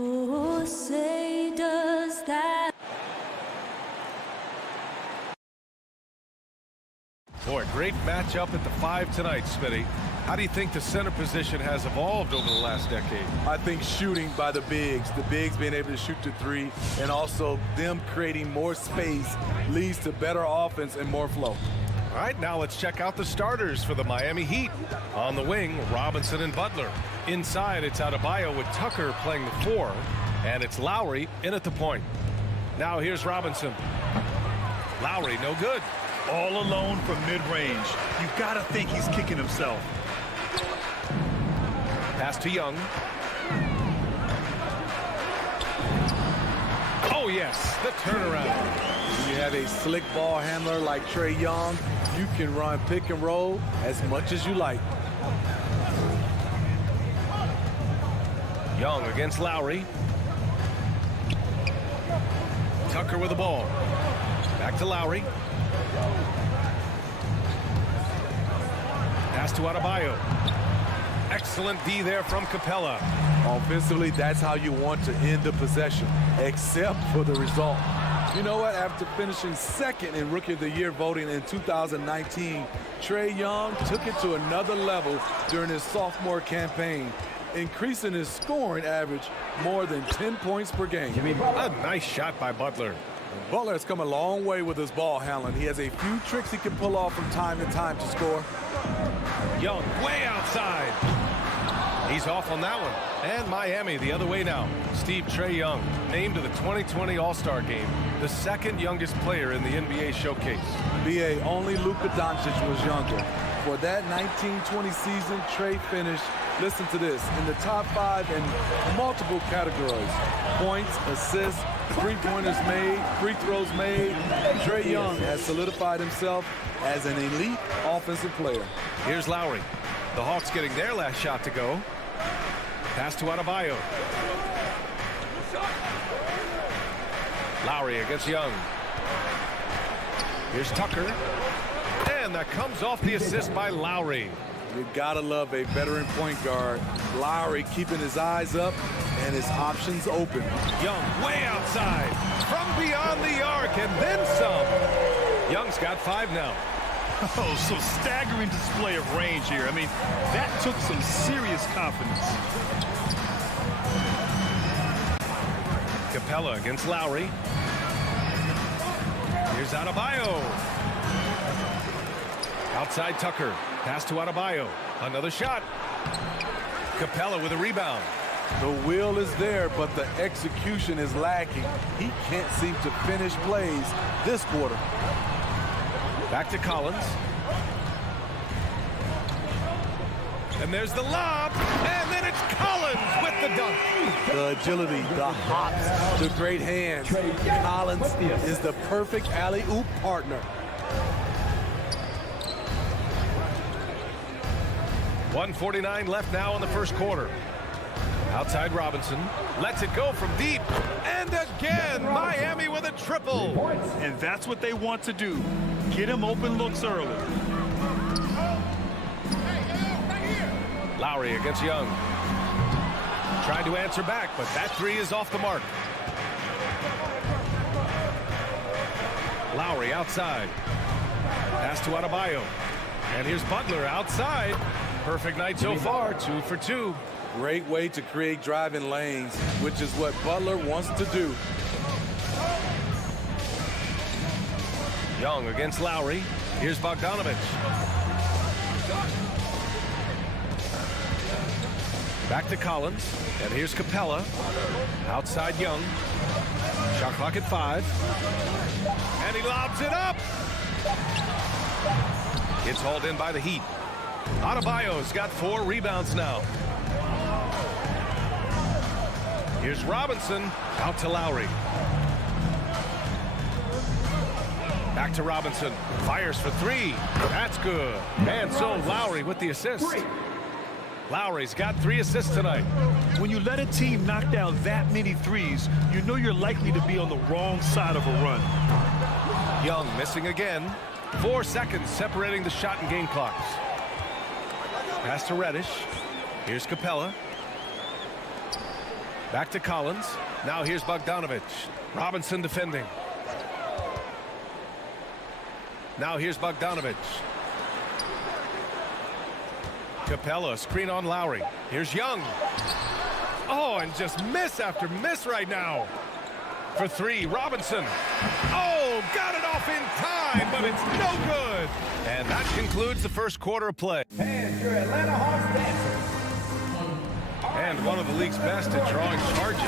Oh, say does that. Boy, great matchup at the 5 tonight, Smitty. How do you think the center position has evolved over the last decade? I think shooting by the bigs being able to shoot to 3, and also them creating more space leads to better offense and more flow. All right, now let's check out the starters for the Miami Heat. On the wing, Robinson and Butler. Inside, it's Adebayo with Tucker playing the 4, and it's Lowry in at the point. Now here's Robinson. Lowry, no good. All alone from mid-range. You've got to think he's kicking himself. Pass to Young. Oh, yes, the turnaround. When you have a slick ball handler like Trae Young, you can run pick and roll as much as you like. Young against Lowry. Tucker with the ball. Back to Lowry. Pass to Adebayo. Excellent D there from Capella. Offensively, that's how you want to end the possession, except for the result. You know what? After finishing second in Rookie of the Year voting in 2019, Trae Young took it to another level during his sophomore campaign, increasing his scoring average more than 10 points per game. A nice shot by Butler. Butler has come a long way with his ball handling. He has a few tricks he can pull off from time to time to score. Young way outside. He's off on that one. And Miami the other way now. Trae Young named to the 2020 All-Star Game, the second youngest player in the NBA showcase. BA, only Luka Doncic was younger. For that 1920 season, Trae finished, listen to this, in the top 5 in multiple categories. Points, assists, three-pointers made, free throws made. Trae Young has solidified himself as an elite offensive player. Here's Lowry. The Hawks getting their last shot to go. Pass to Adebayo. Lowry against Young. Here's Tucker. And that comes off the assist by Lowry. You gotta love a veteran point guard. Lowry keeping his eyes up and his options open. Young way outside from beyond the arc and then some. Young's got 5 now. Oh, so staggering display of range here. I mean, that took some serious confidence. Capella against Lowry. Here's Adebayo. Outside Tucker. Pass to Adebayo. Another shot. Capella with a rebound. The will is there, but the execution is lacking. He can't seem to finish plays this quarter. Back to Collins. And there's the lob. And then it's Collins with the dunk. The agility, the hops, the great hands. Collins is the perfect alley-oop partner. 1:49 left now in the first quarter. Outside Robinson. Lets it go from deep. And again, Miami with a triple. And that's what they want to do. Get him open looks early. Lowry against Young. Trying to answer back, but that 3 is off the mark. Lowry outside. Pass to Adebayo. And here's Butler outside. Perfect night so far, 2 for 2. Great way to create driving lanes, which is what Butler wants to do. Young against Lowry. Here's Bogdanovich. Back to Collins. And here's Capella. Outside Young. Shot clock at 5. And he lobs it up. It's hauled in by the Heat. Adebayo's got 4 rebounds now. Here's Robinson. Out to Lowry. Back to Robinson. Fires for three. That's good. And so Lowry with the assist. Lowry's got 3 assists tonight. When you let a team knock down that many threes, you know you're likely to be on the wrong side of a run. Young missing again. 4 seconds separating the shot and game clocks. Pass to Reddish. Here's Capella. Back to Collins. Now here's Bogdanovich. Robinson defending. Now here's Bogdanovich. Capella, screen on Lowry. Here's Young. Oh, and just miss after miss right now. For 3, Robinson. Oh, got it off in time, but it's no good. And that concludes the first quarter of play. And your Atlanta Hawks dancers. And one of the league's best at drawing charges.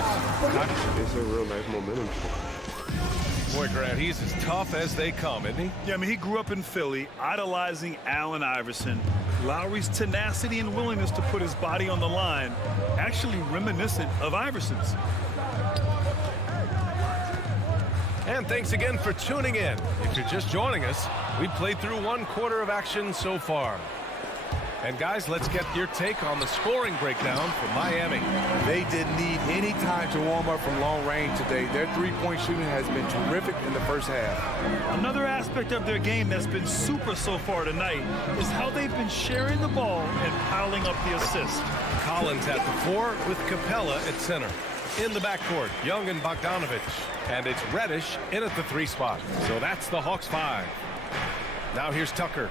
It's a real nice momentum. Boy, Grant, he's as tough as they come, isn't he? Yeah, I mean, he grew up in Philly, idolizing Allen Iverson. Lowry's tenacity and willingness to put his body on the line, actually reminiscent of Iverson's. And thanks again for tuning in. If you're just joining us, we've played through 1 quarter of action so far. And guys, let's get your take on the scoring breakdown for Miami. They didn't need any time to warm up from long range today. Their three-point shooting has been terrific in the first half. Another aspect of their game that's been super so far tonight is how they've been sharing the ball and piling up the assists. Collins at the 4 with Capella at center. In the backcourt, Young and Bogdanovich. And it's Reddish in at the 3 spot. So that's the Hawks 5. Now here's Tucker.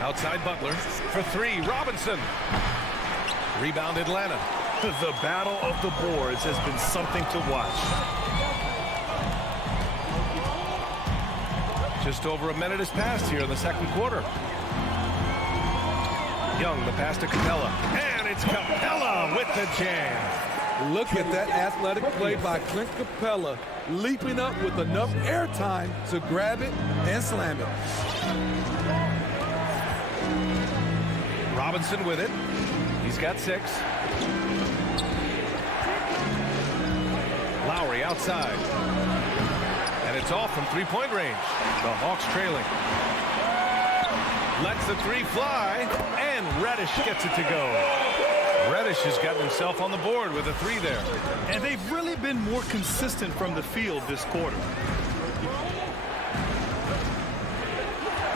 Outside Butler for 3, Robinson. Rebound Atlanta. The battle of the boards has been something to watch. Just over a minute has passed here in the second quarter. Young, the pass to Capella. And it's Capella with the jam. Look at that athletic play by Clint Capella, leaping up with enough airtime to grab it and slam it. Robinson with it. He's got 6. Lowry outside. And it's off from 3-point range. The Hawks trailing. Lets the 3 fly. And Reddish gets it to go. Reddish has gotten himself on the board with a 3 there. And they've really been more consistent from the field this quarter.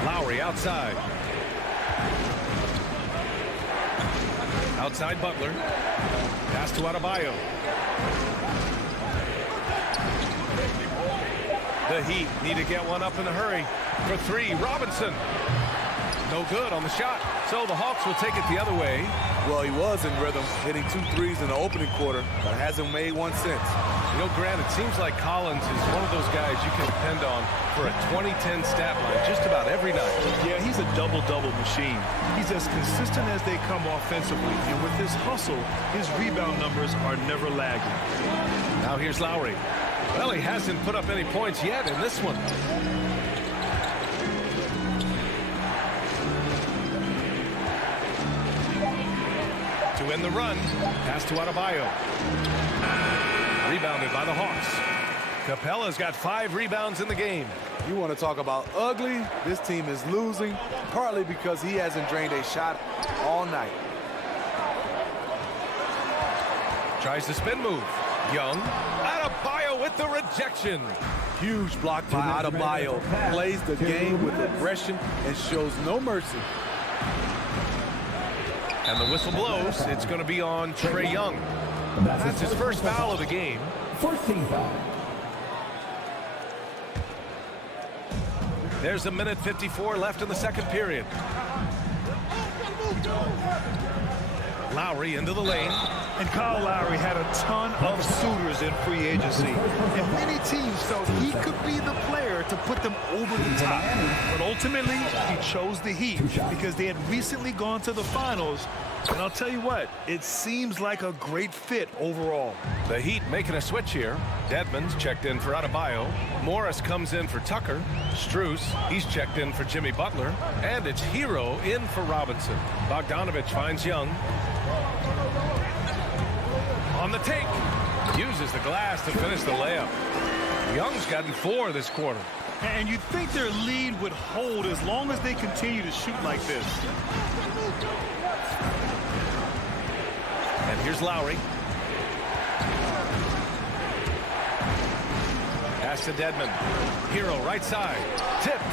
Lowry outside. Outside Butler. Pass to Adebayo. The Heat need to get one up in a hurry. For 3, Robinson. No good on the shot. So the Hawks will take it the other way. Well, he was in rhythm, hitting 2 threes in the opening quarter, but hasn't made one since. You know, Grant, it seems like Collins is one of those guys you can depend on for a 2010 stat line just about every night. Yeah, he's a double-double machine. He's as consistent as they come offensively, and with his hustle, his rebound numbers are never lagging. Now here's Lowry. Well, he hasn't put up any points yet in this one. To end the run, pass to Adebayo. Rebounded by the Hawks. Capella's got 5 rebounds in the game. You want to talk about ugly? This team is losing, partly because he hasn't drained a shot all night. Tries the spin move. Young. Adebayo with the rejection. Huge block by Adebayo. Plays the game with aggression and shows no mercy. And the whistle blows. It's going to be on Trae Young. That's his first foul of the game. 14 foul. There's 1:54 left in the second period. Lowry into the lane. And Kyle Lowry had a ton of suitors in free agency. And many teams felt he could be the player to put them over the top. But ultimately, he chose the Heat because they had recently gone to the finals. And I'll tell you what, it seems like a great fit overall. The Heat making a switch here. Dedmon's checked in for Adebayo. Morris comes in for Tucker. Strus, he's checked in for Jimmy Butler. And it's Hero in for Robinson. Bogdanovich finds Young. On the take. Uses the glass to finish the layup. Young's gotten 4 this quarter. And you'd think their lead would hold as long as they continue to shoot like this. And here's Lowry. Pass to Dedmon. Hero right side. Tipped.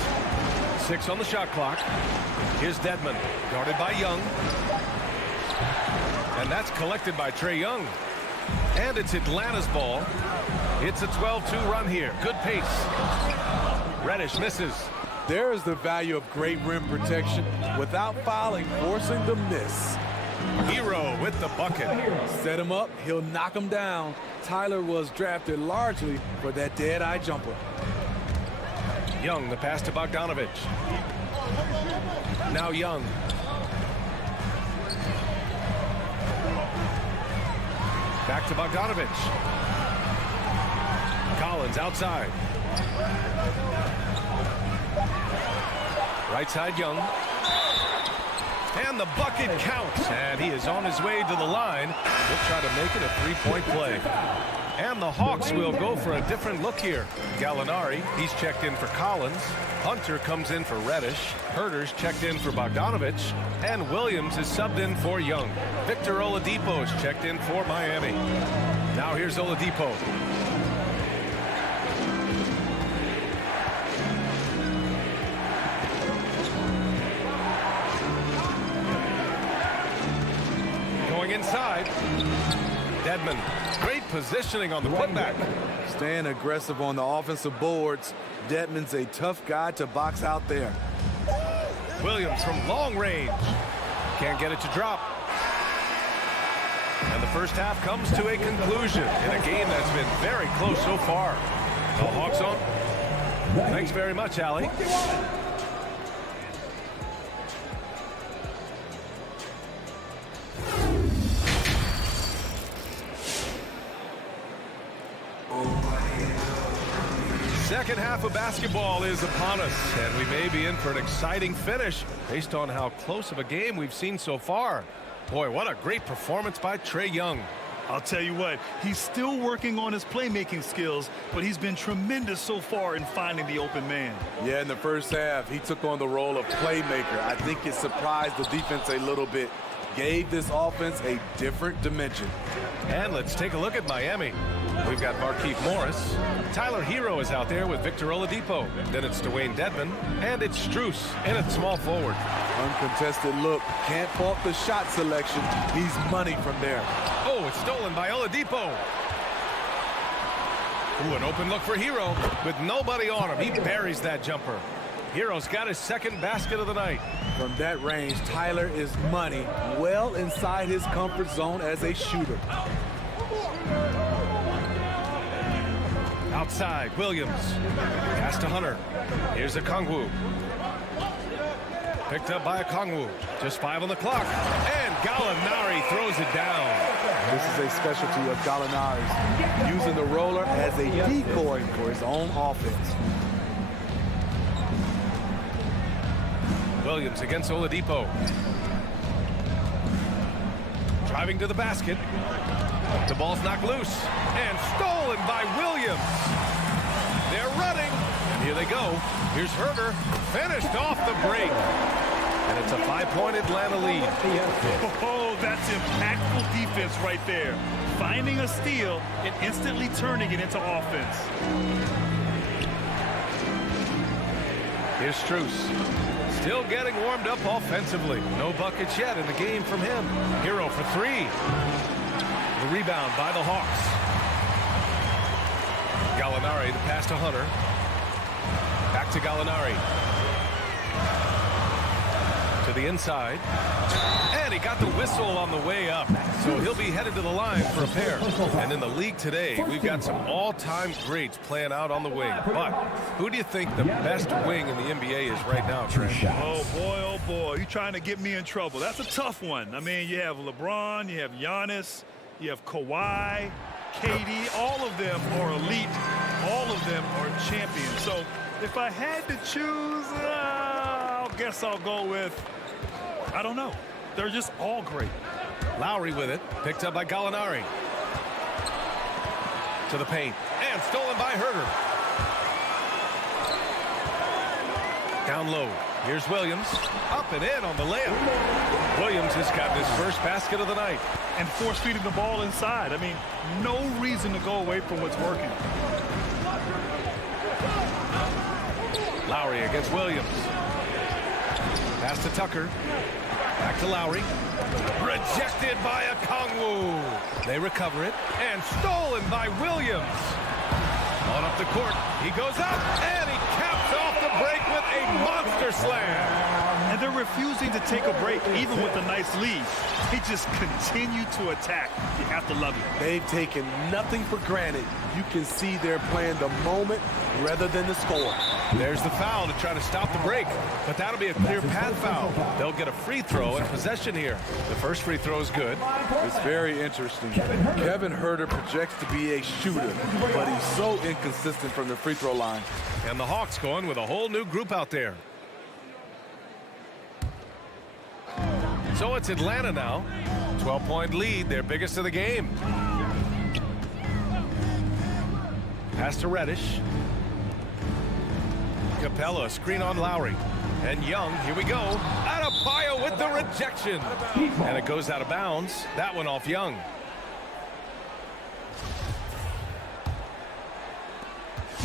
6 on the shot clock. Here's Dedmon. Guarded by Young. And that's collected by Trae Young. And it's Atlanta's ball. It's a 12-2 run here. Good pace. Reddish misses. There is the value of great rim protection without fouling, forcing the miss. Hero with the bucket. Set him up, he'll knock him down. Tyler was drafted largely for that dead-eye jumper. Young, the pass to Bogdanovich. Now Young. Back to Bogdanovich. Collins outside. Right side Young. And the bucket counts. And he is on his way to the line. He'll try to make it a three-point play. And the Hawks will go for a different look here. Gallinari, he's checked in for Collins. Hunter comes in for Reddish. Herter's checked in for Bogdanovich. And Williams is subbed in for Young. Victor Oladipo is checked in for Miami. Now here's Oladipo. Going inside. Dedmon. Great positioning on the putback. Staying aggressive on the offensive boards. Dedmon's a tough guy to box out there. Williams from long range. Can't get it to drop. And the first half comes to a conclusion in a game that's been very close so far. The Hawks on. Thanks very much, Allie. Second half of basketball is upon us, and we may be in for an exciting finish based on how close of a game we've seen so far. Boy, what a great performance by Trae Young. I'll tell you what, he's still working on his playmaking skills, but he's been tremendous so far in finding the open man. Yeah, in the first half, he took on the role of playmaker. I think it surprised the defense a little bit. Gave this offense a different dimension. And let's take a look at Miami. We've got Markieff Morris. Tyler Hero is out there with Victor Oladipo. Then it's Dwayne Dedmon. And it's Strus in at small forward. Uncontested look. Can't fault the shot selection. He's money from there. Oh, it's stolen by Oladipo. Ooh, an open look for Hero. With nobody on him, he buries that jumper. Hero's got his second basket of the night. From that range, Tyler is money. Well inside his comfort zone as a shooter. Outside, Williams. Pass to Hunter. Here's Okongwu. Picked up by Okongwu. Just 5 on the clock. And Gallinari throws it down. This is a specialty of Gallinari's. Using the roller as a decoy for his own offense. Williams against Oladipo. Driving to the basket. The ball's knocked loose. And stolen by Williams. They're running. And here they go. Here's Herter. Finished off the break. And it's a 5-point Atlanta lead. Oh, that's impactful defense right there. Finding a steal and instantly turning it into offense. Here's Strus. Still getting warmed up offensively. No buckets yet in the game from him. Hero for 3. The rebound by the Hawks. Gallinari, the pass to Hunter. Back to Gallinari. To the inside. And he got the whistle on the way up. So he'll be headed to the line for a pair. And in the league today, we've got some all-time greats playing out on the wing. But who do you think the best wing in the NBA is right now, Trent? Oh, boy. You're trying to get me in trouble. That's a tough one. I mean, you have LeBron, you have Giannis, you have Kawhi, KD. All of them are elite. All of them are champions. So if I had to choose, I guess I'll go with, I don't know. They're just all great. Lowry with it. Picked up by Gallinari. to the paint. And stolen by Herder. Down low. Here's Williams. Up and in on the layup. Williams has got his first basket of the night. And force feeding the ball inside. I mean, no reason to go away from what's working. Lowry against Williams. Pass to Tucker. Back to Lowry. Rejected by Okongwu. They recover it. And stolen by Williams. On up the court. He goes up. And he caps off the break with a monster slam. And they're refusing to take a break, even with a nice lead. They just continue to attack. You have to love it. They've taken nothing for granted. You can see they're playing the moment rather than the score. There's the foul to try to stop the break, but that'll be a clear path foul. They'll get a free throw and possession here. The first free throw is good. It's very interesting. Kevin Herder projects to be a shooter, but he's so inconsistent from the free throw line. And the Hawks going with a whole new group out there. So it's Atlanta now. 12-point lead, their biggest of the game. Pass to Reddish. Capella, screen on Lowry. And Young, here we go. Adebayo with the rejection. And it goes out of bounds. That one off Young.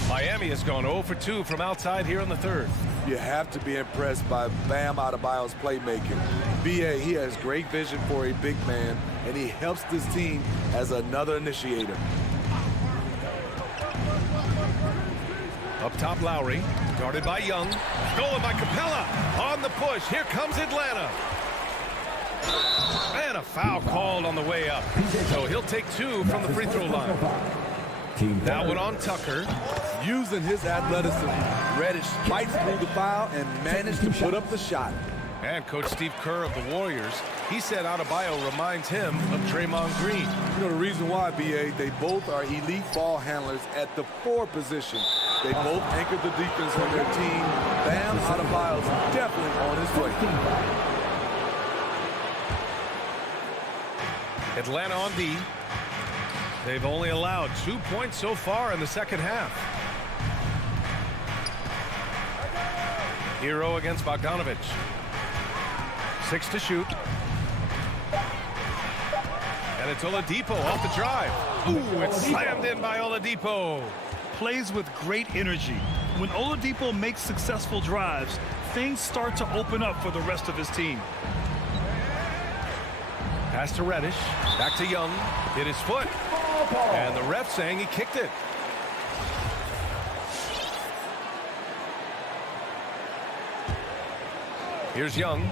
Miami has gone 0 for 2 from outside here in the third. You have to be impressed by Bam Adebayo's playmaking. B.A., he has great vision for a big man, and he helps this team as another initiator. Up top, Lowry. Guarded by Young. Stolen by Capella. On the push. Here comes Atlanta. And a foul called on the way up. So he'll take 2 from the free throw line. That one on Tucker. Using his athleticism, Reddish fights through the foul and managed to put up the shot. And Coach Steve Kerr of the Warriors, he said Adebayo reminds him of Draymond Green. You know the reason why, B.A., they both are elite ball handlers at the 4 position. They both anchor the defense on their team. Bam Adebayo's definitely on his way. Atlanta on D. They've only allowed 2 points so far in the second half. Hero against Bogdanovich. 6 to shoot. And it's Oladipo off the drive. Ooh, it's slammed in by Oladipo. Plays with great energy. When Oladipo makes successful drives, things start to open up for the rest of his team. Pass to Reddish. Back to Young. Hit his foot. And the ref saying he kicked it. Here's Young.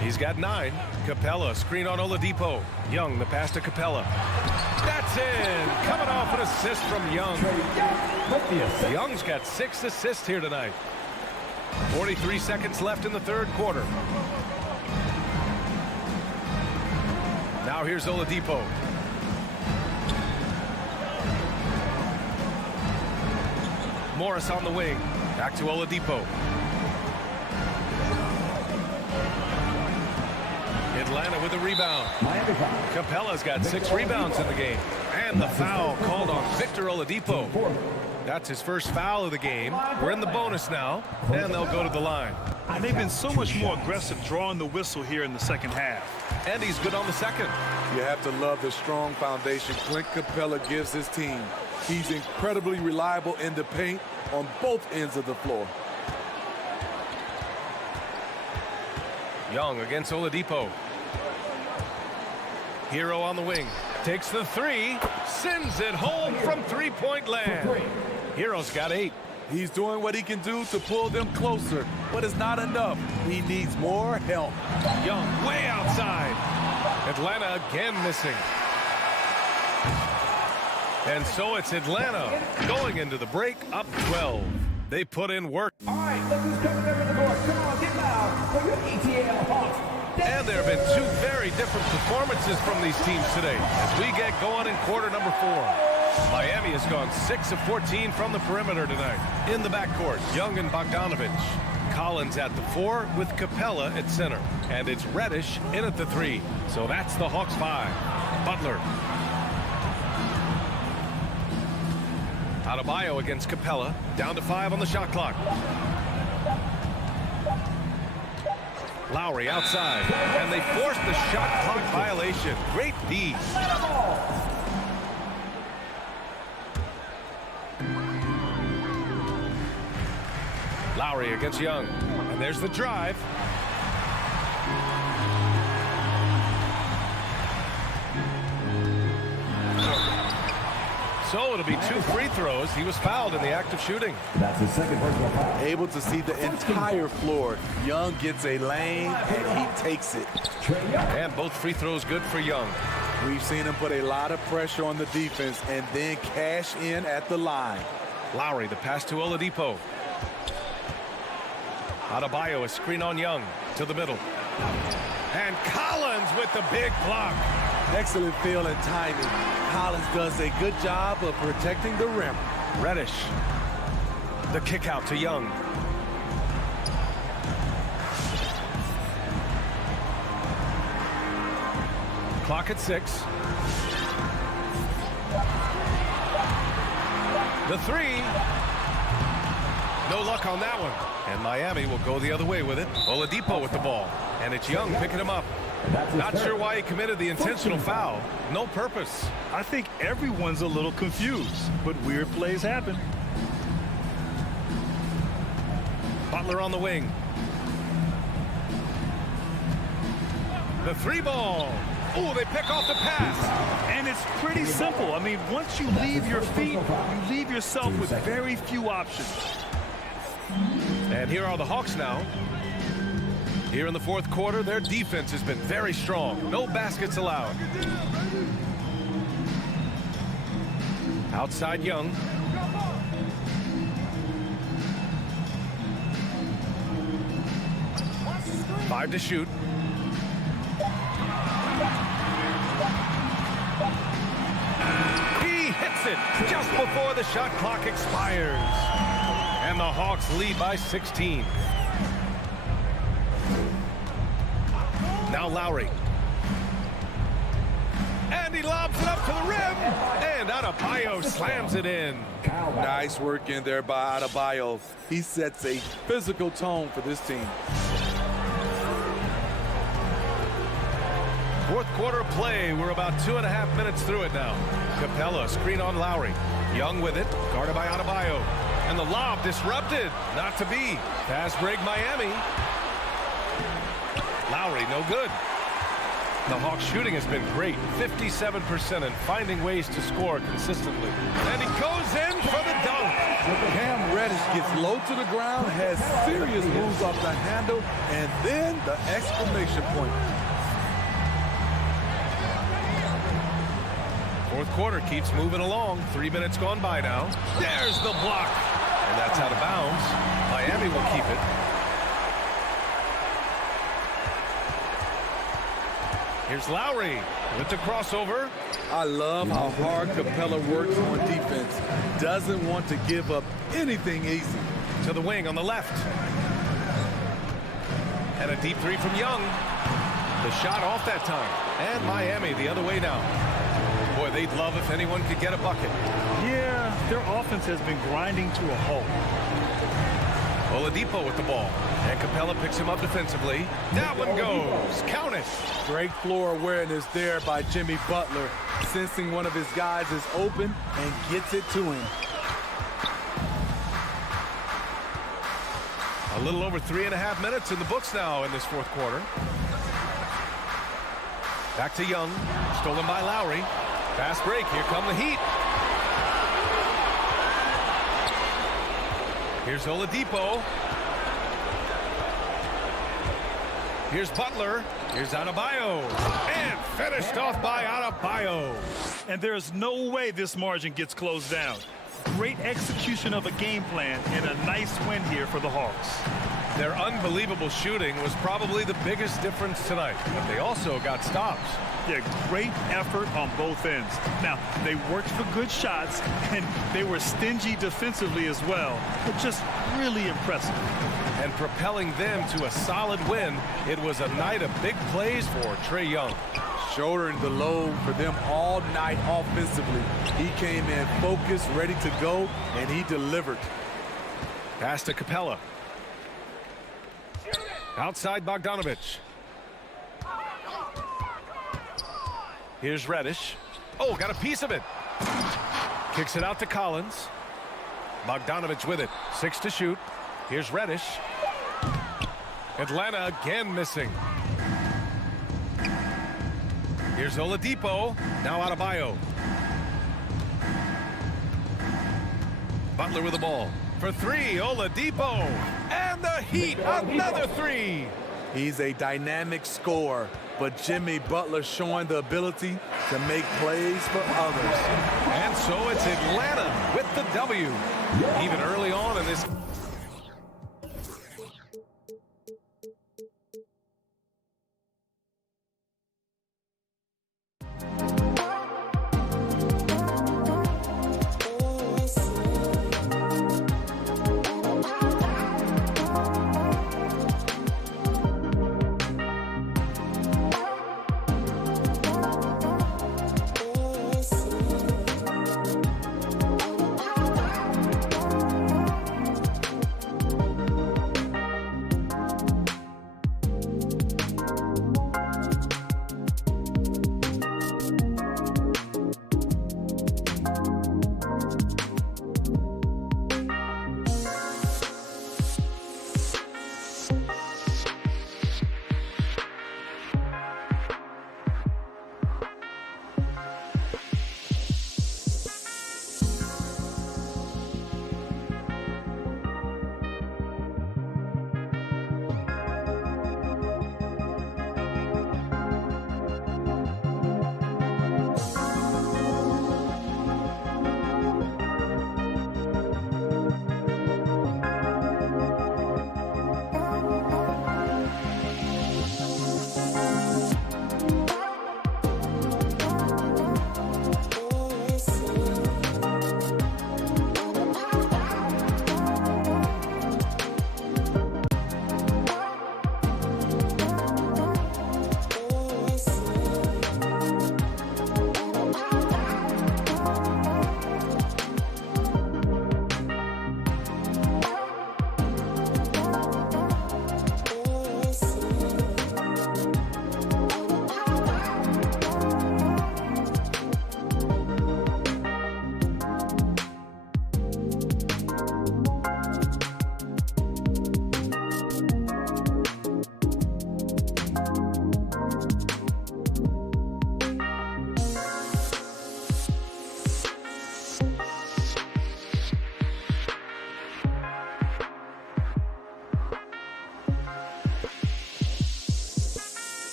He's got 9. Capella, screen on Oladipo. Young, the pass to Capella. That's in. Coming off an assist from Young. Young's got 6 assists here tonight. 43 seconds left in the third quarter. Now here's Oladipo. Morris on the wing. Back to Oladipo. Atlanta with a rebound. Capella's got 6 rebounds in the game. And the foul called on Victor Oladipo. That's his first foul of the game. We're in the bonus now, and they'll go to the line. And they've been so much more aggressive drawing the whistle here in the second half. And he's good on the second. You have to love the strong foundation Clint Capella gives his team. He's incredibly reliable in the paint on both ends of the floor. Young against Oladipo. Hero on the wing. Takes the 3. Sends it home from three-point land. Hero's got 8. He's doing what he can do to pull them closer, but it's not enough. He needs more help. Young way outside. Atlanta again missing. And so it's Atlanta going into the break up 12. They put in work. All right, look who's coming over the board. Come on, get loud for your ETL Hawks. And there have been 2 very different performances from these teams today as we get going in quarter number 4. Miami has gone 6 of 14 from the perimeter tonight. In the backcourt, Young and Bogdanovich. Collins at the 4 with Capella at center. And it's Reddish in at the 3. So that's the Hawks 5. Butler. Adebayo against Capella. Down to 5 on the shot clock. Lowry outside. And they forced the shot clock violation. Great D. Lowry against Young. And there's the drive. So it'll be 2 free throws. He was fouled in the act of shooting. That's his second personal foul. Able to see the entire floor. Young gets a lane, and he takes it. And both free throws good for Young. We've seen him put a lot of pressure on the defense and then cash in at the line. Lowry, the pass to Oladipo. Adebayo, a screen on Young to the middle. And Collins with the big block. Excellent feel and timing. Collins does a good job of protecting the rim. Reddish. The kick out to Young. Clock at 6. The 3. No luck on that one. And Miami will go the other way with it. Oladipo with the ball. And it's Young picking him up. Not sure why he committed the intentional foul. No purpose. I think everyone's a little confused, but weird plays happen. Butler on the wing. The 3 ball. Oh, they pick off the pass. And it's pretty simple. I mean, once you leave your feet, you leave yourself with very few options. And here are the Hawks now. Here in the fourth quarter, their defense has been very strong. No baskets allowed. Outside Young. Five to shoot. He hits it just before the shot clock expires. And the Hawks lead by 16. Now Lowry. And he lobs it up to the rim. And Adebayo slams it in. Nice work in there by Adebayo. He sets a physical tone for this team. Fourth quarter play. We're about 2.5 minutes through it now. Capella, screen on Lowry. Young with it, guarded by Adebayo. And the lob disrupted. Not to be. Fast break Miami. Lowry, no good. The Hawks shooting has been great. 57% and finding ways to score consistently. And he goes in for the dunk. Cam Reddish gets low to the ground, has serious moves off the handle, and then the exclamation point. Fourth quarter keeps moving along. 3 minutes gone by now. There's the block. And that's out of bounds. Miami will keep it. Here's Lowry with the crossover. I love how hard Capella works on defense. Doesn't want to give up anything easy. To the wing on the left. And a deep 3 from Young. The shot off that time. And Miami the other way now. Boy, they'd love if anyone could get a bucket. Yeah, their offense has been grinding to a halt. Oladipo with the ball. And Capella picks him up defensively. That one goes. Count it. Great floor awareness there by Jimmy Butler. Sensing one of his guys is open and gets it to him. A little over 3.5 minutes in the books now in this fourth quarter. Back to Young. Stolen by Lowry. Fast break. Here come the Heat. Here's Oladipo. Here's Butler. Here's Adebayo. And finished off by Adebayo. And there's no way this margin gets closed down. Great execution of a game plan and a nice win here for the Hawks. Their unbelievable shooting was probably the biggest difference tonight, but they also got stops. Yeah, great effort on both ends. Now, they worked for good shots, and they were stingy defensively as well, but just really impressive. And propelling them to a solid win, it was a night of big plays for Trae Young. Shouldering the load for them all night offensively. He came in focused, ready to go, and he delivered. Pass to Capella. Outside Bogdanovich. Here's Reddish. Oh, got a piece of it. Kicks it out to Collins. Bogdanovich with it. 6 to shoot. Here's Reddish. Atlanta again missing. Here's Oladipo. Now Adebayo. Butler with the ball. For 3, Oladipo. And the Heat, another 3. He's a dynamic scorer, but Jimmy Butler showing the ability to make plays for others. And so it's Atlanta with the W. Even early on in this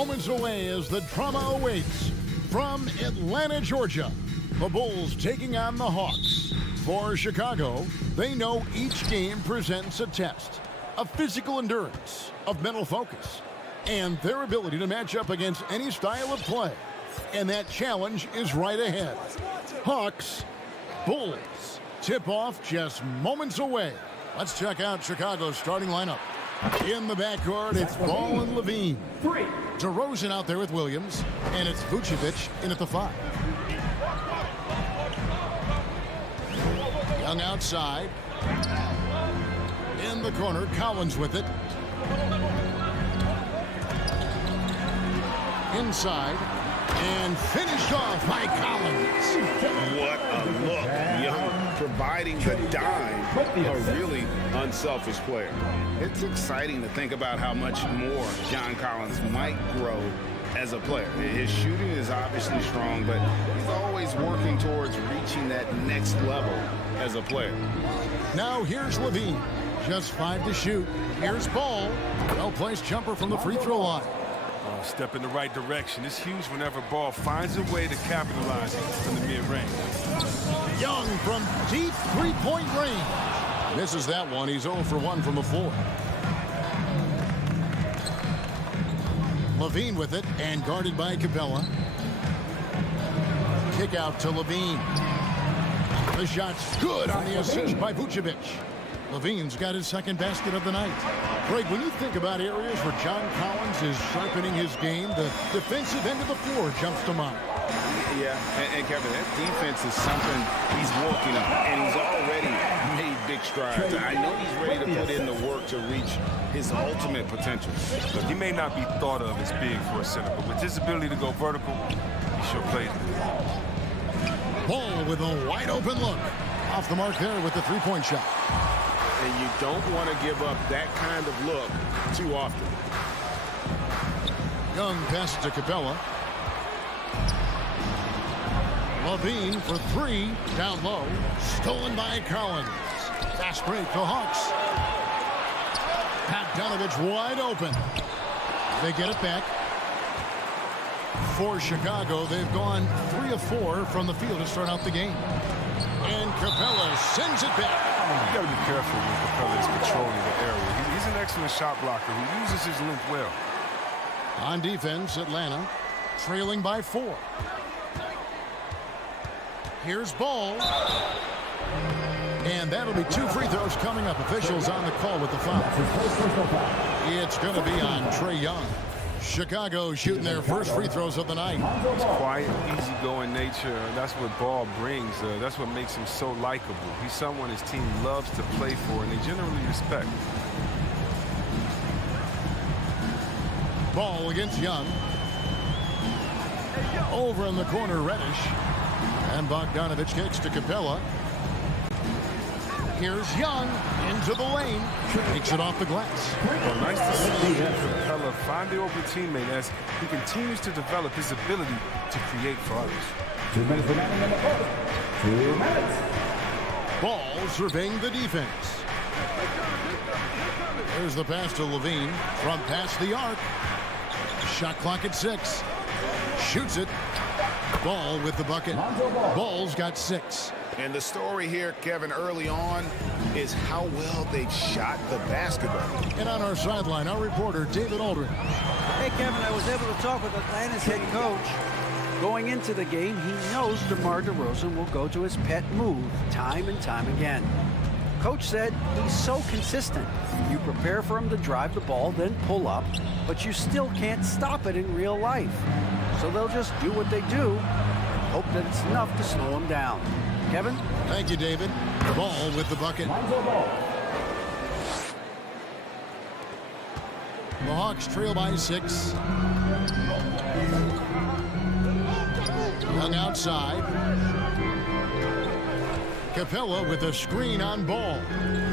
moments away as the drama awaits. From Atlanta, Georgia, the Bulls taking on the Hawks. For Chicago, they know each game presents a test of physical endurance, of mental focus, and their ability to match up against any style of play. And that challenge is right ahead. Hawks, Bulls. Tip-off just moments away. Let's check out Chicago's starting lineup. In the backcourt, it's Ball and Levine. DeRozan out there with Williams, and it's Vucevic in at the 5. Young outside. In the corner, Collins with it. Inside. And finished off by Collins. What a look. Young providing the dime. A really unselfish player. It's exciting to think about how much more John Collins might grow as a player. His shooting is obviously strong, but he's always working towards reaching that next level as a player. Now here's Levine. Just 5 to shoot. Here's Ball. Well-placed jumper from the free throw line. Step in the right direction. It's huge whenever Ball finds a way to capitalize from the mid-range. Young from deep three-point range. Misses that one. He's 0 for 1 from the floor. Levine with it and guarded by Capella. Kick out to Levine. The shot's good on the assist by Vucevic. Levine's got his second basket of the night. Greg, when you think about areas where John Collins is sharpening his game, the defensive end of the floor jumps to mind. Yeah, and Kevin, that defense is something he's working on, and he's already made big strides. I know he's ready to put in the work to reach his ultimate potential. Look, he may not be thought of as big for a center, but with his ability to go vertical, he sure plays it. Ball with a wide open look. Off the mark there with the three-point shot. And you don't want to give up that kind of look too often. Young passes to Capella. Levine for 3, down low. Stolen by Collins. Fast break for Hawks. Pat Donovich wide open. They get it back. For Chicago, they've gone 3 of 4 from the field to start out the game. And Capella sends it back. You got to be careful with Capella's controlling the area. He's an excellent shot blocker who uses his length well. On defense, Atlanta trailing by 4. Here's Ball. And that'll be 2 free throws coming up. Officials on the call with the foul. It's going to be on Trae Young. Chicago shooting their first free throws of the night. His quiet, easygoing nature, that's what Ball brings. That's what makes him so likable. He's someone his team loves to play for, and they generally respect. Ball against Young. Over in the corner, Reddish. And Bogdanovich kicks to Capella. Here's Young into the lane. Takes it off the glass. Well, nice to see Capella find the open teammate as he continues to develop his ability to create for others. 2 minutes remaining in the quarter. 2 minutes. Ball surveying the defense. There's the pass to Levine from past the arc. Shot clock at 6. Shoots it. Ball with the bucket. Ball's got 6. And the story here, Kevin, early on is how well they've shot the basketball. And on our sideline, our reporter, David Aldridge. Hey, Kevin, I was able to talk with Atlanta's head coach. Going into the game, he knows DeMar DeRozan will go to his pet move time and time again. Coach said he's so consistent. You prepare for him to drive the ball, then pull up, but you still can't stop it in real life. So they'll just do what they do and hope that it's enough to slow him down. Kevin? Thank you, David. Ball with the bucket. The Hawks trail by 6. Young outside. Capella with a screen on Ball.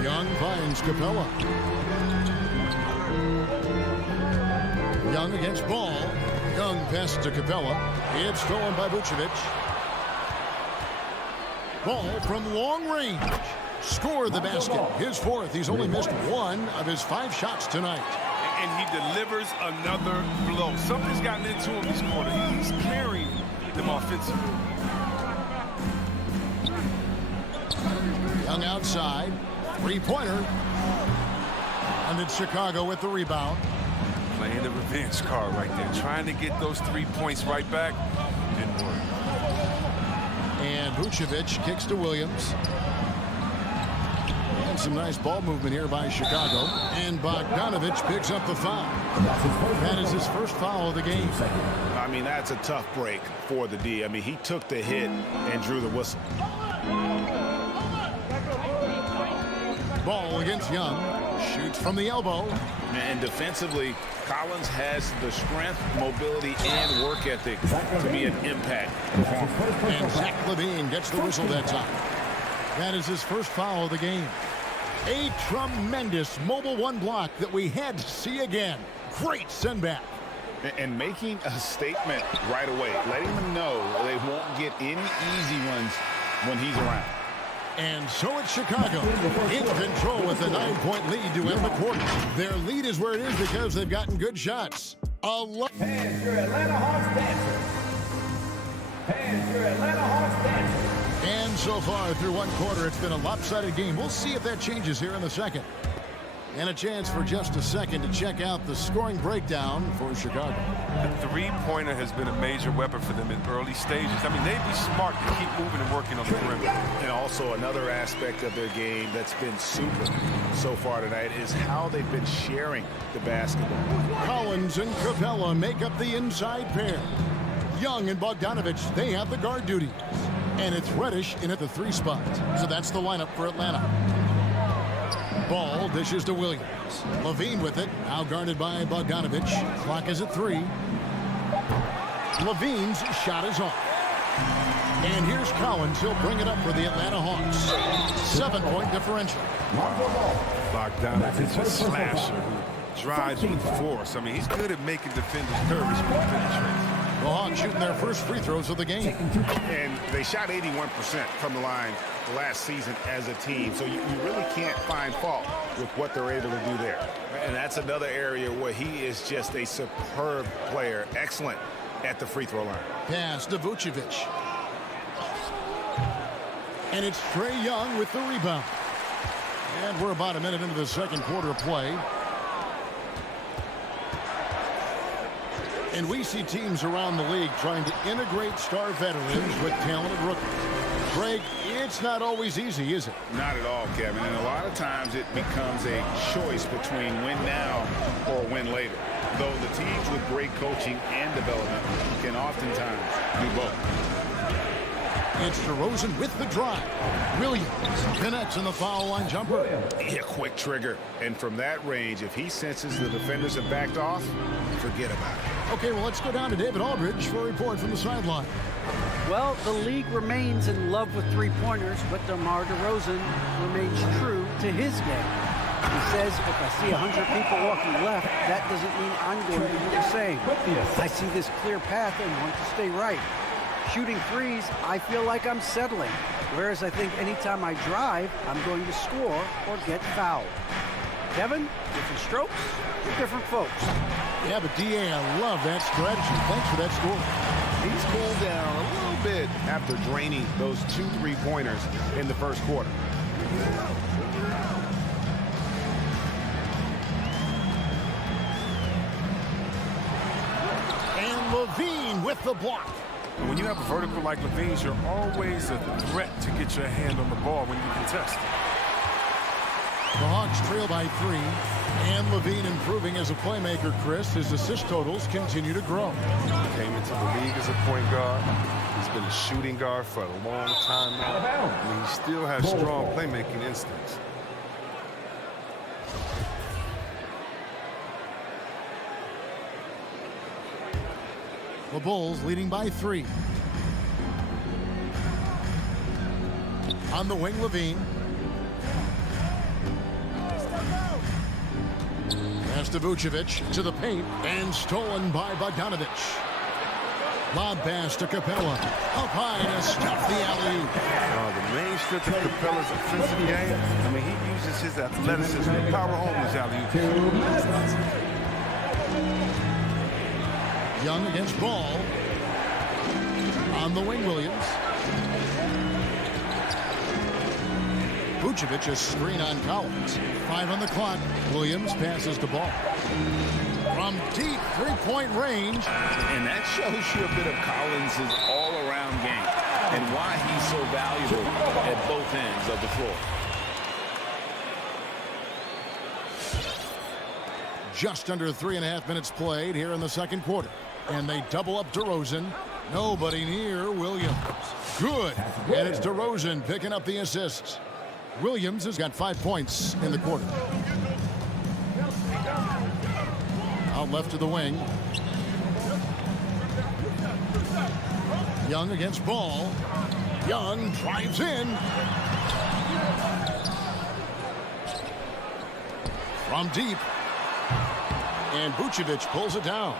Young finds Capella. Young against Ball. Young passes to Capella. It's stolen by Vucevic. Ball from long range. Scored the basket. His 4th. He's only missed 1 of his 5 shots tonight. and he delivers another blow. Something's gotten into him this quarter. He's carrying them offensively. Young outside, three-pointer. And it's Chicago with the rebound. Playing the revenge card right there. Trying to get those 3 points right back. Didn't work. And Vucevic kicks to Williams. And some nice ball movement here by Chicago. And Bogdanovich picks up the foul. That is his first foul of the game. I mean, that's a tough break for the D. I mean, he took the hit and drew the whistle. Ball against Young. Shoots from the elbow. And defensively, Collins has the strength, mobility, and work ethic to be an impact performer. And Zach LaVine gets the whistle that time. That is his first foul of the game. A tremendous mobile one block that we had to see again. Great send back. And making a statement right away, letting them know they won't get any easy ones when he's around. And so it's Chicago in control with a 9-point lead to end the quarter. Their lead is where it is because they've gotten good shots. And your Atlanta Hawks dancers. And your Atlanta Hawks dancers. And so far through one quarter, it's been a lopsided game. We'll see if that changes here in the second. And a chance for just a second to check out the scoring breakdown for Chicago. The three-pointer has been a major weapon for them in early stages. I mean, they'd be smart to keep moving and working on the perimeter. And also another aspect of their game that's been super so far tonight is how they've been sharing the basketball. Collins and Capella make up the inside pair. Young and Bogdanovich, they have the guard duty. And it's Reddish in at the 3 spot. So that's the lineup for Atlanta. Ball dishes to Williams. LaVine with it, now guarded by Bogdanovich. Clock is at 3. LaVine's shot is off. And here's Collins. He'll bring it up for the Atlanta Hawks. 7-point differential. Bogdanovich, a slasher who drives with force. I mean, he's good at making defenders nervous when he penetrates. The Hawks shooting their first free throws of the game. And they shot 81% from the line last season as a team. So you really can't find fault with what they're able to do there. And that's another area where he is just a superb player. Excellent at the free throw line. Pass to Vucevic. And it's Trae Young with the rebound. And we're about a minute into the second quarter of play. And we see teams around the league trying to integrate star veterans with talented rookies. Greg, it's not always easy, is it? Not at all, Kevin. And a lot of times it becomes a choice between win now or win later. Though the teams with great coaching and development can oftentimes do both. It's DeRozan with the drive. Williams connects on the foul line jumper. A quick trigger. And from that range, if he senses the defenders have backed off, forget about it. Okay, well, let's go down to David Aldridge for a report from the sideline. Well, the league remains in love with three-pointers, but DeMar DeRozan remains true to his game. He says, if I see 100 people walking left, that doesn't mean I'm going to do the same. I see this clear path and want to stay right. Shooting threes, I feel like I'm settling. Whereas I think anytime I drive, I'm going to score or get fouled. Kevin, different strokes, different folks. Yeah, but D.A., I love that strategy. Thanks for that score. He's cooled down a little bit after draining those 2 3-pointers in the first quarter. And LaVine with the block. And when you have a vertical like LaVine's, you're always a threat to get your hand on the ball when you contest. The Hawks trail by 3. And LaVine improving as a playmaker, Chris. His assist totals continue to grow. Came into the league as a point guard. He's been a shooting guard for a long time now. I mean, he still has strong playmaking instincts. The Bulls leading by 3. On the wing, LaVine. Pass to Vucevic to the paint and stolen by Bogdanovich. Lob pass to Capella. Up high to stuff the alley-oop. The main strength of Capella's offensive game, I mean, he uses his athleticism to power home his alley-oop. Young against Ball. On the wing, Williams. Vucevic, a screen on Collins. 5 on the clock. Williams passes the ball. From deep three-point range. And that shows you a bit of Collins' all-around game and why he's so valuable at both ends of the floor. Just under 3.5 minutes played here in the second quarter. And they double up DeRozan. Nobody near Williams. Good. And it's DeRozan picking up the assists. Williams has got 5 points in the quarter. Out left to the wing. Young against Ball. Young drives in. From deep. And Vucevic pulls it down.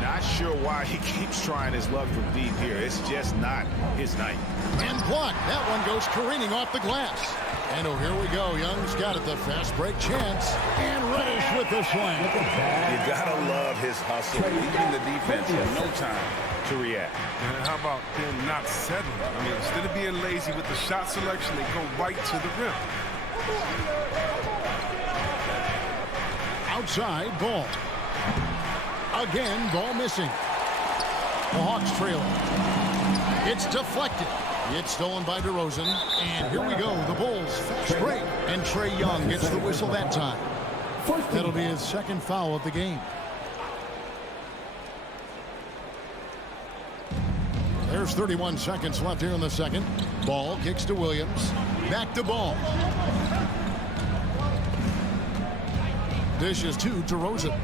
Not sure why he keeps trying his luck from deep here. It's just not his night. And blocked. That one goes careening off the glass. And oh, here we go. Young's got it, the fast break chance. And Reddish with the slam. You gotta love his hustle, leaving the defense in no time to react. And how about them not settling? I mean, instead of being lazy with the shot selection, they go right to the rim. Outside, Ball. Again, Ball missing. The Hawks trailing. It's deflected. It's stolen by DeRozan. And here we go. The Bulls fast break. And Trae Young gets the whistle that time. That'll be his second foul of the game. There's 31 seconds left here in the second. Ball kicks to Williams. Back to Ball. Dishes to DeRozan.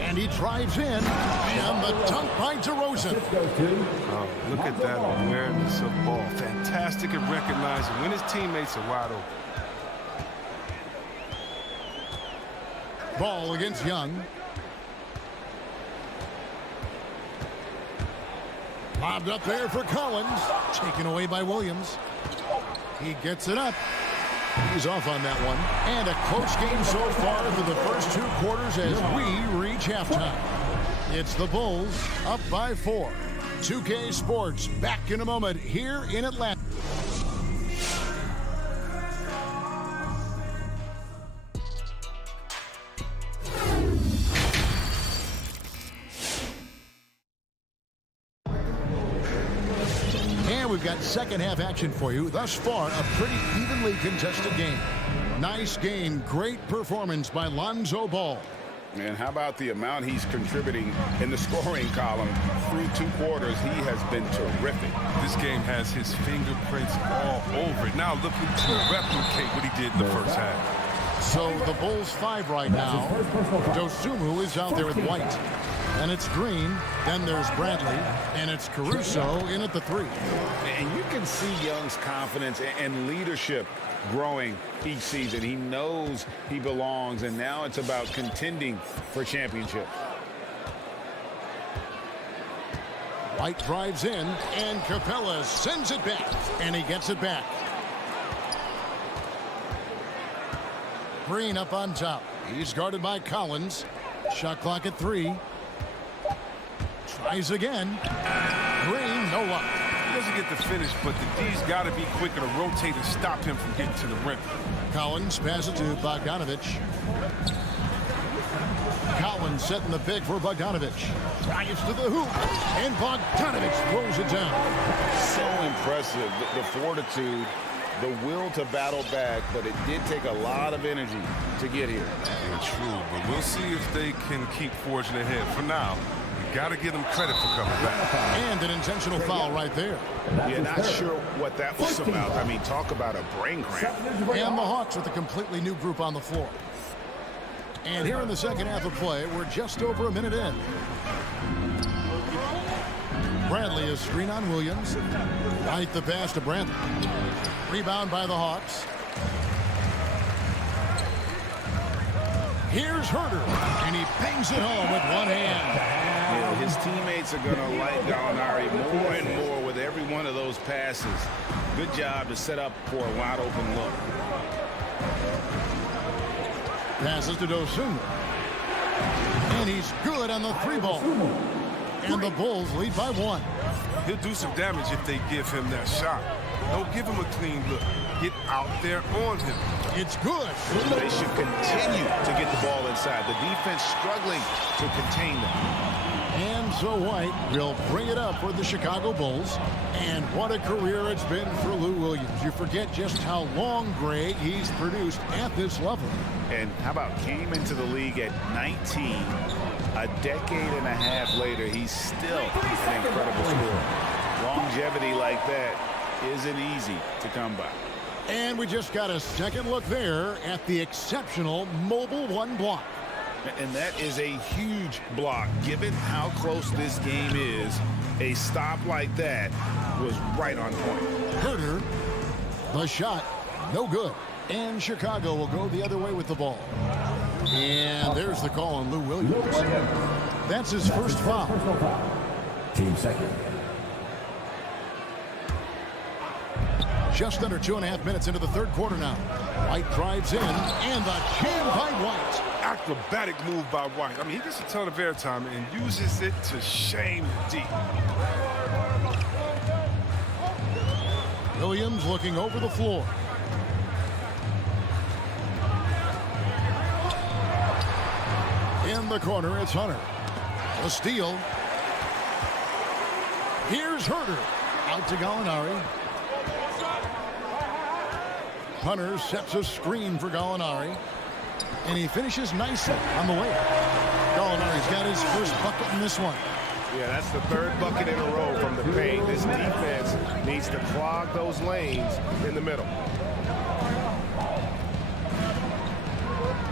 And he drives in. And the dunk by DeRozan. Oh, look at that awareness of Ball. Fantastic at recognizing when his teammates are wide open. Ball against Young. Lobbed up there for Collins. Taken away by Williams. He gets it up. He's off on that one. And a close game so far for the first 2 quarters as we reach halftime. It's the Bulls up by 4. 2K Sports back in a moment here in Atlanta. We've got second half action for you. Thus far, a pretty evenly contested game. Nice game. Great performance by Lonzo Ball. And how about the amount he's contributing in the scoring column through 2 quarters? He has been terrific. This game has his fingerprints all over it. Now looking to replicate what he did in the first half. So the Bulls 5 right now. Dosunmu is out there with White. And it's Green, then there's Bradley, and it's Caruso in at the 3. And you can see Young's confidence and leadership growing each season. He knows he belongs, and now it's about contending for championships. White drives in, and Capella sends it back, and he gets it back. Green up on top. He's guarded by Collins. Shot clock at 3. Tries again. Green, no luck. He doesn't get the finish, but the D's got to be quicker to rotate and stop him from getting to the rim. Collins passes to Bogdanovic. Collins setting the pick for Bogdanovic. Drives to the hoop, and Bogdanovic throws it down. So impressive, the fortitude, the will to battle back, but it did take a lot of energy to get here. Yeah, true, but we'll see if they can keep forging ahead. For now, got to give them credit for coming back. And an intentional foul right there. You're not sure what that was about. I mean, talk about a brain cramp. And the Hawks with a completely new group on the floor. And here in the second half of play, we're just over a minute in. Bradley is screen on Williams. Right the pass to Bradley. Rebound by the Hawks. Here's Herter, and he bangs it home with one hand. Yeah, his teammates are going to like Gallinari more and more with every one of those passes. Good job to set up for a wide open look. Passes to Dosunmu. And he's good on the 3-ball. And the Bulls lead by 1. He'll do some damage if they give him that shot. Don't give him a clean look. Get out there on him. It's good. They should continue to get the ball inside. The defense struggling to contain them. And so White will bring it up for the Chicago Bulls. And what a career it's been for Lou Williams. You forget just how long, Greg, he's produced at this level. And how about came into the league at 19. A decade and a half later, he's still an incredible scorer. Longevity like that isn't easy to come by. And we just got a second look there at the exceptional Mobile 1 block. And that is a huge block. Given how close this game is, a stop like that was right on point. Herter, the shot, no good. And Chicago will go the other way with the ball. And there's the call on Lou Williams. That's his first foul. Team second. Just under 2.5 minutes into the third quarter now. White drives in, and the jam by White. Acrobatic move by White. I mean, he gets a ton of airtime and uses it to shame deep. Williams looking over the floor. In the corner, it's Hunter. The steal. Here's Herter. Out to Gallinari. Hunter sets a screen for Gallinari. And he finishes nice on the way. Gallinari's got his first bucket in this one. Yeah, that's the third bucket in a row from the paint. This defense needs to clog those lanes in the middle.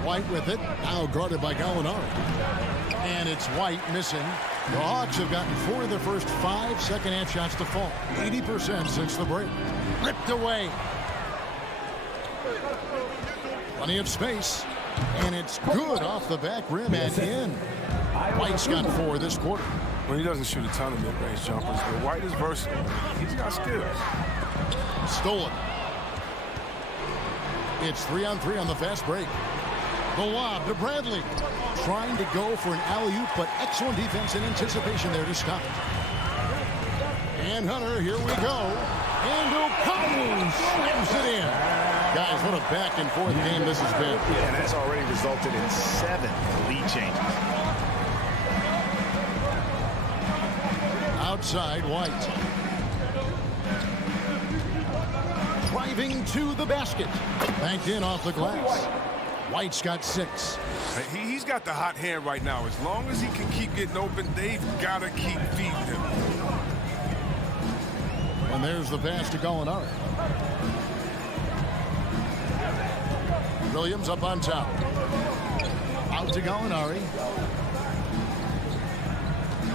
White with it, now guarded by Gallinari. And it's White missing. The Hawks have gotten 4 of their first 5 second-half shots to fall. 80% since the break. Ripped away. Plenty of space. And it's good off the back rim and in. White's got 4 this quarter. Well, he doesn't shoot a ton of mid-range jumpers, but White is versatile. He's got skills. Stolen. It's 3-on-3 on the fast break. The lob to Bradley. Trying to go for an alley-oop, but excellent defense and anticipation there to stop it. And Hunter, here we go. And O'Connell slams it in. Guys, what a back-and-forth game this has been. Yeah, and that's already resulted in 7 lead changes. Outside, White. Driving to the basket. Banked in off the glass. White's got 6. He's got the hot hand right now. As long as he can keep getting open, they've got to keep feeding him. And there's the pass to Gallinari. Williams up on top. Out to Gallinari.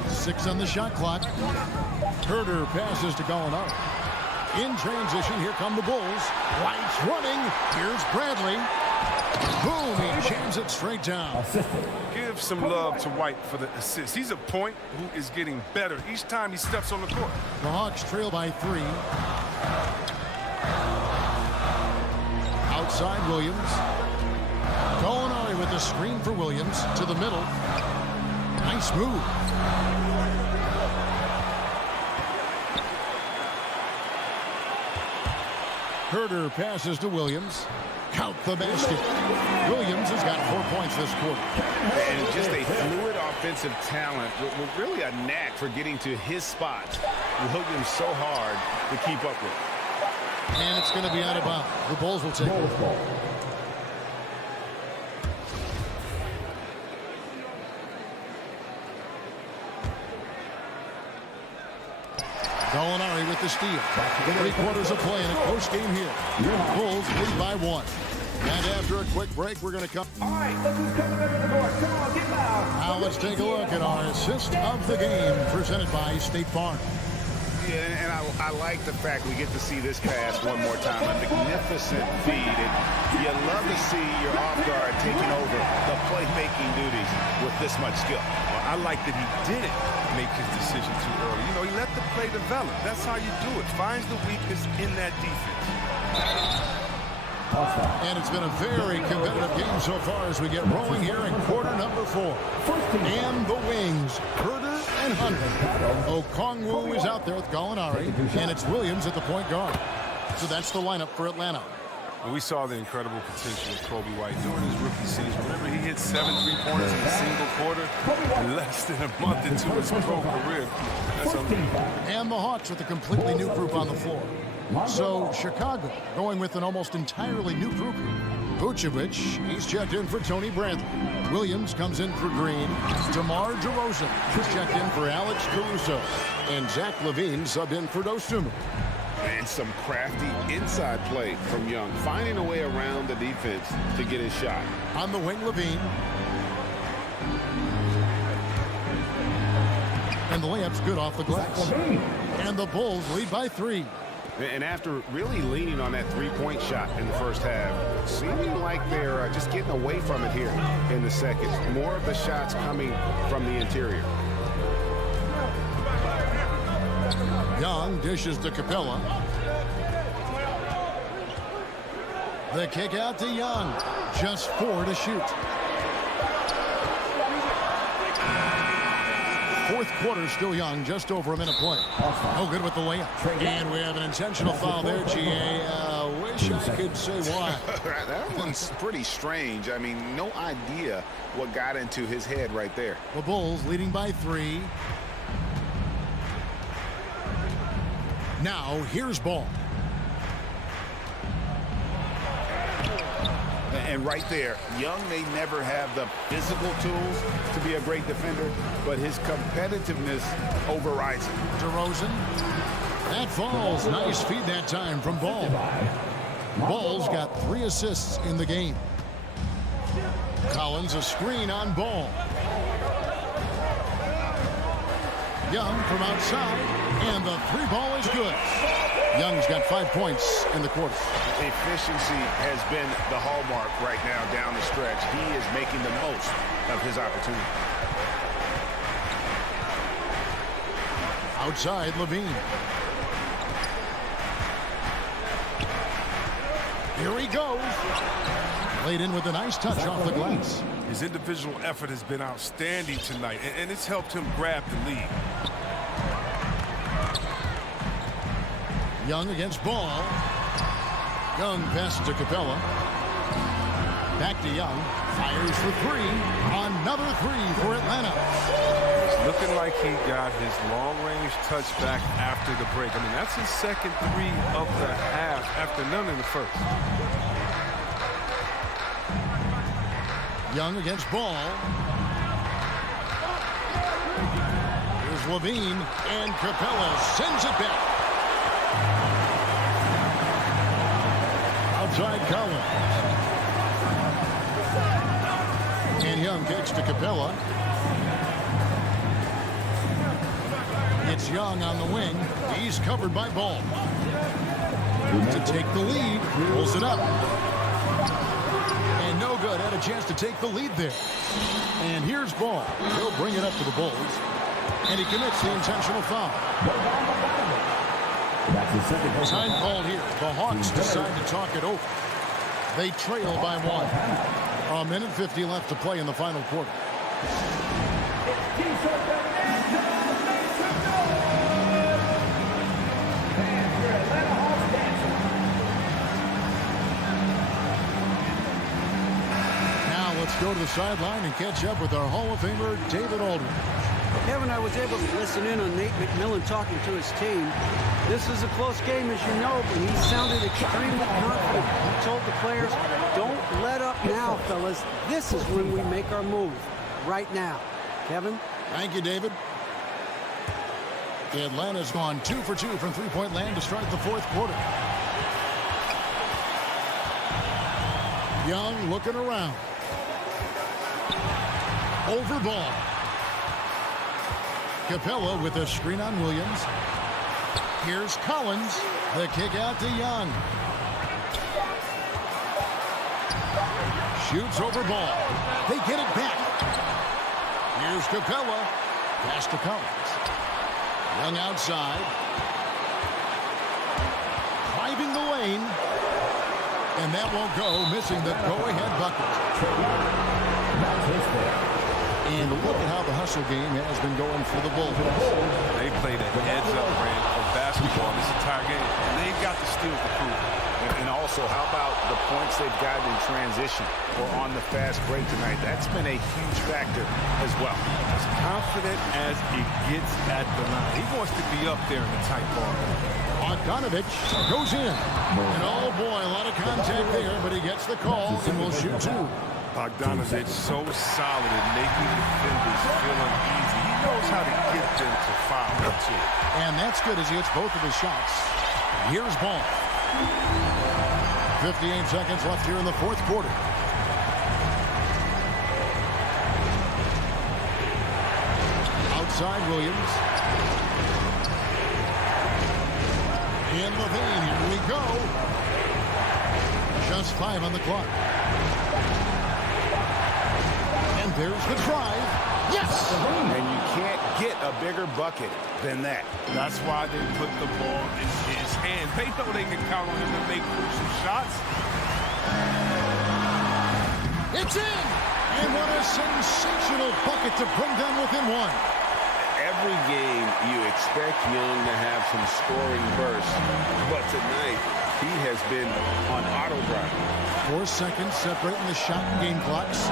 6 on the shot clock. Herter passes to Gallinari. In transition, here come the Bulls. White's running. Here's Bradley. Boom, he jams it straight down. Give some love to White for the assist. He's a point who is getting better each time he steps on the court. The Hawks trail by 3. Outside Williams. Gallinari with the screen for Williams to the middle. Nice move. Herter passes to Williams. Count the basket. Williams has got 4 points this quarter. And just a fluid offensive talent with really a knack for getting to his spots. We hooked him so hard to keep up with. And it's going to be out of bounds. The Bulls will take it. Gallinari with the steal. 3 quarters of play in a close game here. Bulls lead by 1. And after a quick break, we're going to come. All right, look who's coming over the court. Come on, get loud. Now let's take a look at our assist of the game presented by State Farm. Yeah, and I like the fact we get to see this pass one more time. A magnificent feed. And you love to see your off guard taking over the playmaking duties with this much skill. Well, I like that he didn't make his decision too early. You know, he let the play develop. That's how you do it. Finds the weakness in that defense. And it's been a very competitive game so far as we get rolling here in quarter number 4. And the wings, Herder and Hunter. Okongwu is out there with Gallinari, and it's Williams at the point guard. So that's the lineup for Atlanta. We saw the incredible potential of Kobe White during his rookie season. Remember, he hit 7 3-pointers in a single quarter in less than a month into his pro career. That's unbelievable. And the Hawks with a completely new group on the floor. So Chicago going with an almost entirely new group. Vucevic, he's checked in for Tony Bradley. Williams comes in for Green. DeMar DeRozan is checked in for Alex Caruso. And Zach LaVine subbed in for Dosunmu. And some crafty inside play from Young, finding a way around the defense to get his shot. On the wing, LaVine. And the layup's good off the glass. And the Bulls lead by 3. And after really leaning on that three-point shot in the first half, seeming like they're just getting away from it here in the second. More of the shots coming from the interior. Young dishes to Capella. The kick out to Young. Just 4 to shoot. Fourth quarter still Young, just over a minute play. No good with the layup. And we have an intentional foul there, GA. Wish I could say why. That one's pretty strange. I mean, no idea what got into his head right there. The Bulls leading by 3. Now, here's Ball. And right there, Young may never have the physical tools to be a great defender, but his competitiveness overrides it. DeRozan. That falls. Nice feed that time from Ball. Ball's got 3 assists in the game. Collins a screen on Ball. Young from outside, and the 3-ball is good. Young's got 5 points in the quarter. Efficiency has been the hallmark right now down the stretch. He is making the most of his opportunity. Outside, LaVine. Here he goes. Laid in with a nice touch off the glass. His individual effort has been outstanding tonight, and it's helped him grab the lead. Young against Ball. Young passes to Capella. Back to Young. Fires for 3. Another 3 for Atlanta. It's looking like he got his long-range touch back after the break. I mean, that's his second 3 of the half after none in the first. Young against Ball. Here's LaVine, and Capella sends it back. Outside Collins. And Young kicks to Capella. It's Young on the wing. He's covered by Ball. To take the lead, pulls it up. And no good. Had a chance to take the lead there. And here's Ball. He'll bring it up to the Bulls. And he commits the intentional foul. Time called here. The Hawks decide to talk it over. They trail by 1. A minute 50 left to play in the final quarter. Now let's go to the sideline and catch up with our Hall of Famer, David Aldridge. Kevin, I was able to listen in on Nate McMillan talking to his team. This is a close game, as you know, but he sounded extremely confident. He told the players, don't let up now, fellas. This is when we make our move, right now. Kevin? Thank you, David. Atlanta's gone 2 for 2 from three-point land to start the fourth quarter. Young looking around. Over Ball. Capella with a screen on Williams. Here's Collins. The kick out to Young. Shoots over Ball. They get it back. Here's Capella. Pass to Collins. Young outside. Driving the lane. And And that won't go, missing the go-ahead bucket. And look at how the hustle game has been going for the Bulls. They played a heads-up brand of basketball this entire game, and they've got the steals to prove it. And also, how about the points they've gotten in transition or on the fast break tonight? That's been a huge factor as well. As confident as it gets at the line. He wants to be up there in the tight ball. Bogdanovich goes in. And oh boy, a lot of contact there, but he gets the call and will shoot two. Bogdanovich so solid at making defenders feel uneasy. He knows how to get them to foul too. And that's good as he hits both of his shots. Here's Ball. 58 seconds left here in the fourth quarter. Outside Williams. In Levine, here we go. Just 5 on the clock. And there's the drive. Yes! And you can't get a bigger bucket than that. That's why they put the ball in his hand. They know they can count on him to make crucial shots. It's in! And what a sensational bucket to bring them within one. Every game you expect Young to have some scoring bursts, but tonight he has been on auto drive. 4 seconds separating the shot and game clocks.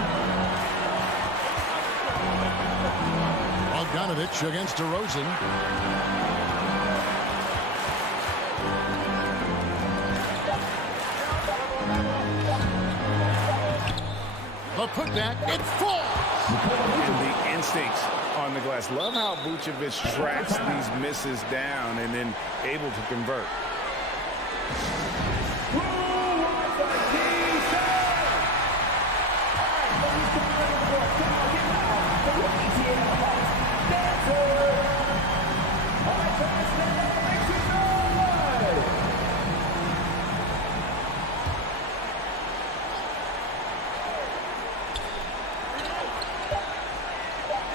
Bogdanovich against DeRozan. The putback, it falls! And the instincts on the glass. Love how Vucevic tracks these misses down and then able to convert.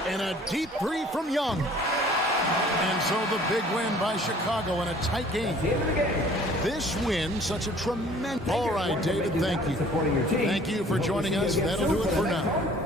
And a deep three from Young. And so the big win by Chicago in a tight game. This win, such a tremendous... All right, David, thank you. Thank you for joining us. That'll do it for now.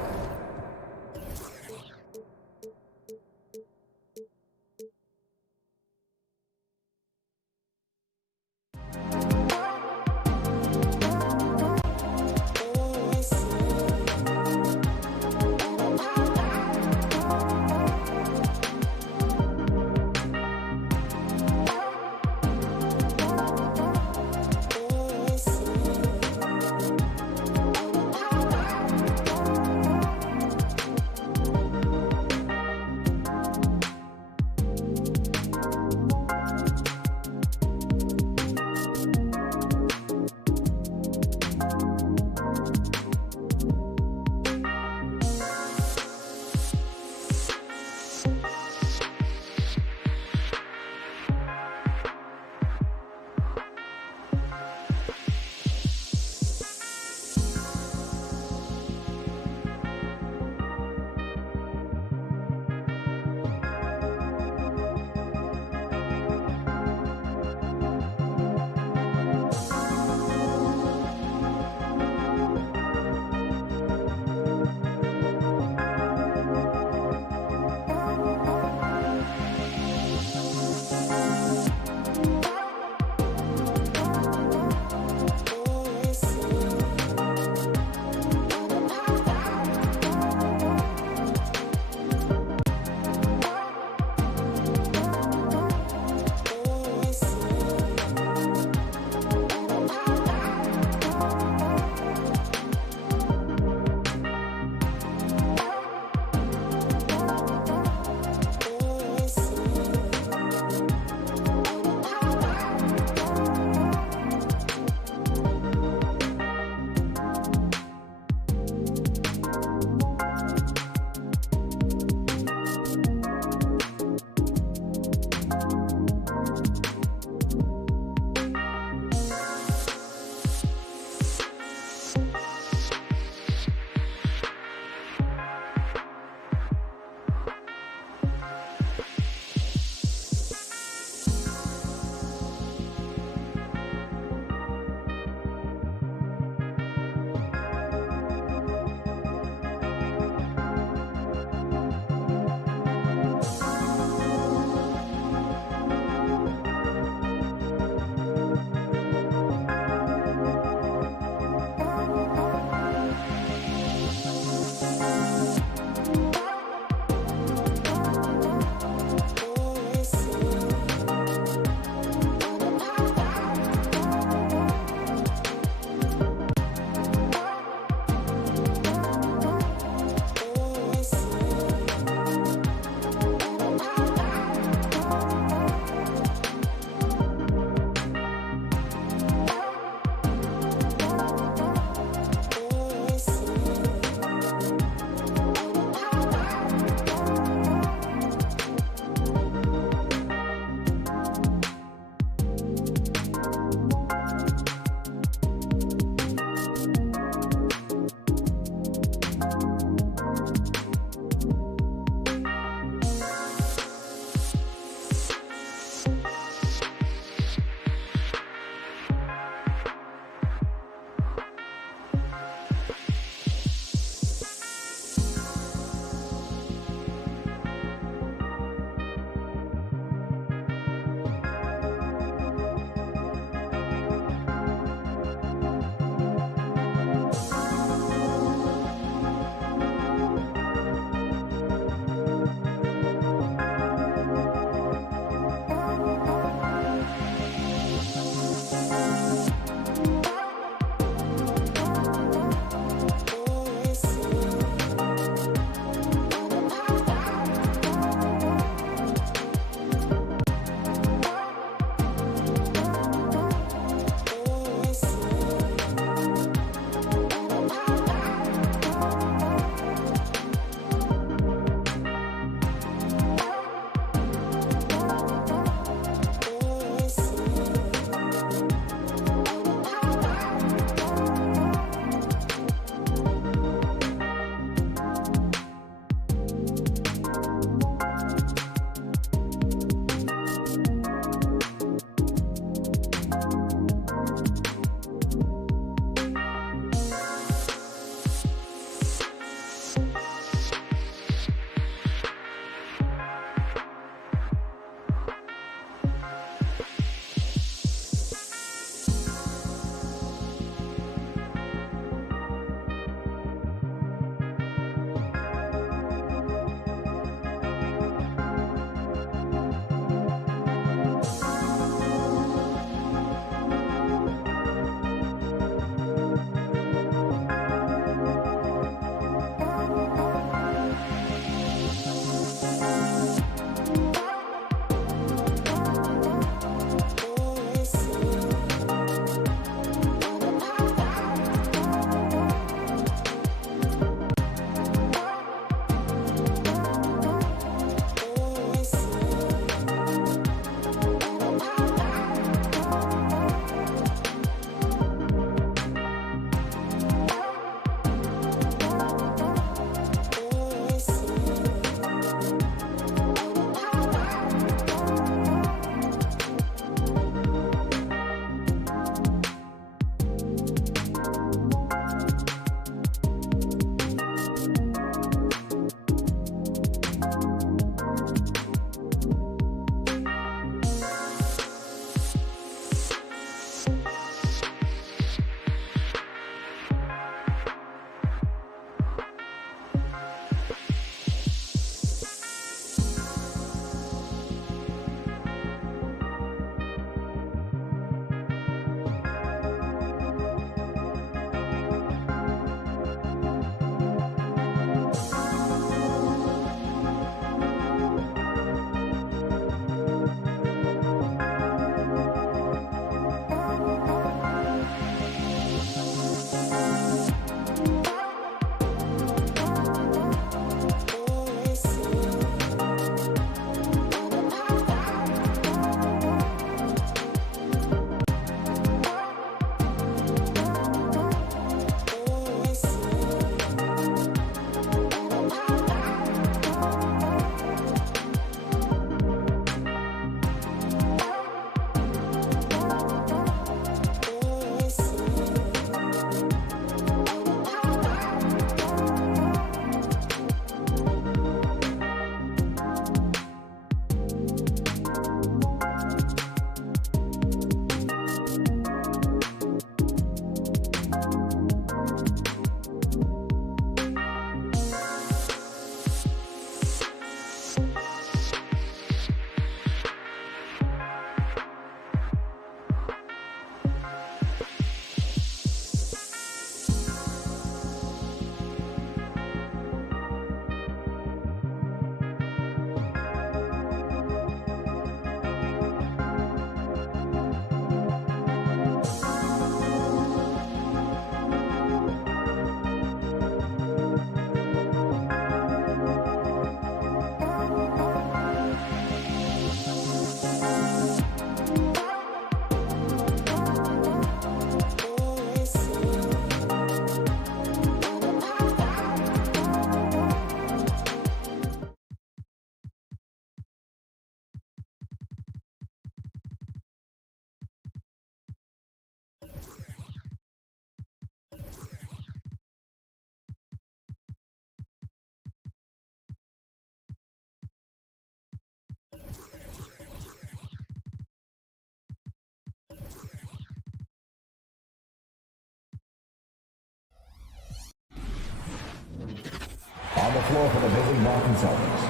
Boston Celtics.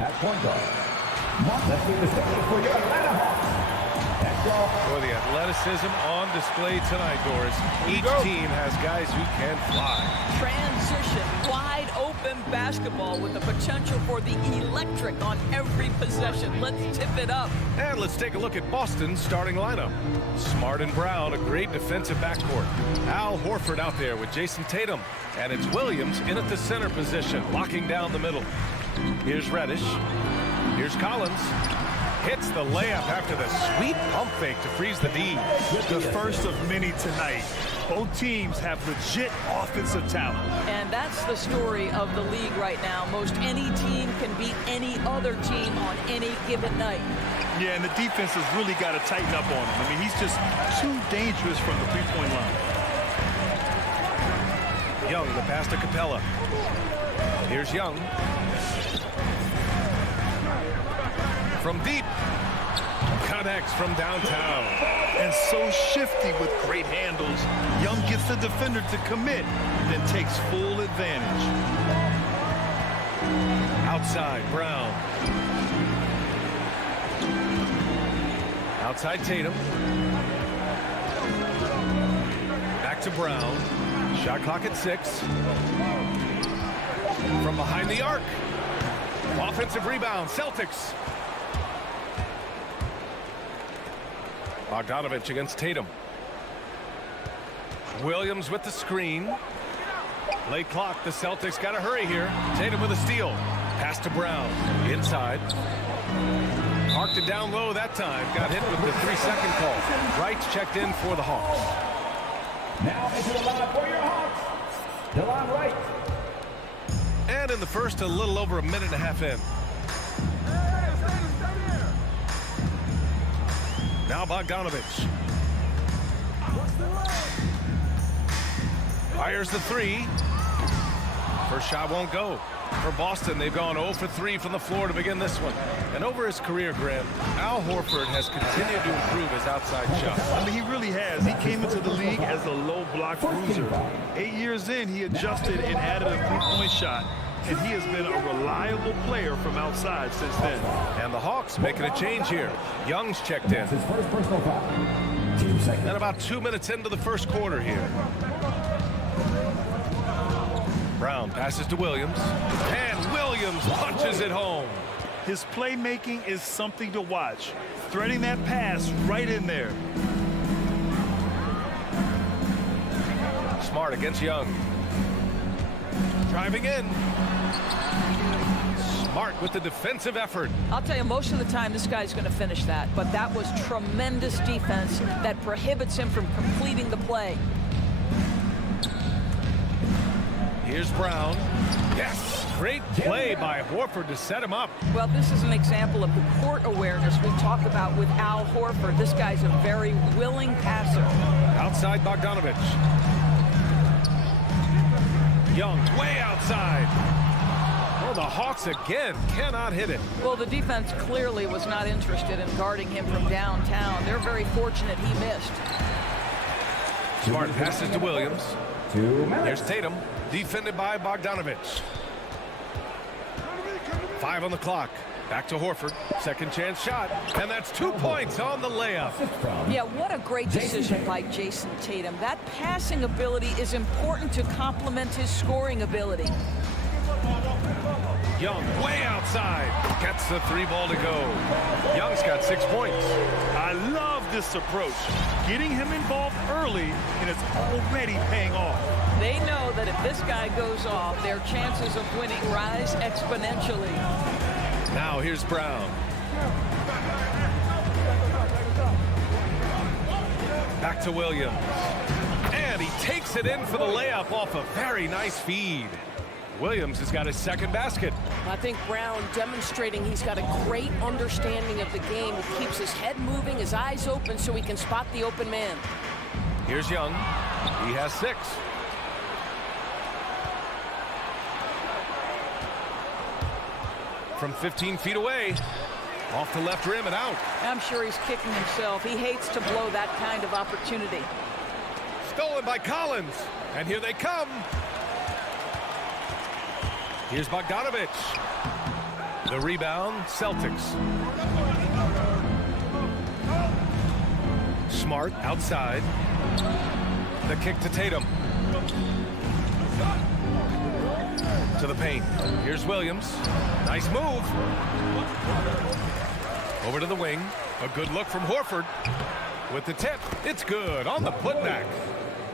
At point guard, let's meet the stage for your Atlanta Hawks. For the athleticism on display tonight, Doris. Each team has guys who can fly. Transition, wide open basketball with the potential for the electric on every possession. Let's tip it up. And let's take a look at Boston's starting lineup. Smart and Brown, a great defensive backcourt. Al Horford out there with Jason Tatum. And it's Williams in at the center position, locking down the middle. Here's Reddish. Here's Collins. Hits the layup after the sweet pump fake to freeze the D. The first of many tonight. Both teams have legit offensive talent. And that's the story of the league right now. Most any team can beat any other team on any given night. Yeah, and the defense has really got to tighten up on him. I mean, he's just too dangerous from the three-point line. Young, the pass to Capella. Here's Young. From deep. Connects from downtown. And so shifty with great handles. Young gets the defender to commit, then takes full advantage. Outside, Brown. Outside, Tatum. Back to Brown. Shot clock at 6. From behind the arc. Offensive rebound, Celtics. Bogdanovich against Tatum. Williams with the screen. Late clock, the Celtics got to hurry here. Tatum with a steal. Pass to Brown. Inside. Marked it down low that time. Got hit with the 3-second call. Wright's checked in for the Hawks. Now into the line for your Hawks, Delon Wright. And in the first, a little over a minute and a half in. Now Bogdanovich. Fires the 3. First shot won't go. For Boston, they've gone 0 for 3 from the floor to begin this one. And over his career, Grant, Al Horford has continued to improve his outside shot. I mean, he really has. He came into the league as a low block bruiser. 8 years in, he adjusted and added a three-point shot. And he has been a reliable player from outside since then. And the Hawks making a change here. Young's checked in. His first personal foul. 2 seconds. And about 2 minutes into the first quarter here. Brown passes to Williams. And Williams punches it home. His playmaking is something to watch. Threading that pass right in there. Smart against Young. Driving in. Smart with the defensive effort. I'll tell you, most of the time this guy's going to finish that, but that was tremendous defense that prohibits him from completing the play. Here's Brown. Yes, great play by Horford to set him up. Well, this is an example of the court awareness we talk about with Al Horford. This guy's a very willing passer. Outside Bogdanovich. Young way outside. Oh, the Hawks again cannot hit it. Well, the defense clearly was not interested in guarding him from downtown. They're very fortunate he missed. Smart passes to Williams. 2 minutes. Here's Tatum, defended by Bogdanovich. 5 on the clock. Back to Horford. Second chance shot. And that's 2 points on the layup. Yeah, what a great decision by Jason Tatum. That passing ability is important to complement his scoring ability. Young way outside. Gets the 3 ball to go. Young's got 6 points. I love this approach. Getting him involved early, and it's already paying off. They know that if this guy goes off, their chances of winning rise exponentially. Now here's Brown. Back to Williams. And he takes it in for the layup off a very nice feed. Williams has got his second basket. I think Brown demonstrating he's got a great understanding of the game. He keeps his head moving, his eyes open so he can spot the open man. Here's Young. He has 6. From 15 feet away. Off the left rim and out. I'm sure he's kicking himself. He hates to blow that kind of opportunity. Stolen by Collins. And here they come. Here's Bogdanovich. The rebound, Celtics. Smart outside. The kick to Tatum. To the paint. Here's Williams. Nice move. Over to the wing. A good look from Horford. With the tip. It's good on the putback.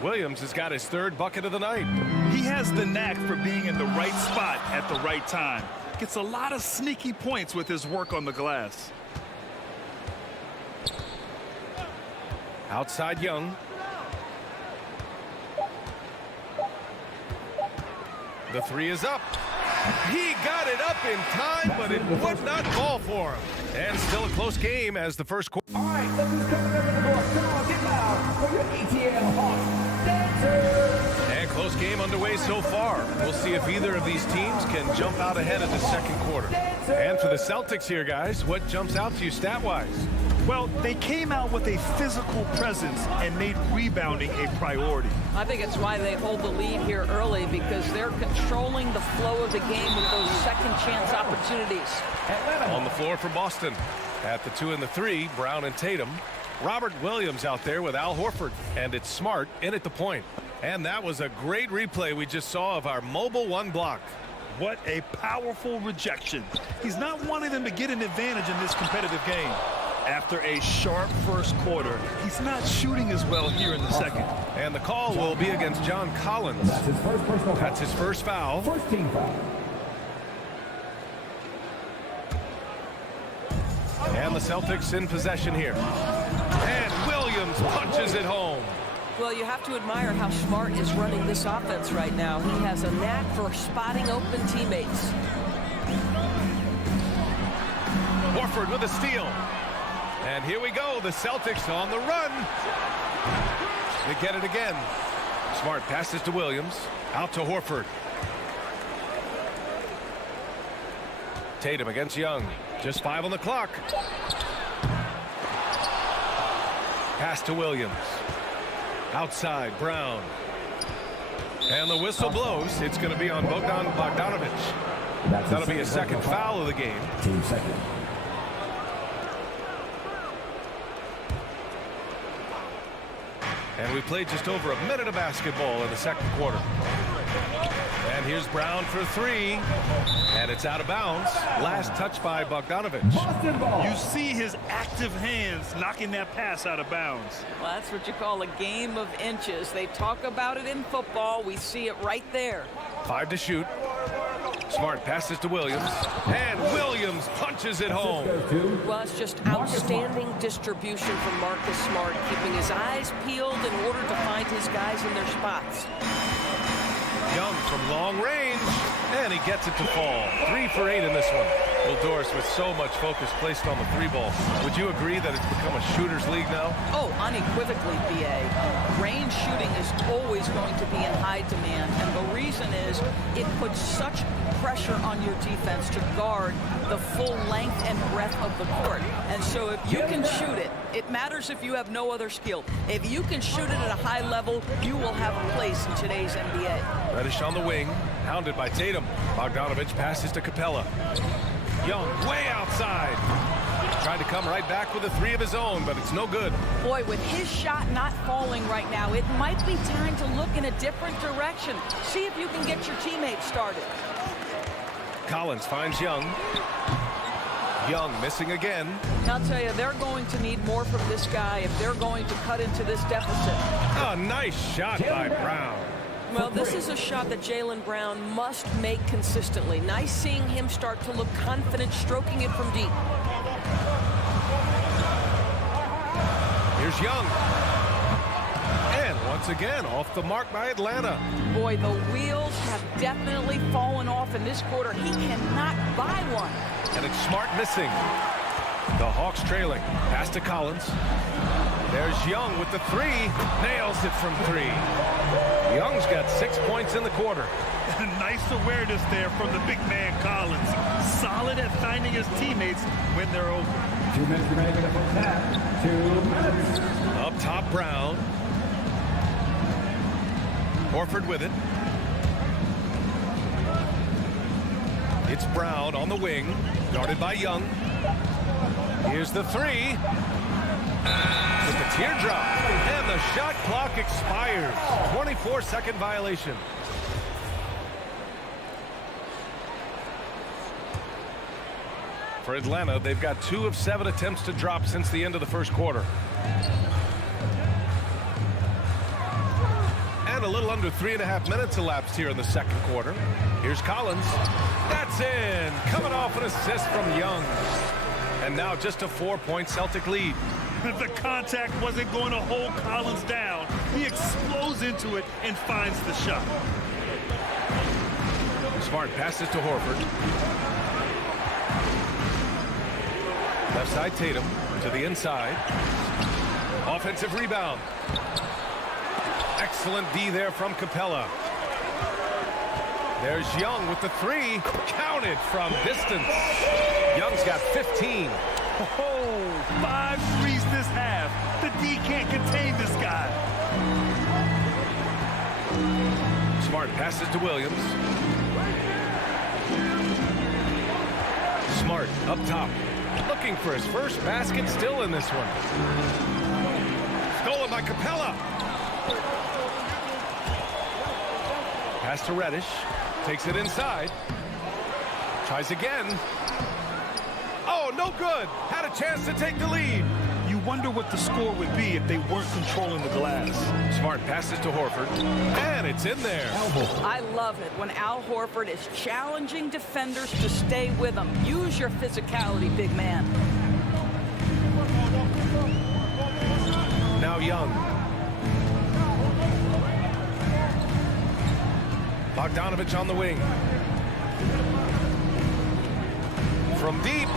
Williams has got his third bucket of the night. He has the knack for being in the right spot at the right time. Gets a lot of sneaky points with his work on the glass. Outside Young. The three is up. He got it up in time, but it would not fall for him. And still a close game as the first quarter. All right, look who's coming over the court. Come on, get loud for your ATL Hawks dancers. And close game underway so far. We'll see if either of these teams can jump out ahead of the second quarter. And for the Celtics here, guys, what jumps out to you stat-wise? Well, they came out with a physical presence and made rebounding a priority. I think it's why they hold the lead here early, because they're controlling the flow of the game with those second chance opportunities. On the floor for Boston. At the 2 and the 3, Brown and Tatum. Robert Williams out there with Al Horford. And it's Smart in at the point. And that was a great replay we just saw of our mobile one block. What a powerful rejection. He's not wanting them to get an advantage in this competitive game. After a sharp first quarter, he's not shooting as well here in the second. And the call will be against John Collins. That's his first personal foul. That's his first foul. First team foul. And the Celtics in possession here. And Williams punches it home. Well, you have to admire how Smart is running this offense right now. He has a knack for spotting open teammates. Horford with a steal. And here we go, the Celtics on the run. They get it again. Smart passes to Williams. Out to Horford. Tatum against Young. Just 5 on the clock. Pass to Williams. Outside, Brown. And the whistle blows. It's going to be on Bogdanovich. That'll be his second foul of the game. Team second. And we played just over a minute of basketball in the second quarter. And here's Brown for 3. And it's out of bounds. Last touch by Bogdanovich. You see his active hands knocking that pass out of bounds. Well, that's what you call a game of inches. They talk about it in football. We see it right there. 5 to shoot. Smart passes to Williams. And Williams punches it home. Well, it's just outstanding distribution from Marcus Smart, keeping his eyes peeled in order to find his guys in their spots. Young from long range, and he gets it to fall. 3 for 8 in this one. Well, Doris, with so much focus placed on the 3-ball, would you agree that it's become a shooter's league now? Oh, unequivocally, BA. Range shooting is always going to be in high demand, and the reason is it puts such pressure on your defense to guard the full length and breadth of the court. And so if you can shoot it, it matters if you have no other skill. If you can shoot it at a high level, you will have a place in today's NBA. Reddish on the wing, hounded by Tatum. Bogdanovich passes to Capella. Young way outside. Tried to come right back with a 3 of his own, but it's no good. Boy, with his shot not falling right now, it might be time to look in a different direction. See if you can get your teammates started. Collins finds Young. Young missing again. I'll tell you, they're going to need more from this guy if they're going to cut into this deficit. A nice shot by Brown. Well, this is a shot that Jaylen Brown must make consistently. Nice seeing him start to look confident, stroking it from deep. Here's Young. And once again, off the mark by Atlanta. Boy, the wheels have definitely fallen off in this quarter. He cannot buy one. And it's Smart missing. The Hawks trailing. Pass to Collins. There's Young with the 3. Nails it from 3. Young's got 6 points in the quarter. Nice awareness there from the big man Collins. Solid at finding his teammates when they're open. 2 minutes remaining in the first half. 2 minutes. Up top, Brown. Horford with it. It's Brown on the wing, guarded by Young. Here's the three. With the teardrop. And the shot clock expires. 24-second violation. For Atlanta, they've got 2 of 7 attempts to drop since the end of the first quarter. And a little under 3.5 minutes elapsed here in the second quarter. Here's Collins. That's in. Coming off an assist from Young. And now just a 4-point Celtic lead. The contact wasn't going to hold Collins down. He explodes into it and finds the shot. Smart passes to Horford. Left side Tatum to the inside. Offensive rebound. Excellent D there from Capella. There's Young with the three. Counted from distance. Young's got 15. Oh, 5 threes this half. The D can't contain this guy. Smart passes to Williams. Smart up top. Looking for his first basket, still in this one. Stolen by Capella. Pass to Reddish. Takes it inside. Tries again. Oh, no good. Had a chance to take the lead. You wonder what the score would be if they weren't controlling the glass. Smart passes to Horford. And it's in there. I love it when Al Horford is challenging defenders to stay with him. Use your physicality, big man. Now Young. Bogdanovich on the wing. From deep.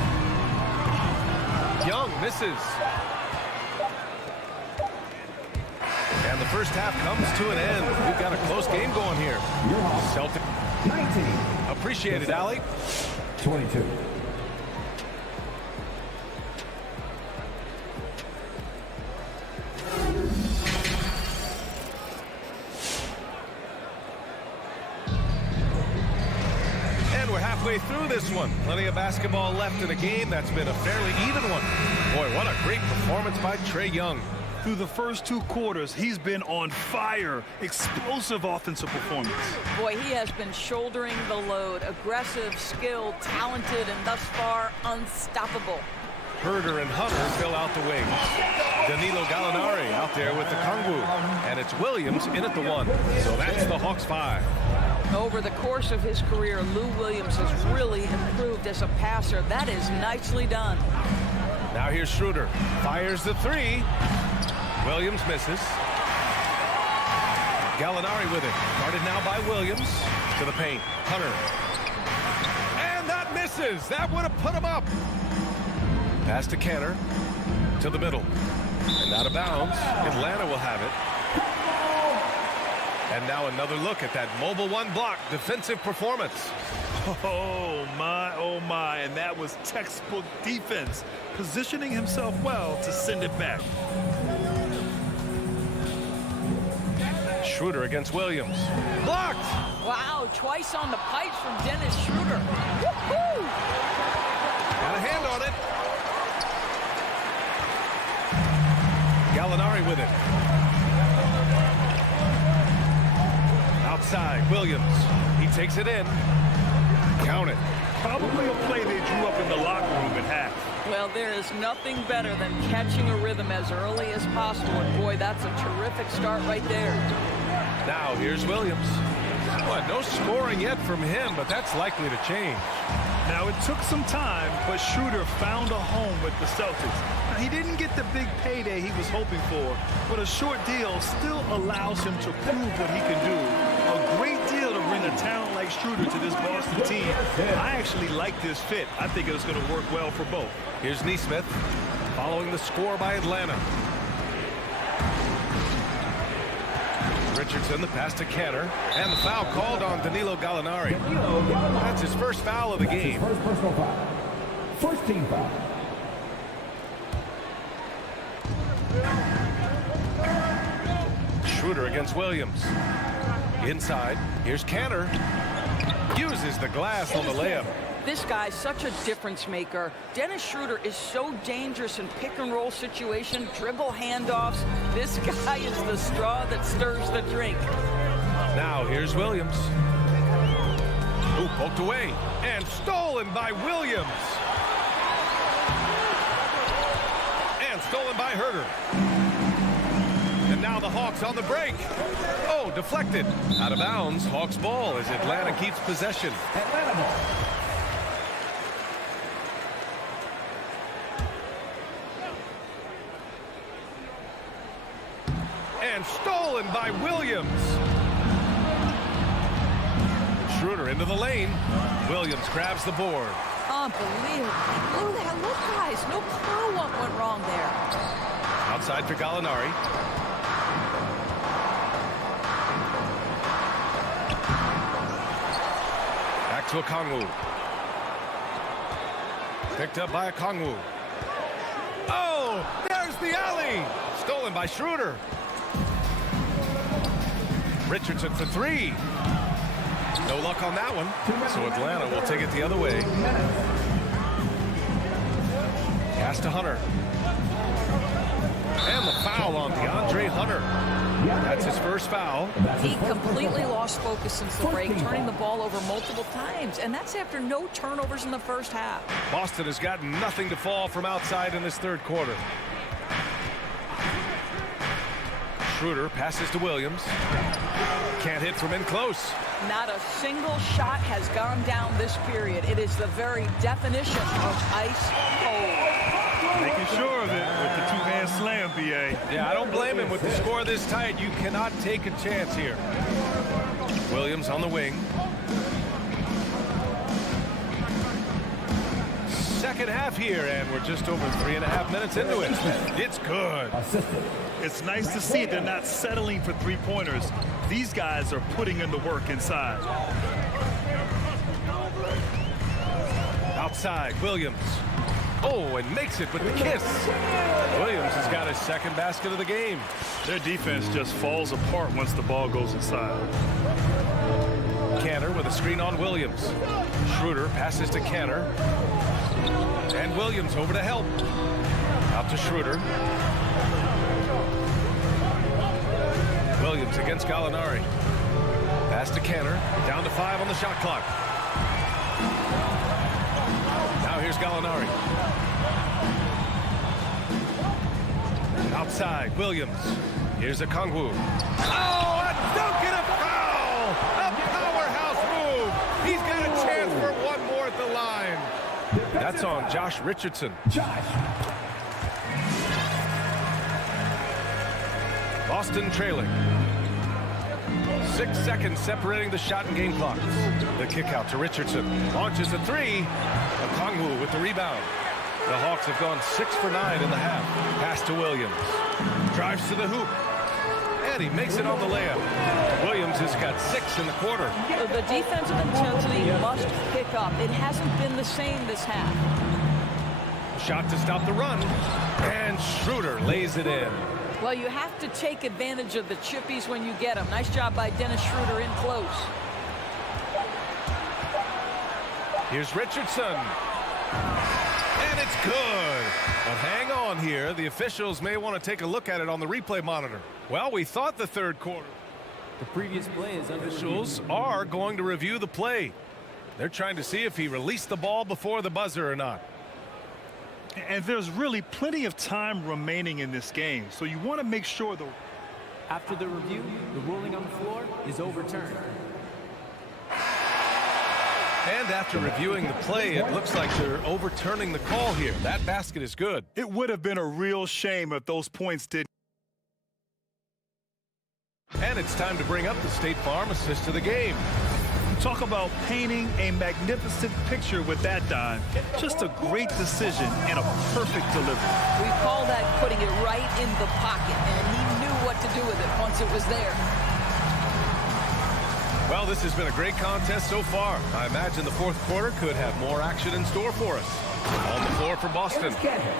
Young misses. And the first half comes to an end. We've got a close game going here. Celtic. 19. Appreciate it, Allie. 22. And we're halfway through this one. Plenty of basketball left in a game that's been a fairly even one. Boy, what a great performance by Trae Young. Through the first 2 quarters, he's been on fire. Explosive offensive performance. Boy, he has been shouldering the load. Aggressive, skilled, talented, and thus far unstoppable. Herder and Hunter fill out the wing. Danilo Gallinari out there with the Kongwu. And it's Williams in at the 1. So that's the Hawks 5. Over the course of his career, Lou Williams has really improved as a passer. That is nicely done. Now here's Schroeder. Fires the 3. Williams misses. Gallinari with it. Guarded now by Williams. To the paint. Hunter. And that misses. That would have put him up. Pass to Canner. To the middle. And out of bounds. Atlanta will have it. And now another look at that mobile 1 block defensive performance. Oh my, and that was textbook defense, positioning himself well to send it back. Schroeder against Williams. Blocked! Wow, twice on the pipes from Dennis Schroeder. Woo-hoo! Got a hand on it. Gallinari with it. Outside, Williams. He takes it in. Count it. Probably a play they drew up in the locker room at half. Well, there is nothing better than catching a rhythm as early as possible. And boy, that's a terrific start right there. Now here's Williams. Well, no scoring yet from him, but that's likely to change. Now, it took some time, but Schroeder found a home with the Celtics. Now, he didn't get the big payday he was hoping for, but a short deal still allows him to prove what he can do. A great deal to bring a talent like Schroeder to this Boston team. I actually like this fit. I think it's going to work well for both. Here's Nesmith following the score by Atlanta. Richardson, the pass to Canner, and the foul called on Danilo Gallinari. That's his first foul of the game. First personal foul. First team foul. Schroeder against Williams. Inside, here's Canner. Uses the glass on the layup. This guy's such a difference maker. Dennis Schroeder is so dangerous in pick and roll situation, dribble handoffs. This guy is the straw that stirs the drink. Now here's Williams. Ooh, poked away and stolen by Williams. And stolen by Herter. And now the Hawks on the break. Oh, deflected. Out of bounds. Hawks ball as Atlanta keeps possession. Atlanta ball. And stolen by Williams. Schroeder into the lane. Williams grabs the board. Unbelievable. Look, guys, no clue what went wrong there. Outside for Gallinari. Back to Okongwu. Picked up by Okongwu. Oh, there's the alley. Stolen by Schroeder. Richardson for three. No luck on that one. So Atlanta will take it the other way. Pass to Hunter. And the foul on DeAndre Hunter. That's his first foul. He completely lost focus since the break, turning the ball over multiple times. And that's after no turnovers in the first half. Boston has got nothing to fall from outside in this third quarter. Schroeder passes to Williams. Can't hit from in close. Not a single shot has gone down this period. It is the very definition of ice cold. Making sure of it with the two-hand slam, B.A. Yeah, I don't blame him with the score this tight. You cannot take a chance here. Williams on the wing. Second half here, and we're just over 3.5 minutes into it. It's good. It's nice to see they're not settling for three-pointers. These guys are putting in the work inside. Outside, Williams. Oh, and makes it with the kiss. Williams has got his second basket of the game. Their defense just falls apart once the ball goes inside. Canner with a screen on Williams. Schroeder passes to Canner. And Williams over to help. Out to Schroeder. Williams against Gallinari. Pass to Canner. Down to 5 on the shot clock. Now here's Gallinari. Outside, Williams. Here's Okongwu. Oh, a dunk and a foul! A powerhouse move! He's got a chance for one more at the line. That's on Josh Richardson. Boston trailing. 6 seconds separating the shot and game clocks. The kick out to Richardson. Launches a three. Okongwu with the rebound. The Hawks have gone 6 for 9 in the half. Pass to Williams. Drives to the hoop. And he makes it on the layup. Williams has got 6 in the quarter. The defensive intensity must pick up. It hasn't been the same this half. Shot to stop the run. And Schroeder lays it in. Well, you have to take advantage of the chippies when you get them. Nice job by Dennis Schroeder in close. Here's Richardson. And it's good. But hang on here. The officials may want to take a look at it on the replay monitor. Well, we thought the third quarter. The previous play is under Officials are going to review the play. They're trying to see if he released the ball before the buzzer or not. And there's really plenty of time remaining in this game, so you want to make sure the... After the review, the ruling on the floor is overturned. And after reviewing the play, it looks like they're overturning the call here. That basket is good. It would have been a real shame if those points didn't. And it's time to bring up the State Farm assist to the game. Talk about painting a magnificent picture with that dime. Just a great decision and a perfect delivery. We call that putting it right in the pocket, and he knew what to do with it once it was there. Well, this has been a great contest so far. I imagine the fourth quarter could have more action in store for us. On the floor for Boston,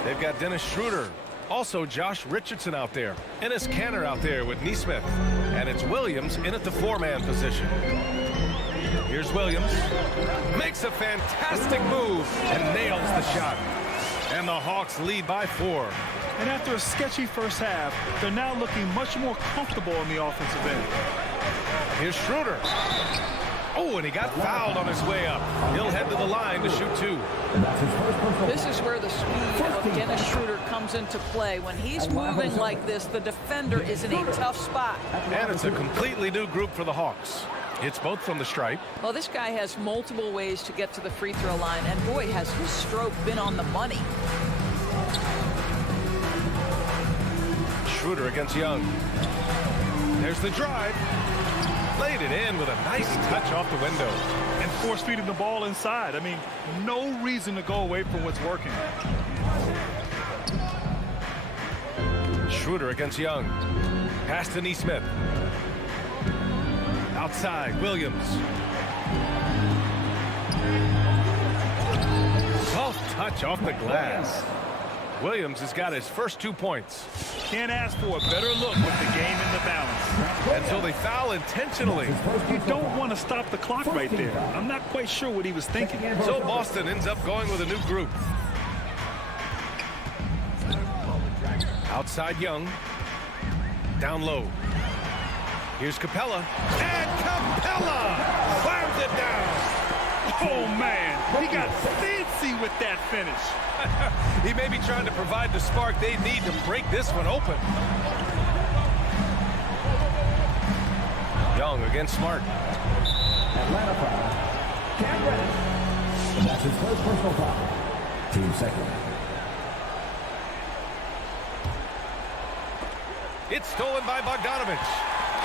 they've got Dennis Schroeder. Also, Josh Richardson out there. Enes Kanter out there with Nesmith. And it's Williams in at the 4-man position. Here's Williams. Makes a fantastic move and nails the shot. And the Hawks lead by 4. And after a sketchy first half, they're now looking much more comfortable in the offensive end. Here's Schroeder. Oh, and he got fouled on his way up. He'll head to the line to shoot 2. This is where the speed of Dennis Schroeder comes into play. When he's moving like this, the defender is in a tough spot. And it's a completely new group for the Hawks. It's both from the stripe. Well, this guy has multiple ways to get to the free throw line, and boy, has his stroke been on the money. Schroeder against Young. There's the drive. Laid it in with a nice touch off the window. And force feeding the ball inside. I mean, no reason to go away from what's working. Schroeder against Young. Pass to Neesmith. Outside, Williams. Soft touch off the glass. Williams has got his first 2 points. Can't ask for a better look with the game in the balance. Until they foul intentionally. You don't want to stop the clock right there. I'm not quite sure what he was thinking. So Boston ends up going with a new group. Outside Young. Down low. Here's Capella. And Capella slams it down. Oh, man. He got fancy with that finish. He may be trying to provide the spark they need to break this one open. Young against Smart. Atlanta foul. Cam Reddish. That's his first personal foul. Team second. It's stolen by Bogdanovich.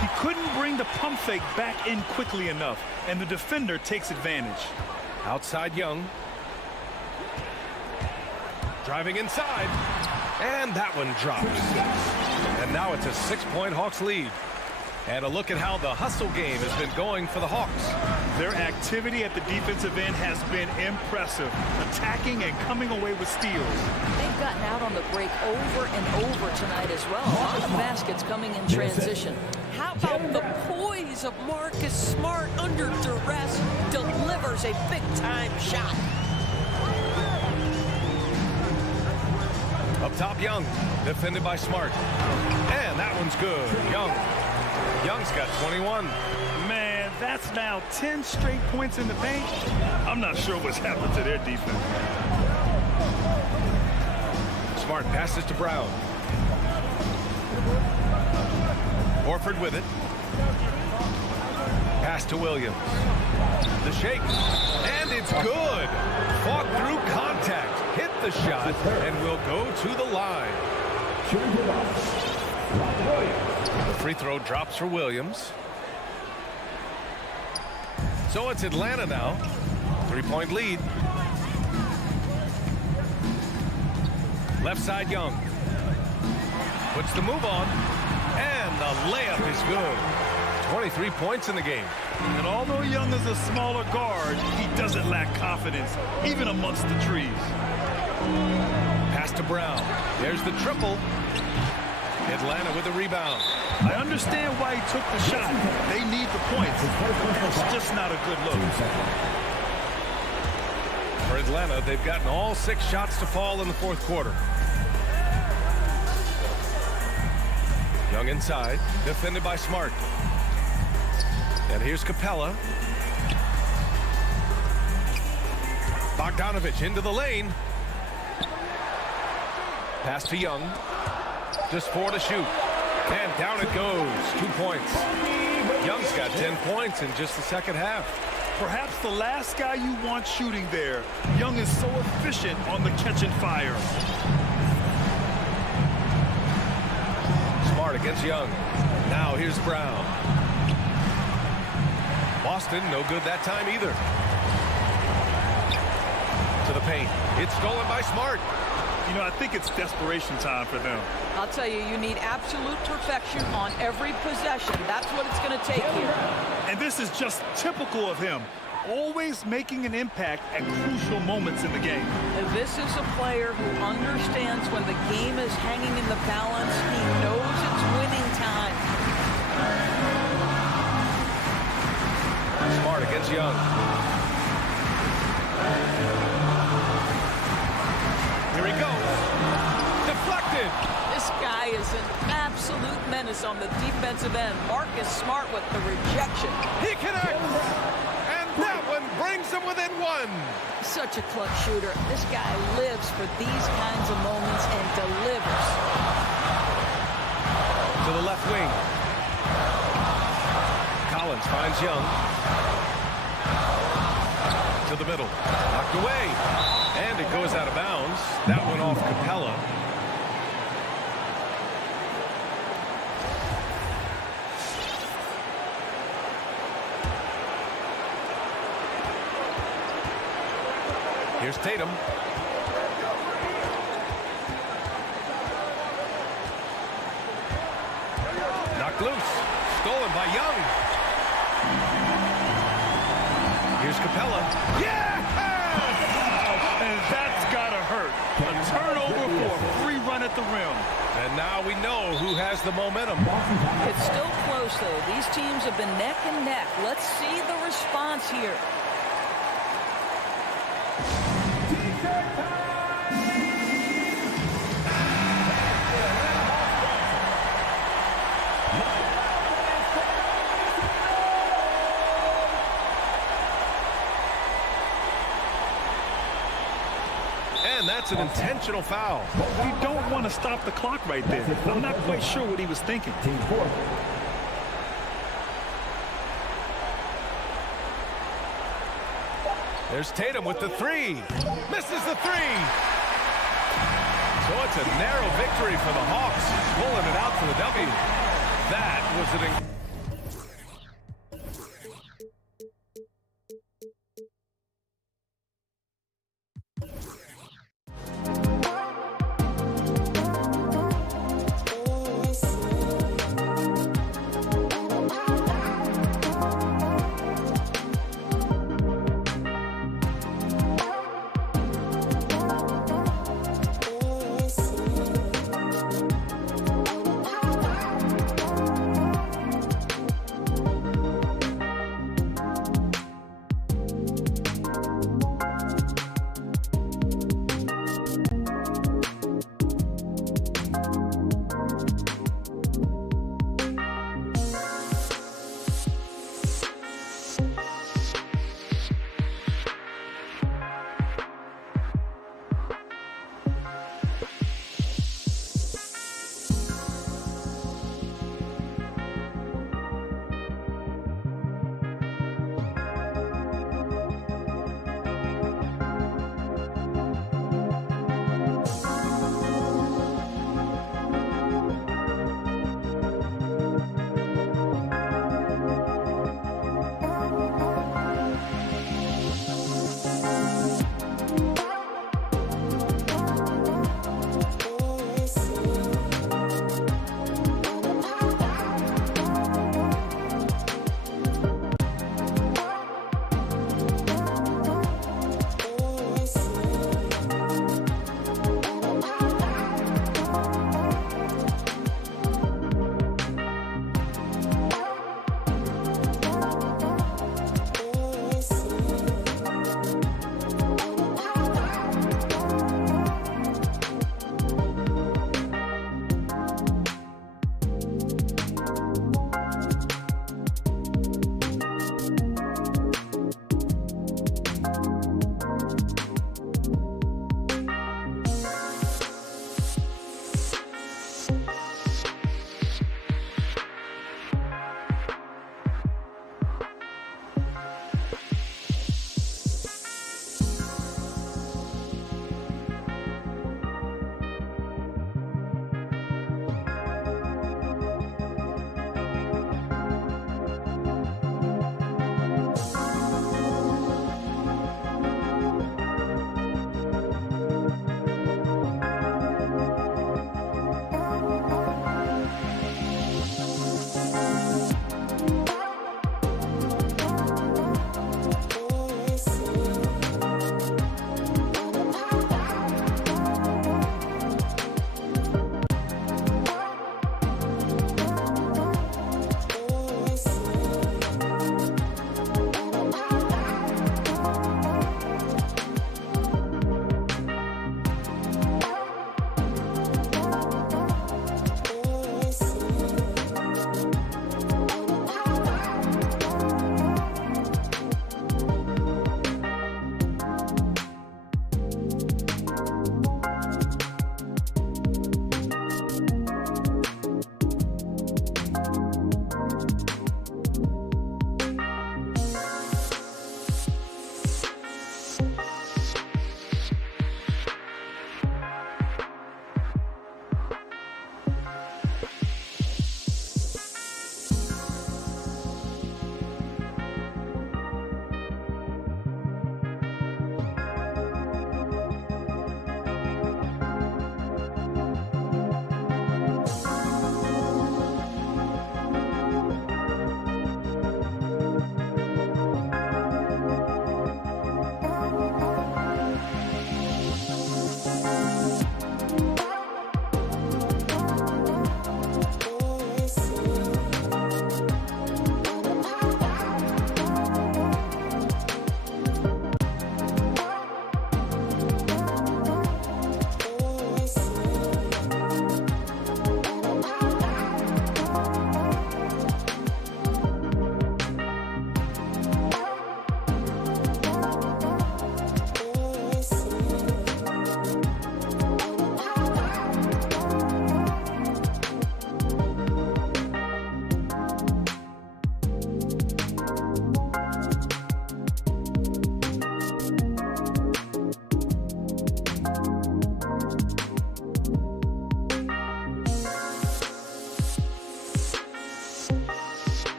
He couldn't bring the pump fake back in quickly enough, and the defender takes advantage. Outside Young. Driving inside. And that one drops. And now it's a 6-point Hawks lead. And a look at how the hustle game has been going for the Hawks. Their activity at the defensive end has been impressive, attacking and coming away with steals. They've gotten out on the break over and over tonight as well. A lot of baskets coming in transition. How about the poise of Marcus Smart under duress, delivers a big-time shot. Up top, Young, defended by Smart. And that one's good. Young's got 21. Man, that's now 10 straight points in the paint. I'm not sure what's happened to their defense. Smart passes to Brown. Horford with it. Pass to Williams. The shake. And it's good. Fought through contact. Hit the shot and will go to the line. The free throw drops for Williams. So it's Atlanta now. 3-point lead. Left side Young. Puts the move on. And the layup is good. 23 points in the game. And although Young is a smaller guard, he doesn't lack confidence, even amongst the trees. Pass to Brown. There's the triple. Atlanta with the rebound. I understand why he took the shot. They need the points. It's just not a good look. For Atlanta, they've gotten all 6 shots to fall in the fourth quarter. Young inside, defended by Smart. And here's Capella. Bogdanovich into the lane. Pass to Young. Just 4 to shoot. And down it goes. 2 points. Young's got 10 points in just the second half. Perhaps the last guy you want shooting there. Young is so efficient on the catch and fire. Smart against Young. Now here's Brown. Boston, no good that time either. To the paint. It's stolen by Smart. You know, I think it's desperation time for them. I'll tell you, you need absolute perfection on every possession. That's what it's going to take here. And this is just typical of him. Always making an impact at crucial moments in the game. And this is a player who understands when the game is hanging in the balance. He knows it's winning time. Smart against Young. Here he goes. Deflected. This guy is an absolute menace on the defensive end. Marcus Smart with the rejection. He connects. And that one brings him within one. Such a clutch shooter. This guy lives for these kinds of moments and delivers. To the left wing. Collins finds Young. To the middle. Knocked away. And it goes out of bounds. That one off Capella. Here's Tatum. Knocked loose. Stolen by Young. Here's Capella. Yeah! And that's got to hurt. A turnover for a free run at the rim. And now we know who has the momentum. It's still close, though. These teams have been neck and neck. Let's see the response here. And that's an intentional foul. You don't want to stop the clock right there. I'm not quite sure what he was thinking. There's Tatum with the three. Misses the three. So it's a narrow victory for the Hawks, pulling it out for the W. That was an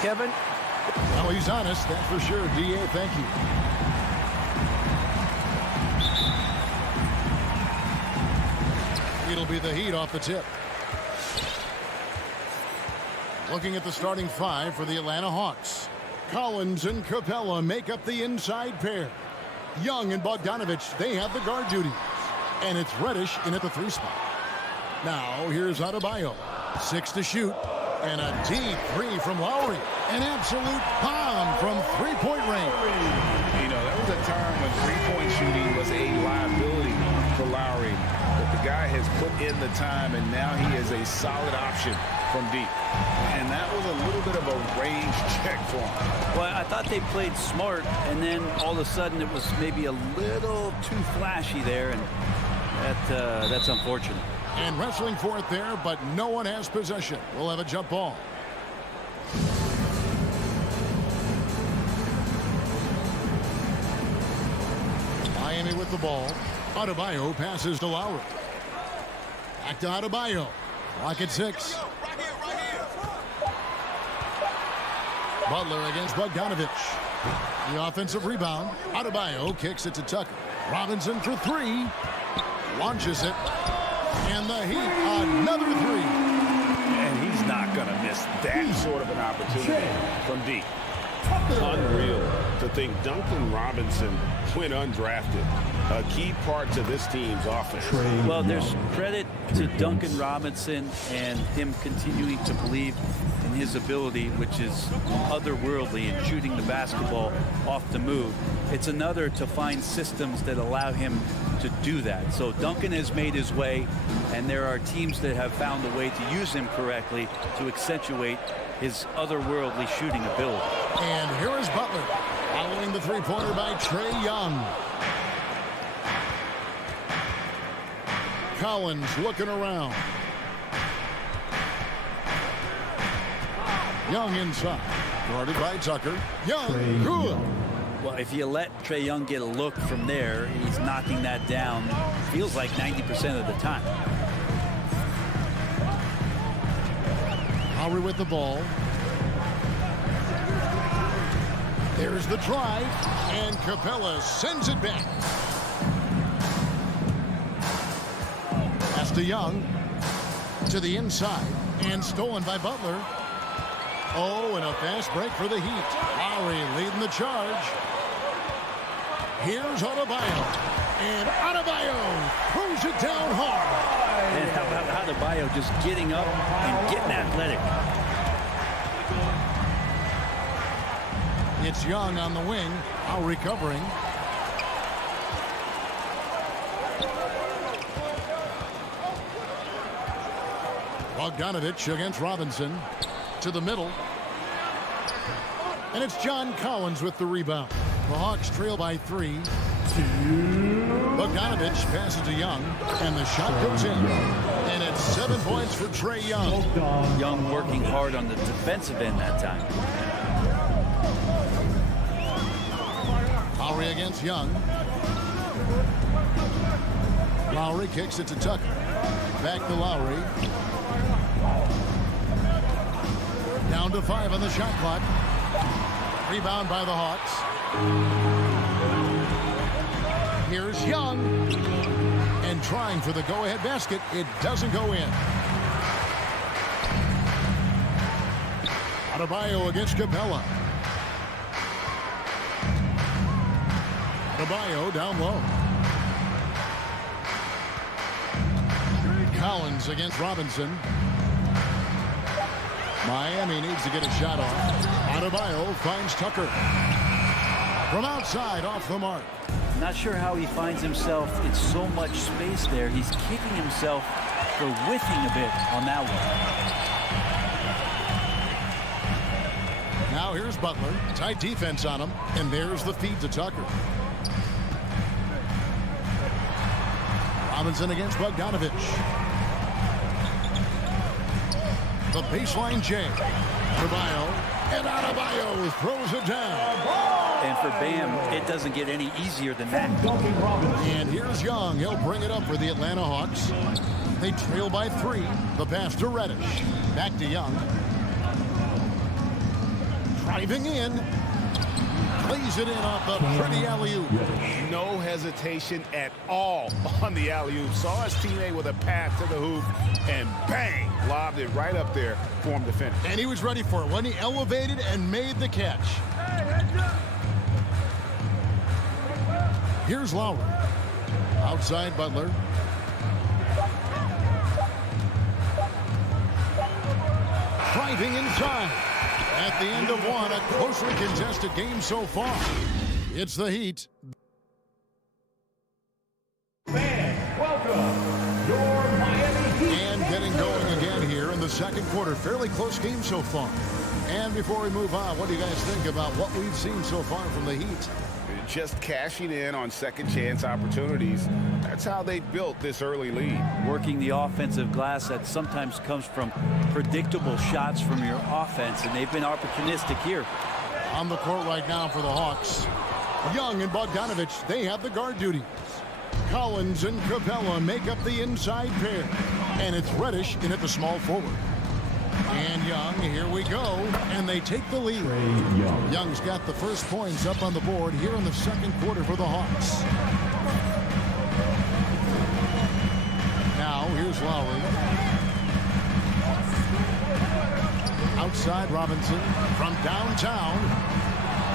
Kevin? Well, he's honest, that's for sure. D.A., thank you. It'll be the Heat off the tip. Looking at the starting five for the Atlanta Hawks. Collins and Capella make up the inside pair. Young and Bogdanovich, they have the guard duties. And it's Reddish in at the 3 spot. Now, here's Adebayo. 6 to shoot. And a deep 3 from Lowry. An absolute bomb from three-point range. You know, there was a time when three-point shooting was a liability for Lowry. But the guy has put in the time, and now he is a solid option from deep. And that was a little bit of a range check for him. Well, I thought they played smart, and then all of a sudden it was maybe a little too flashy there, and that's unfortunate. And wrestling for it there, but no one has possession. We'll have a jump ball. Miami with the ball. Adebayo passes to Lowry. Back to Adebayo. Clock at 6. Butler against Bogdanovich. The offensive rebound. Adebayo kicks it to Tucker. Robinson for 3. Launches it. And the Heat, another 3. And he's not going to miss that sort of an opportunity from deep. Unreal to think Duncan Robinson went undrafted. A key part to this team's offense. Well, there's credit to Duncan Robinson and him continuing to believe in his ability, which is otherworldly in shooting the basketball off the move. It's another to find systems that allow him to do that. So Duncan has made his way, and there are teams that have found a way to use him correctly to accentuate his otherworldly shooting ability. And here is Butler, following the three-pointer by Trae Young. Collins looking around. Young inside, guarded by Tucker. Young, good. Well, if you let Trae Young get a look from there, he's knocking that down, feels like 90% of the time. Lowry with the ball. There's the drive, and Capella sends it back. Pass to Young, to the inside, and stolen by Butler. Oh, and a fast break for the Heat. Lowry leading the charge. Here's Adebayo, and Adebayo throws it down hard. And how about Adebayo just getting up and getting athletic? It's Young on the wing, now recovering. Bogdanovich against Robinson. To the middle. And it's John Collins with the rebound. The Hawks trail by 3. Bogdanovich passes to Young, and the shot goes in. And it's 7 points for Trae Young. Young working hard on the defensive end that time. Lowry against Young. Lowry kicks it to Tucker. Back to Lowry. Down to 5 on the shot clock. Rebound by the Hawks. Here's Young. And trying for the go-ahead basket. It doesn't go in. Adebayo against Capella. Adebayo down low. Collins against Robinson. Miami needs to get a shot off. Adebayo finds Tucker. From outside, off the mark. Not sure how he finds himself in so much space there. He's kicking himself for whiffing a bit on that one. Now here's Butler. Tight defense on him. And there's the feed to Tucker. Robinson against Bogdanovich. The baseline J. Adebayo. And Adebayo throws it down. And for Bam, it doesn't get any easier than that. And here's Young. He'll bring it up for the Atlanta Hawks. They trail by 3. The pass to Reddish. Back to Young. driving in. Plays it in off the pretty alley-oop. No hesitation at all on the alley-oop. Saw his teammate with a pass to the hoop, and bang, lobbed it right up there for him to finish. And he was ready for it when he elevated and made the catch. Here's Lowry. Outside Butler. Driving inside. At the end of one, a closely contested game so far. It's the Heat. Fans, welcome your Miami Heat. And getting going again here in the second quarter. Fairly close game so far. And before we move on, what do you guys think about what we've seen so far from the Heat? Just cashing in on second chance opportunities. That's how they built this early lead. Working the offensive glass that sometimes comes from predictable shots from your offense, and they've been opportunistic here. On the court right now for the Hawks. Young and Bogdanovich, they have the guard duties. Collins and Capella make up the inside pair. And it's Reddish in at the small forward. And Young, here we go, and they take the lead. Young's got the first points up on the board here in the second quarter for the Hawks. Now, here's Lowry. Outside Robinson from downtown,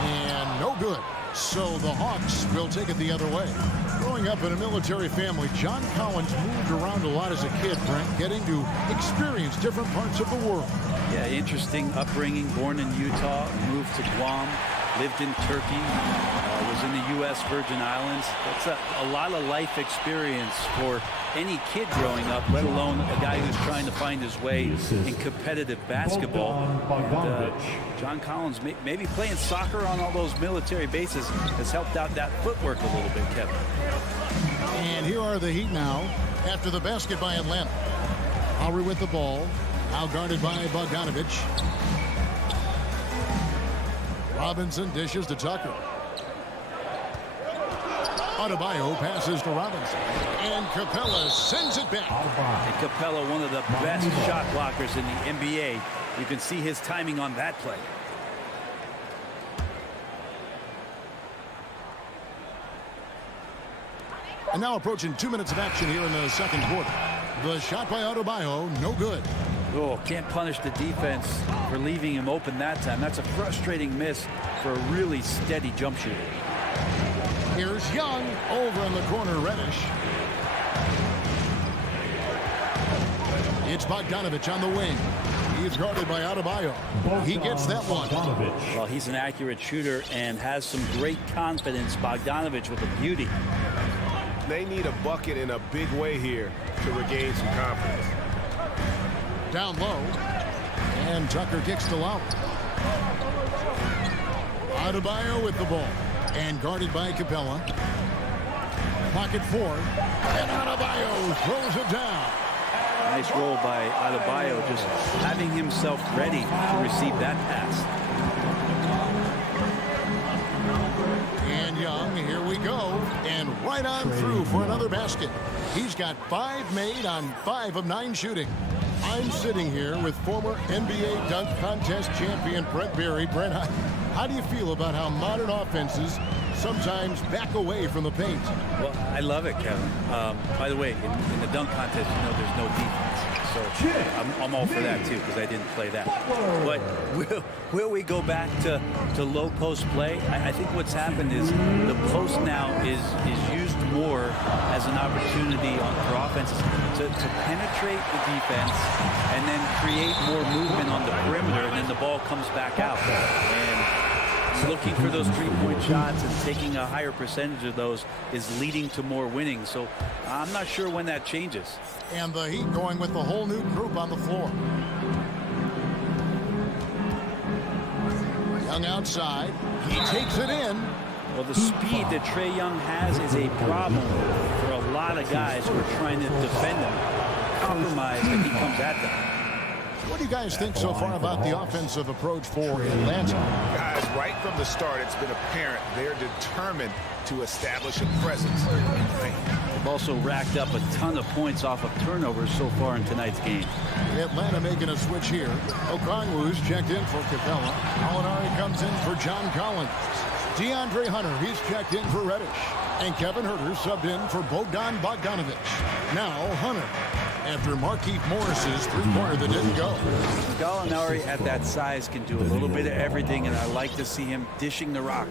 and no good. So the Hawks will take it the other way. Growing up in a military family, John Collins moved around a lot as a kid, Brent, getting to experience different parts of the world. Yeah, interesting upbringing. Born in Utah, moved to Guam, lived in Turkey, was in the U.S. Virgin Islands. That's a lot of life experience for any kid growing up, let alone a guy who's trying to find his way in competitive basketball. And, John Collins, maybe playing soccer on all those military bases has helped out that footwork a little bit, Kevin. And here are the Heat now after the basket by Atlanta. Lowry with the ball. Now guarded by Bogdanovich. Robinson dishes to Tucker. Adebayo passes to Robinson. And Capella sends it back. And Capella, one of the best shot blockers in the NBA. You can see his timing on that play. And now approaching 2 minutes of action here in the second quarter. The shot by Adebayo, no good. Oh, can't punish the defense for leaving him open that time. That's a frustrating miss for a really steady jump shooter. Here's Young over in the corner, Reddish. It's Bogdanovich on the wing. He's guarded by Adebayo. He gets that one. Well, he's an accurate shooter and has some great confidence. Bogdanovich with a beauty. They need a bucket in a big way here to regain some confidence. Down low. And Tucker kicks to Lowry. Adebayo with the ball. And guarded by Capella. Pocket four. And Adebayo throws it down. Nice roll by Adebayo, just having himself ready to receive that pass. And Young, here we go. And right on through for another basket. He's got 5 made on 5 of 9 shooting. I'm sitting here with former NBA dunk contest champion Brent Berry. Brent, how do you feel about how modern offenses sometimes back away from the paint? Well, I love it, Kevin. By the way, in the dunk contest, you know there's no defense. So I'm all for that, too, because I didn't play that. But will we go back to low post play? I think what's happened is the post now is used more as an opportunity for offenses to penetrate the defense and then create more movement on the perimeter, and then the ball comes back out. And looking for those three-point shots and taking a higher percentage of those is leading to more winning. So I'm not sure when that changes. And the Heat going with the whole new group on the floor. Young outside. He takes it in. Well, the speed that Trae Young has is a problem for a lot of guys who are trying to defend him. Compromise that he comes at them. What do you guys think so far about the offensive approach for Atlanta? Guys, right from the start, it's been apparent they're determined to establish a presence in the paint. They've also racked up a ton of points off of turnovers so far in tonight's game. Atlanta making a switch here. Okongwu's checked in for Capella. Molinari comes in for John Collins. DeAndre Hunter, he's checked in for Reddish. And Kevin Huerter subbed in for Bogdan Bogdanovic. Now Hunter, after Markieff Morris's three-pointer that didn't go. Gallinari at that size can do a little bit of everything, and I like to see him dishing the rock.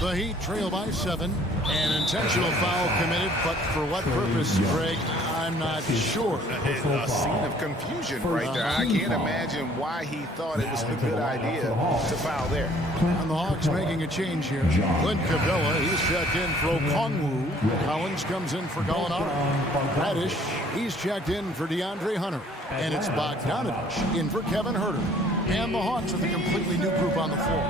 The Heat trail by 7. An intentional foul committed, but for what purpose, Greg? I'm not sure. A scene of confusion right there. I can't imagine why he thought it was a good idea to foul there. And the Hawks making a change here. Clint Capella, he's checked in for Okongwu. Collins comes in for Gallinari. Reddish, he's checked in for DeAndre Hunter. And it's Bogdanovic in for Kevin Huerter. And the Hawks with a completely new group on the floor.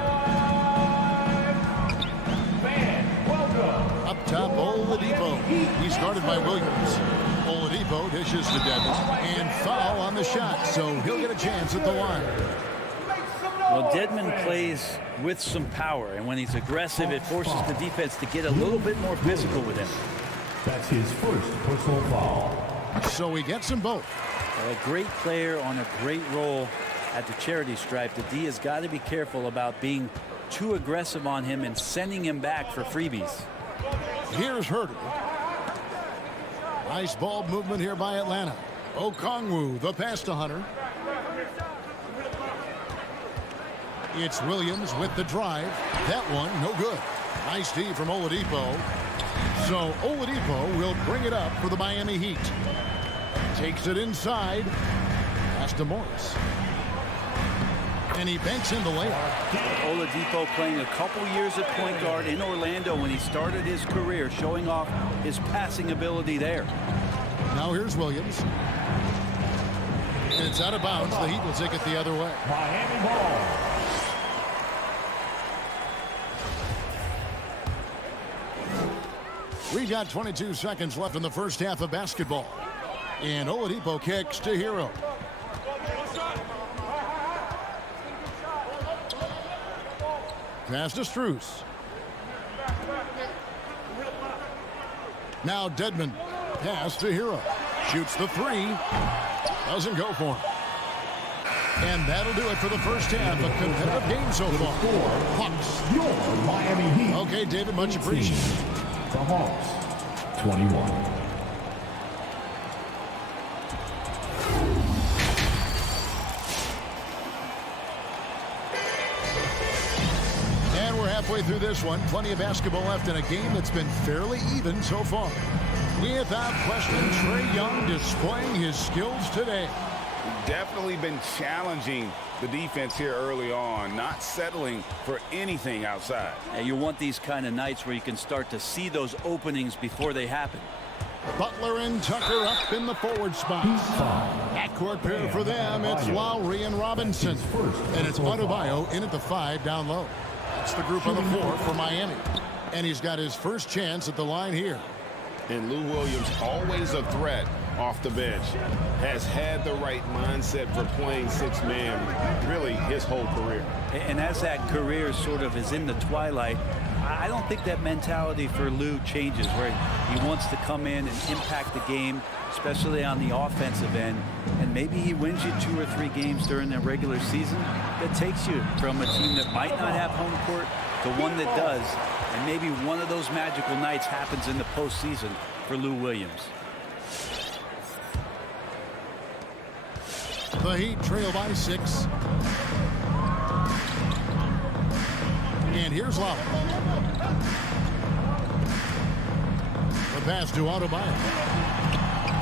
Up top, Oladipo. He's guarded by Williams. Oladipo dishes to Dedmon. And foul on the shot, so he'll get a chance at the line. Well, Dedmon plays with some power, and when he's aggressive, it forces the defense to get a little bit more physical with him. That's his first personal foul. So he gets them both. Well, a great player on a great role at the charity stripe. The D has got to be careful about being too aggressive on him and sending him back for freebies. Here's Huerter. Nice ball movement here by Atlanta. Okongwu, the pass to Hunter. It's Williams with the drive. That one, no good. Nice D from Oladipo. So Oladipo will bring it up for the Miami Heat. Takes it inside. Pass to Morris. And he banks in the layup. Oladipo playing a couple years at point guard in Orlando when he started his career, showing off his passing ability there. Now here's Williams. And it's out of bounds. The Heat will take it the other way. Miami ball. We've got 22 seconds left in the first half of basketball. And Oladipo kicks to Hero. Pass to Strus. Now Dedmon. Pass to Hero. Shoots the three. Doesn't go for him. And that'll do it for the first half. A competitive game so far. Hawks. Your Miami Heat. Okay, David, much appreciated. The Hawks, 21. And we're halfway through this one. Plenty of basketball left in a game that's been fairly even so far. Without question, Trae Young displaying his skills today. Definitely been challenging the defense here early on, not settling for anything outside. And you want these kind of nights where you can start to see those openings before they happen. Butler and Tucker up in the forward spot. Backcourt pair for them. It's Lowry and Robinson. And it's Adebayo in at the 5 down low. That's the group on the floor for Miami. And he's got his first chance at the line here. And Lou Williams, always a threat off the bench, has had the right mindset for playing six-man really his whole career. And as that career sort of is in the twilight, I don't think that mentality for Lou changes, where he wants to come in and impact the game, especially on the offensive end. And maybe he wins you 2 or 3 games during the regular season that takes you from a team that might not have home court to one that does. And maybe one of those magical nights happens in the postseason for Lou Williams. The Heat trail by 6. And here's Lowry. The pass to Adebayo.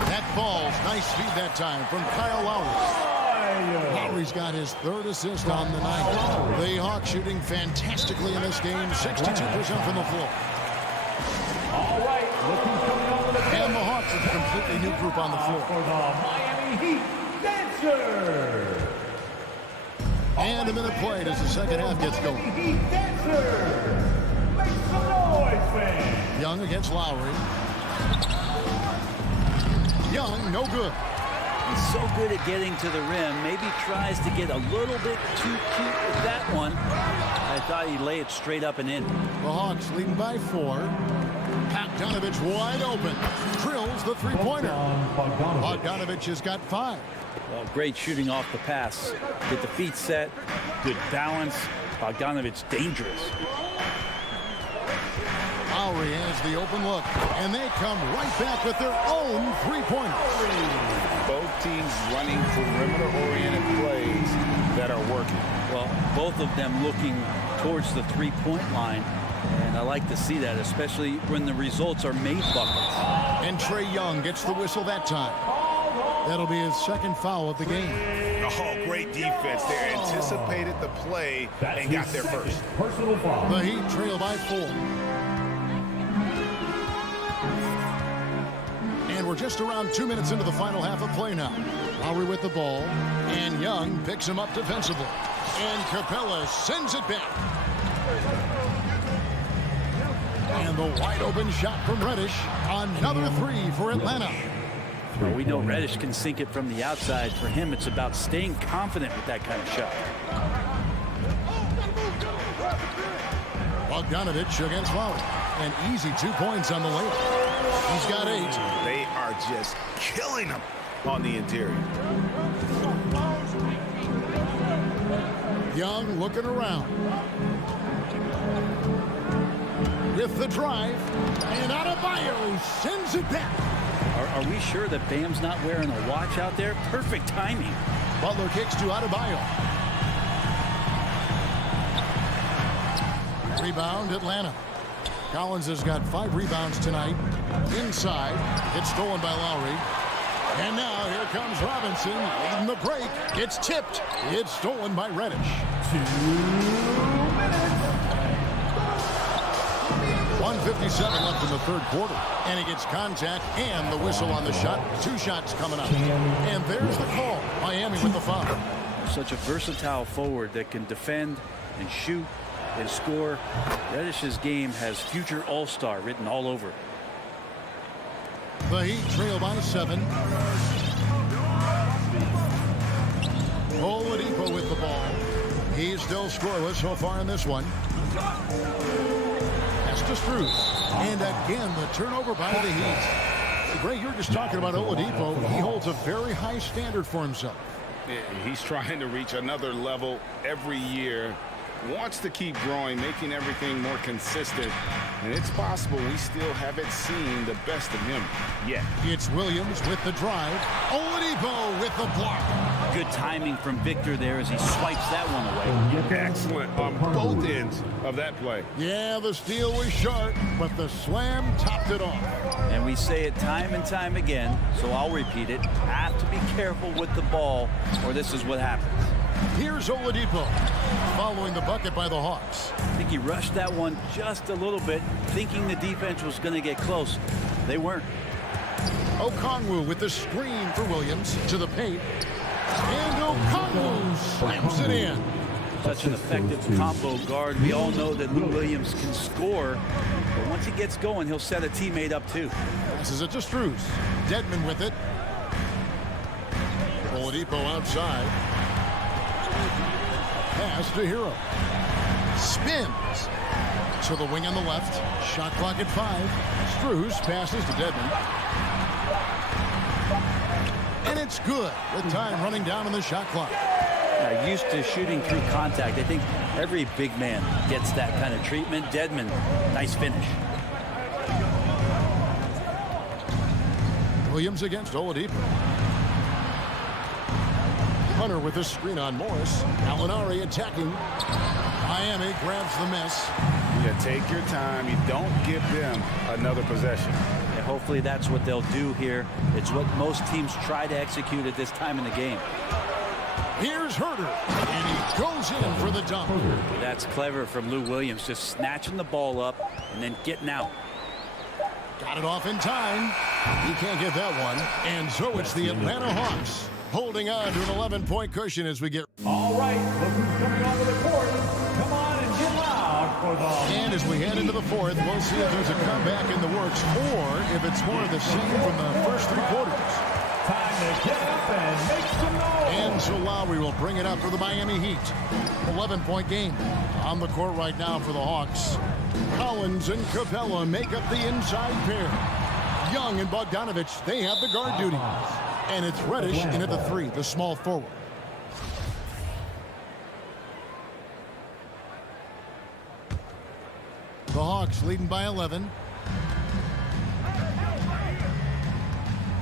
That falls. Nice feed that time from Kyle Lowry. Lowry's got his 3rd assist on the night. The Hawks shooting fantastically in this game. 62% from the floor. All right, look who's coming over the bench. And the Hawks with a completely new group on the floor. For the Miami Heat, Dancer. And a minute played as the second half gets going. Heat Dancer. Make some noise, fans. Young against Lowry. Young, no good. He's so good at getting to the rim. Maybe tries to get a little bit too cute with that one. I thought he'd lay it straight up and in. The Hawks leading by 4. Pass Bogdanovich wide open. Drills the three-pointer. Bogdanovich has got 5. Well, great shooting off the pass. Get the feet set. Good balance. Bogdanovich dangerous. Lowry has the open look, and they come right back with their own three-pointer. Both teams running perimeter-oriented plays that are working. Well, both of them looking towards the three-point line, and I like to see that, especially when the results are made buckets. And Trae Young gets the whistle that time. That'll be his second foul of the game. Oh, great defense there. Anticipated the play and got there first. The Heat trail by 4. And we're just around 2 minutes into the final half of play now. Lowry with the ball, and Young picks him up defensively. And Capella sends it back. And the wide open shot from Reddish. Another 3 for Atlanta. Well, we know Reddish can sink it from the outside. For him, it's about staying confident with that kind of shot. Bogdanovich against Lowry. An easy 2 points on the layup. He's got 8. They are just killing him on the interior. Young looking around. With the drive. And Adebayo sends it back. Are we sure that Bam's not wearing a watch out there? Perfect timing. Butler kicks to Adebayo. Rebound, Atlanta. Collins has got 5 rebounds tonight. Inside, it's stolen by Lowry. And now here comes Robinson leading the break. It's tipped. It's stolen by Reddish. 2 minutes. 1:57 left in the third quarter. And he gets contact and the whistle on the shot. 2 shots coming up. And there's the call. Miami with the foul. Such a versatile forward that can defend and shoot and score. Reddish's game has future all-star written all over it. The Heat trail by 7. Oladipo with the ball. He's still scoreless so far in this one. That's to Strus. And again, the turnover by the Heat. Greg, you're just talking about Oladipo. He holds a very high standard for himself. He's trying to reach another level every year. Wants to keep growing, making everything more consistent. And it's possible we still haven't seen the best of him yet. It's Williams with the drive. Oladipo with the block. Good timing from Victor there as he swipes that one away. Excellent on both ends of that play. Yeah, the steal was sharp, but the slam topped it off. And we say it time and time again, so I'll repeat it. Have to be careful with the ball, or this is what happens. Here's Oladipo following the bucket by the Hawks. I think he rushed that one just a little bit, thinking the defense was going to get close. They weren't. Okongwu with the screen for Williams to the paint. And Okongwu slams it in. Such an effective combo guard. We all know that Lou Williams can score, but once he gets going, he'll set a teammate up too. Passes it to Strus. Dedmon with it. Oladipo outside. Pass to Hero. Spins to the wing on the left. Shot clock at 5. Strus passes to Dedmon. And it's good with time running down on the shot clock. Used to shooting through contact. I think every big man gets that kind of treatment. Dedmon, nice finish. Williams against Oladipo. Hunter with the screen on Morris. Alinari attacking. Miami grabs the miss. You take your time. You don't give them another possession. And hopefully that's what they'll do here. It's what most teams try to execute at this time in the game. Here's Herter, and he goes in for the dunk. That's clever from Lou Williams, just snatching the ball up and then getting out. Got it off in time. He can't get that one. And so it's the Atlanta Hawks holding on to an 11-point cushion as we get. All right, look who's coming onto the court. Come on and get loud for the... And as we head into the fourth, we'll see if there's a comeback in the works or if it's more of the same from the first 3 quarters. Time to get up and make some noise. And so Lowry will bring it up for the Miami Heat. 11-point game on the court right now for the Hawks. Collins and Capella make up the inside pair. Young and Bogdanovich, they have the guard duties. And it's Reddish in at the 3, the small forward. The Hawks leading by 11.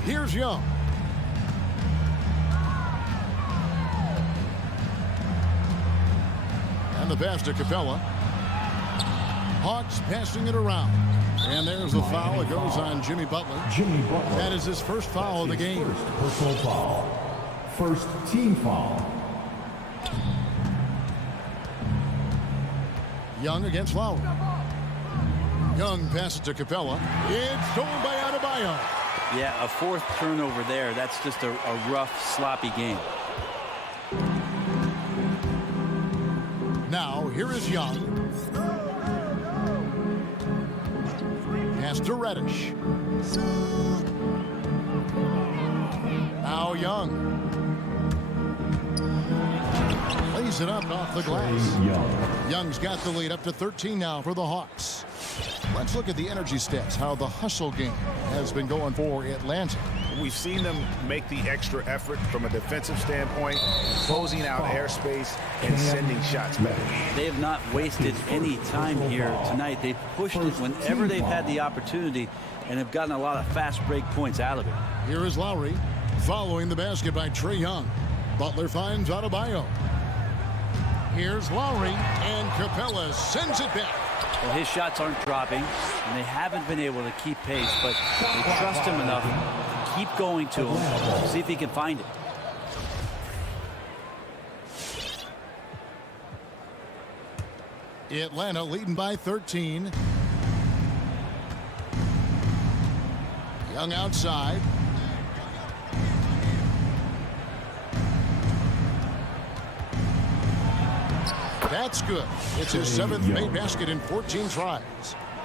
Here's Young. And the pass to Capella. Hawks passing it around. And there's the foul. It goes on Jimmy Butler. That is his first foul of the game. First personal foul. First team foul. Young against Lowry. Young passes to Capella. It's stolen by Adebayo. Yeah, a 4th turnover there. That's just a rough, sloppy game. Now, here is Young. Pass to Reddish. Now Young. Lays it up off the glass. Young's got the lead up to 13 now for the Hawks. Let's look at the energy stats, how the hustle game has been going for Atlanta. We've seen them make the extra effort from a defensive standpoint, closing out airspace and sending shots back. They have not wasted any time here tonight. They've pushed it whenever they've had the opportunity and have gotten a lot of fast break points out of it. Here is Lowry following the basket by Trae Young. Butler finds Adebayo. Here's Lowry, and Capella sends it back. Well, his shots aren't dropping, and they haven't been able to keep pace, but they trust him enough to keep going to him, see if he can find it. Atlanta leading by 13. Young outside. That's good. It's his 7th made basket in 14 tries.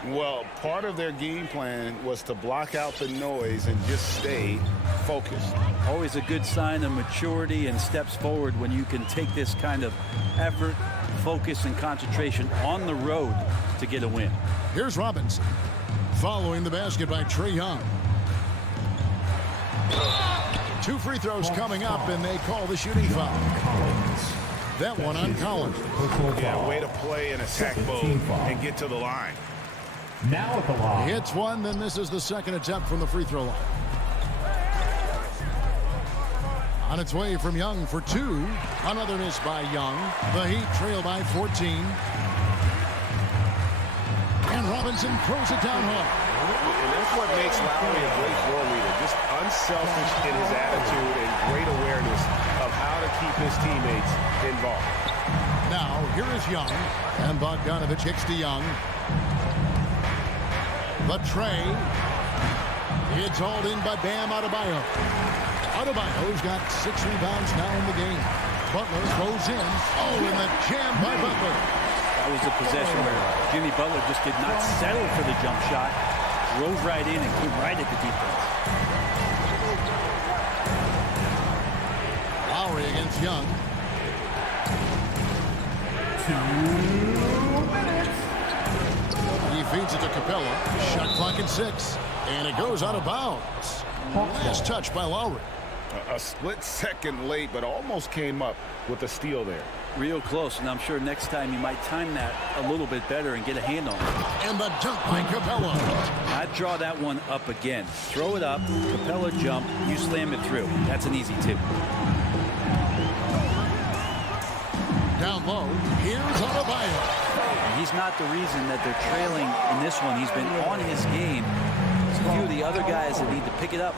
Well, part of their game plan was to block out the noise and just stay focused. Always a good sign of maturity and steps forward when you can take this kind of effort, focus, and concentration on the road to get a win. Here's Robinson following the basket by Trae Young. 2 free throws coming up, and they call the shooting foul. That one on Collins. Yeah, way to play in attack mode and get to the line. Now at the line. Hits one, then this is the second attempt from the free throw line. On its way from Young for 2. Another miss by Young. The Heat trail by 14. And Robinson throws it down hard. And that's what makes Lowry a great floor leader. Just unselfish in his attitude and great awareness of how to keep his teammates involved. Now, here is Young. And Bogdanovich kicks to Young. The Trae. It's hauled in by Bam Adebayo. Adebayo's got 6 rebounds now in the game. Butler throws in. Oh, and the jam by Butler. That was a possession where Jimmy Butler just did not settle for the jump shot. Drove right in and came right at the defense. Lowry against Young. 2 minutes. He feeds it to Capella. Shot clock at 6. And it goes out of bounds. Last touch by Lowry. A split second late, but almost came up with a steal there. Real close, and I'm sure next time you might time that a little bit better and get a hand on it. And the dunk by Capella. I'd draw that one up again. Throw it up, Capella jump, you slam it through. That's an easy 2. Down low, here's Adebayo. He's not the reason that they're trailing in this one. He's been on his game. There's a few of the other guys that need to pick it up.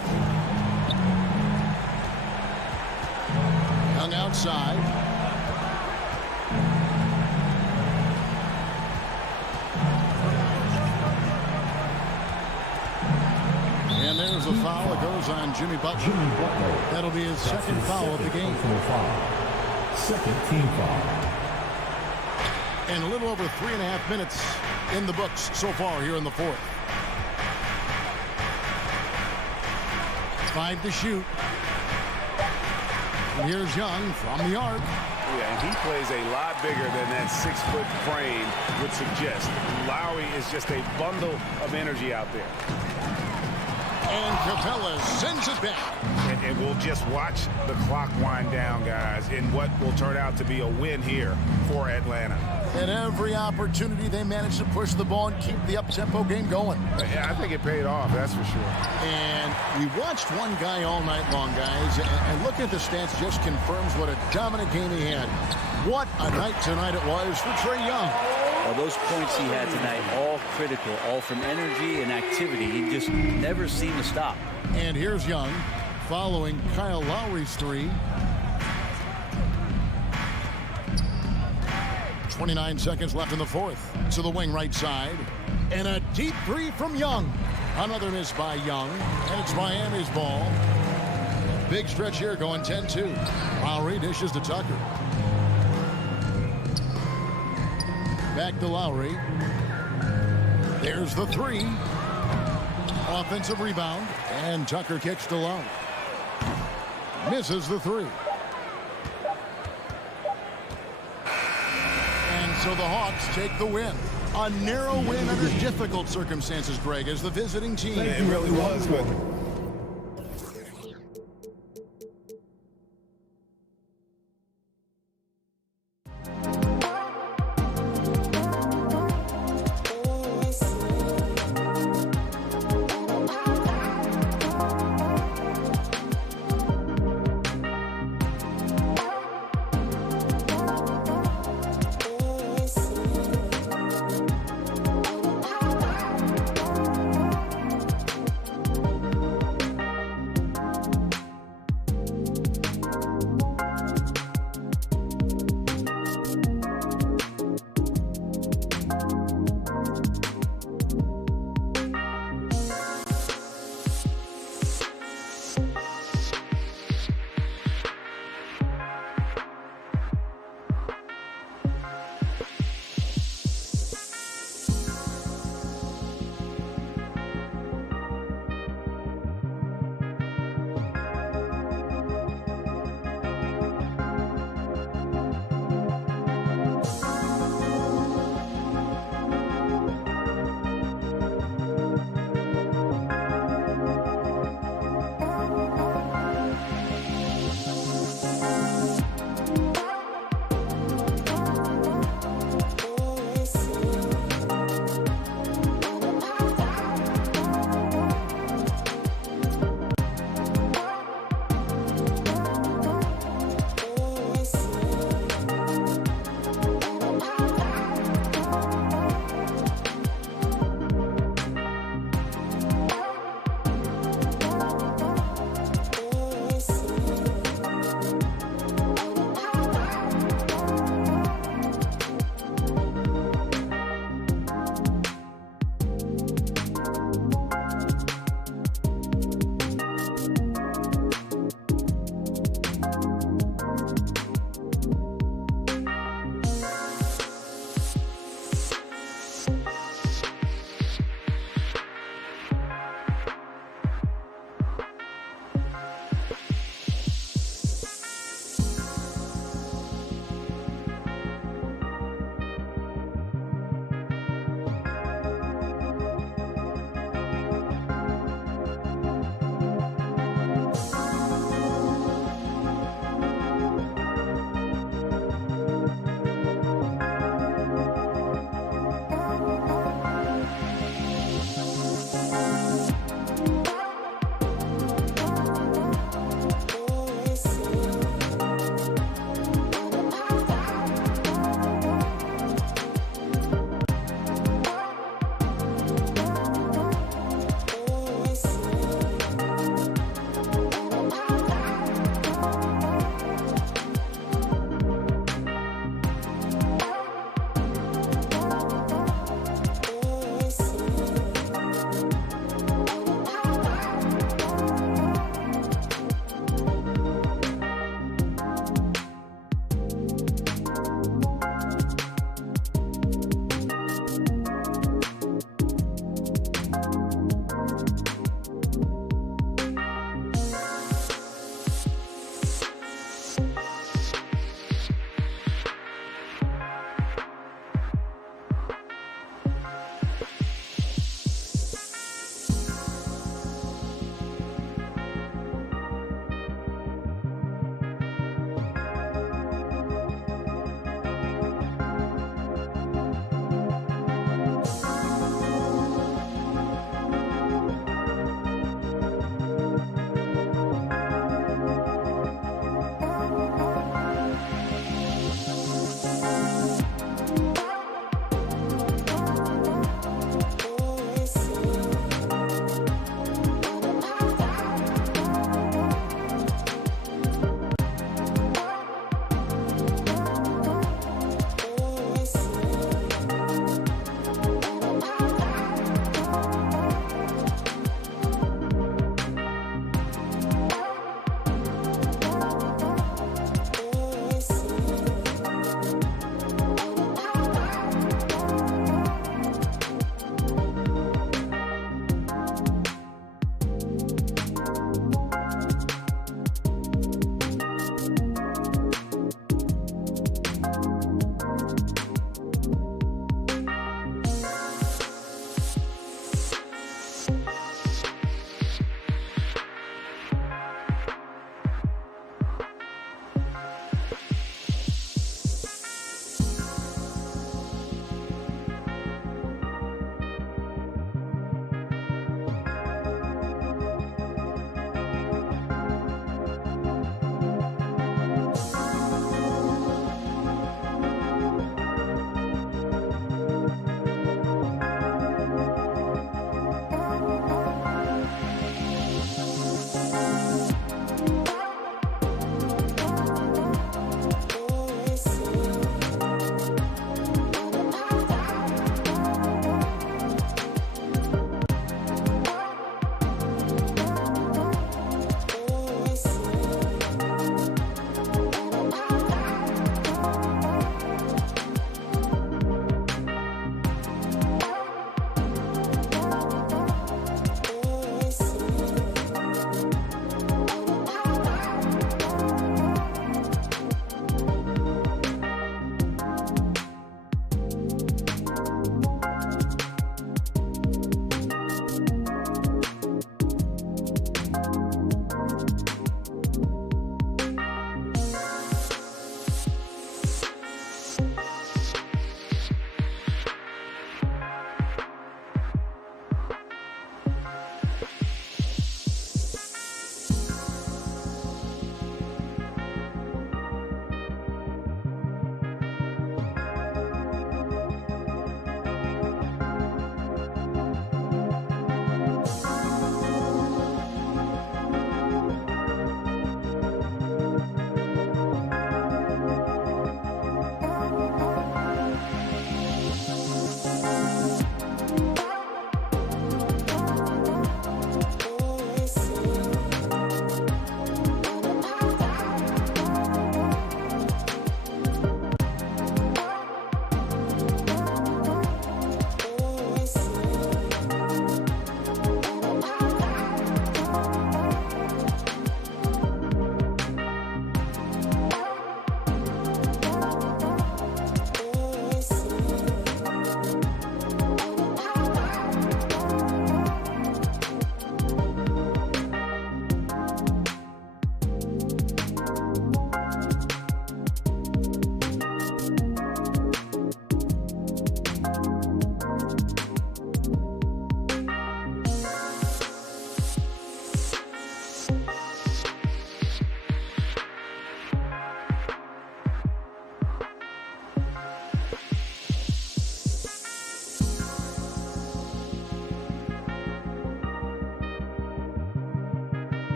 Young outside. And there's a foul. It goes on Jimmy Butler. That'll be his second foul of the game. Second team foul. And a little over 3.5 minutes in the books so far here in the 4th. 5 to shoot. And here's Young from the arc. Yeah, and he plays a lot bigger than that 6-foot frame would suggest. Lowry is just a bundle of energy out there. And Capella sends it back. And we'll just watch the clock wind down, guys, in what will turn out to be a win here for Atlanta. At every opportunity, they managed to push the ball and keep the up-tempo game going. Yeah, I think it paid off, that's for sure. And we watched one guy all night long, guys, and looking at the stats just confirms what a dominant game he had. What a night tonight it was for Trae Young. Well, those points he had tonight, all critical, all from energy and activity. He just never seemed to stop. And here's Young following Kyle Lowry's three. 29 seconds left in the fourth. To the wing right side. And a deep three from Young. Another miss by Young. And it's Miami's ball. Big stretch here going 10-2. Lowry dishes to Tucker. Back to Lowry. There's the three. Offensive rebound. And Tucker kicks to Low. Misses the three. And so the Hawks take the win. A narrow win under difficult circumstances, Greg, as the visiting team. It really was, but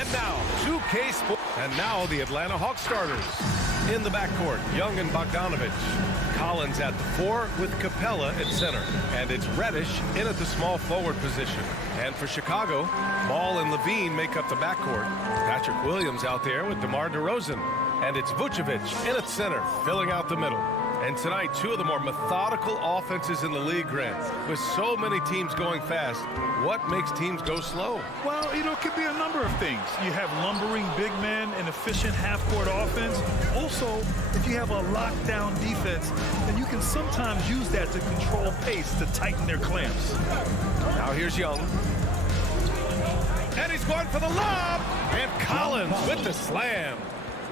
And now, 2K Sports. And now the Atlanta Hawks starters. In the backcourt, Young and Bogdanovich. Collins at the 4 with Capella at center. And it's Reddish in at the small forward position. And for Chicago, Ball and Levine make up the backcourt. Patrick Williams out there with DeMar DeRozan. And it's Vucevic in at center, filling out the middle. And tonight, two of the more methodical offenses in the league, Grant. With so many teams going fast, what makes teams go slow? Well, you know, it could be a number of things. You have lumbering big men and efficient half-court offense. Also, if you have a lockdown defense, then you can sometimes use that to control pace to tighten their clamps. Now here's Young. And he's going for the lob. And Collins with the slam.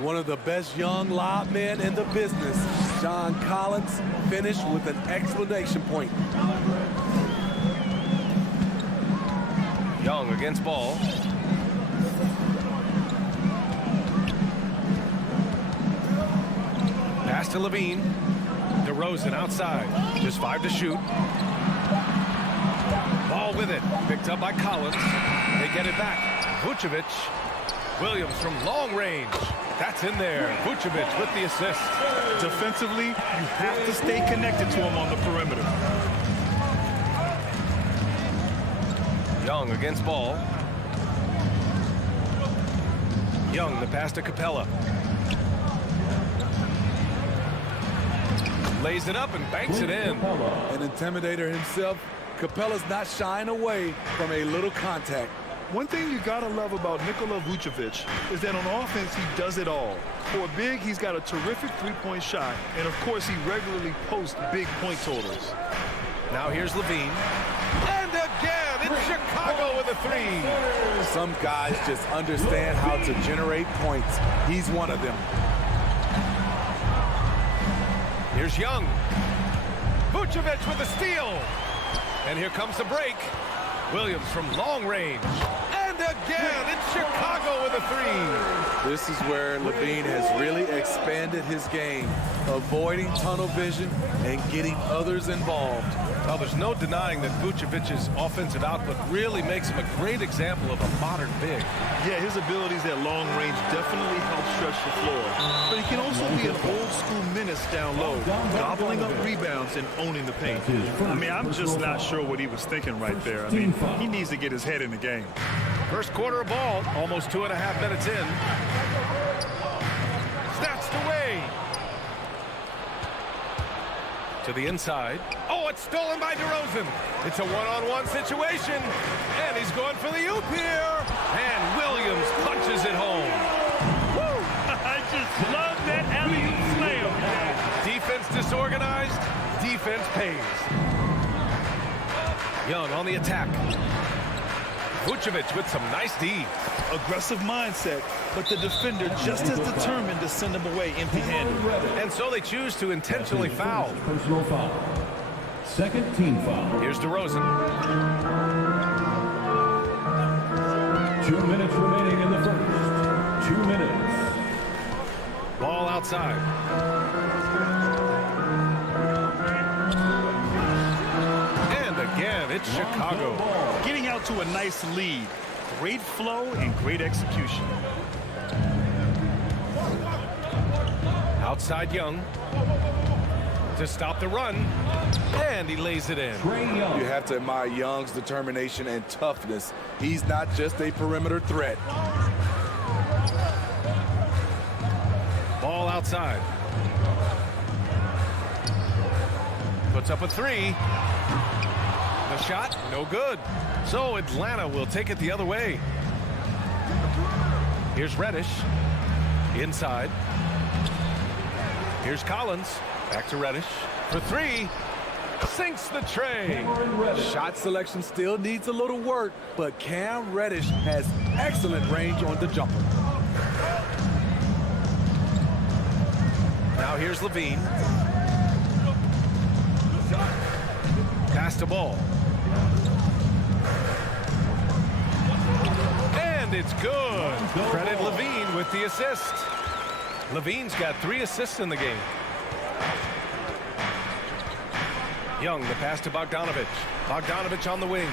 One of the best young lob men in the business, John Collins, finished with an exclamation point. Young against Ball. Pass to Levine. DeRozan outside. Just 5 to shoot. Ball with it. Picked up by Collins. They get it back. Vucevic. Williams from long range. That's in there. Vucevic with the assist. Defensively, you have to stay connected to him on the perimeter. Young against Ball. Young, the pass to Capella. Lays it up and banks it in. An intimidator himself, Capella's not shying away from a little contact. One thing you gotta love about Nikola Vucevic is that on offense, he does it all. For a big, he's got a terrific three-point shot, and of course, he regularly posts big point totals. Now here's Levine. And again, it's Chicago with a 3. Some guys just understand how to generate points. He's one of them. Here's Young. Vucevic with a steal. And here comes the break. Williams from long range. And again, it's Chicago with a 3. This is where Levine has really expanded his game, avoiding tunnel vision and getting others involved. Well, there's no denying that Vucevic's offensive output really makes him a great example of a modern big. Yeah, his abilities at long range definitely help stretch the floor. But he can also be an old-school menace down low, gobbling up rebounds and owning the paint. I mean, I'm just not sure what he was thinking right there. I mean, he needs to get his head in the game. First quarter of ball, almost 2.5 minutes in. Snatched away. To the inside. Oh, it's stolen by DeRozan. It's a one-on-one situation. And he's going for the oop here. And Williams punches it home. Woo! I just love that alley-oop slam. Defense disorganized. Defense pays. Young on the attack. Vucevic with some nice D. Aggressive mindset, but the defender just as determined to send him away empty-handed. And so they choose to intentionally foul. Personal foul. Second team foul. Here's DeRozan. 2 minutes remaining in the first. 2 minutes. Ball outside. Again, it's Chicago. Getting out to a nice lead. Great flow and great execution. Outside Young to stop the run. And he lays it in. You have to admire Young's determination and toughness. He's not just a perimeter threat. Ball outside. Puts up a 3. The shot, no good. So Atlanta will take it the other way. Here's Reddish. Inside. Here's Collins. Back to Reddish. For 3. Sinks the tray. Shot selection still needs a little work, but Cam Reddish has excellent range on the jumper. Now here's Levine. Pass to Ball. And it's good. Credit Levine with the assist. Levine's got 3 assists in the game. Young, the pass to Bogdanovich. Bogdanovich on the wing.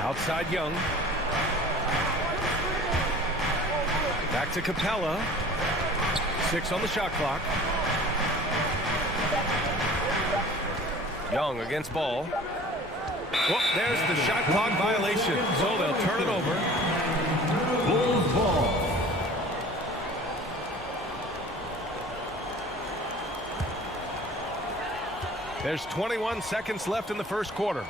Outside Young. Back to Capella. 6 on the shot clock. Young against Ball. Well, there's the shot clock violation, so they'll turn it over. Bulls ball. There's 21 seconds left in the first quarter.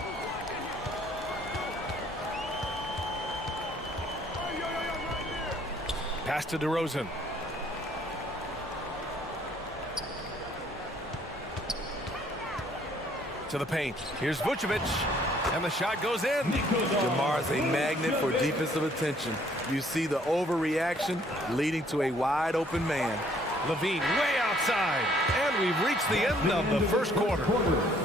Pass to DeRozan. To the paint. Here's Vucevic. And the shot goes in. Jamar's a magnet for defensive attention. You see the overreaction leading to a wide open man. Levine way outside. And we've reached the end of the first quarter.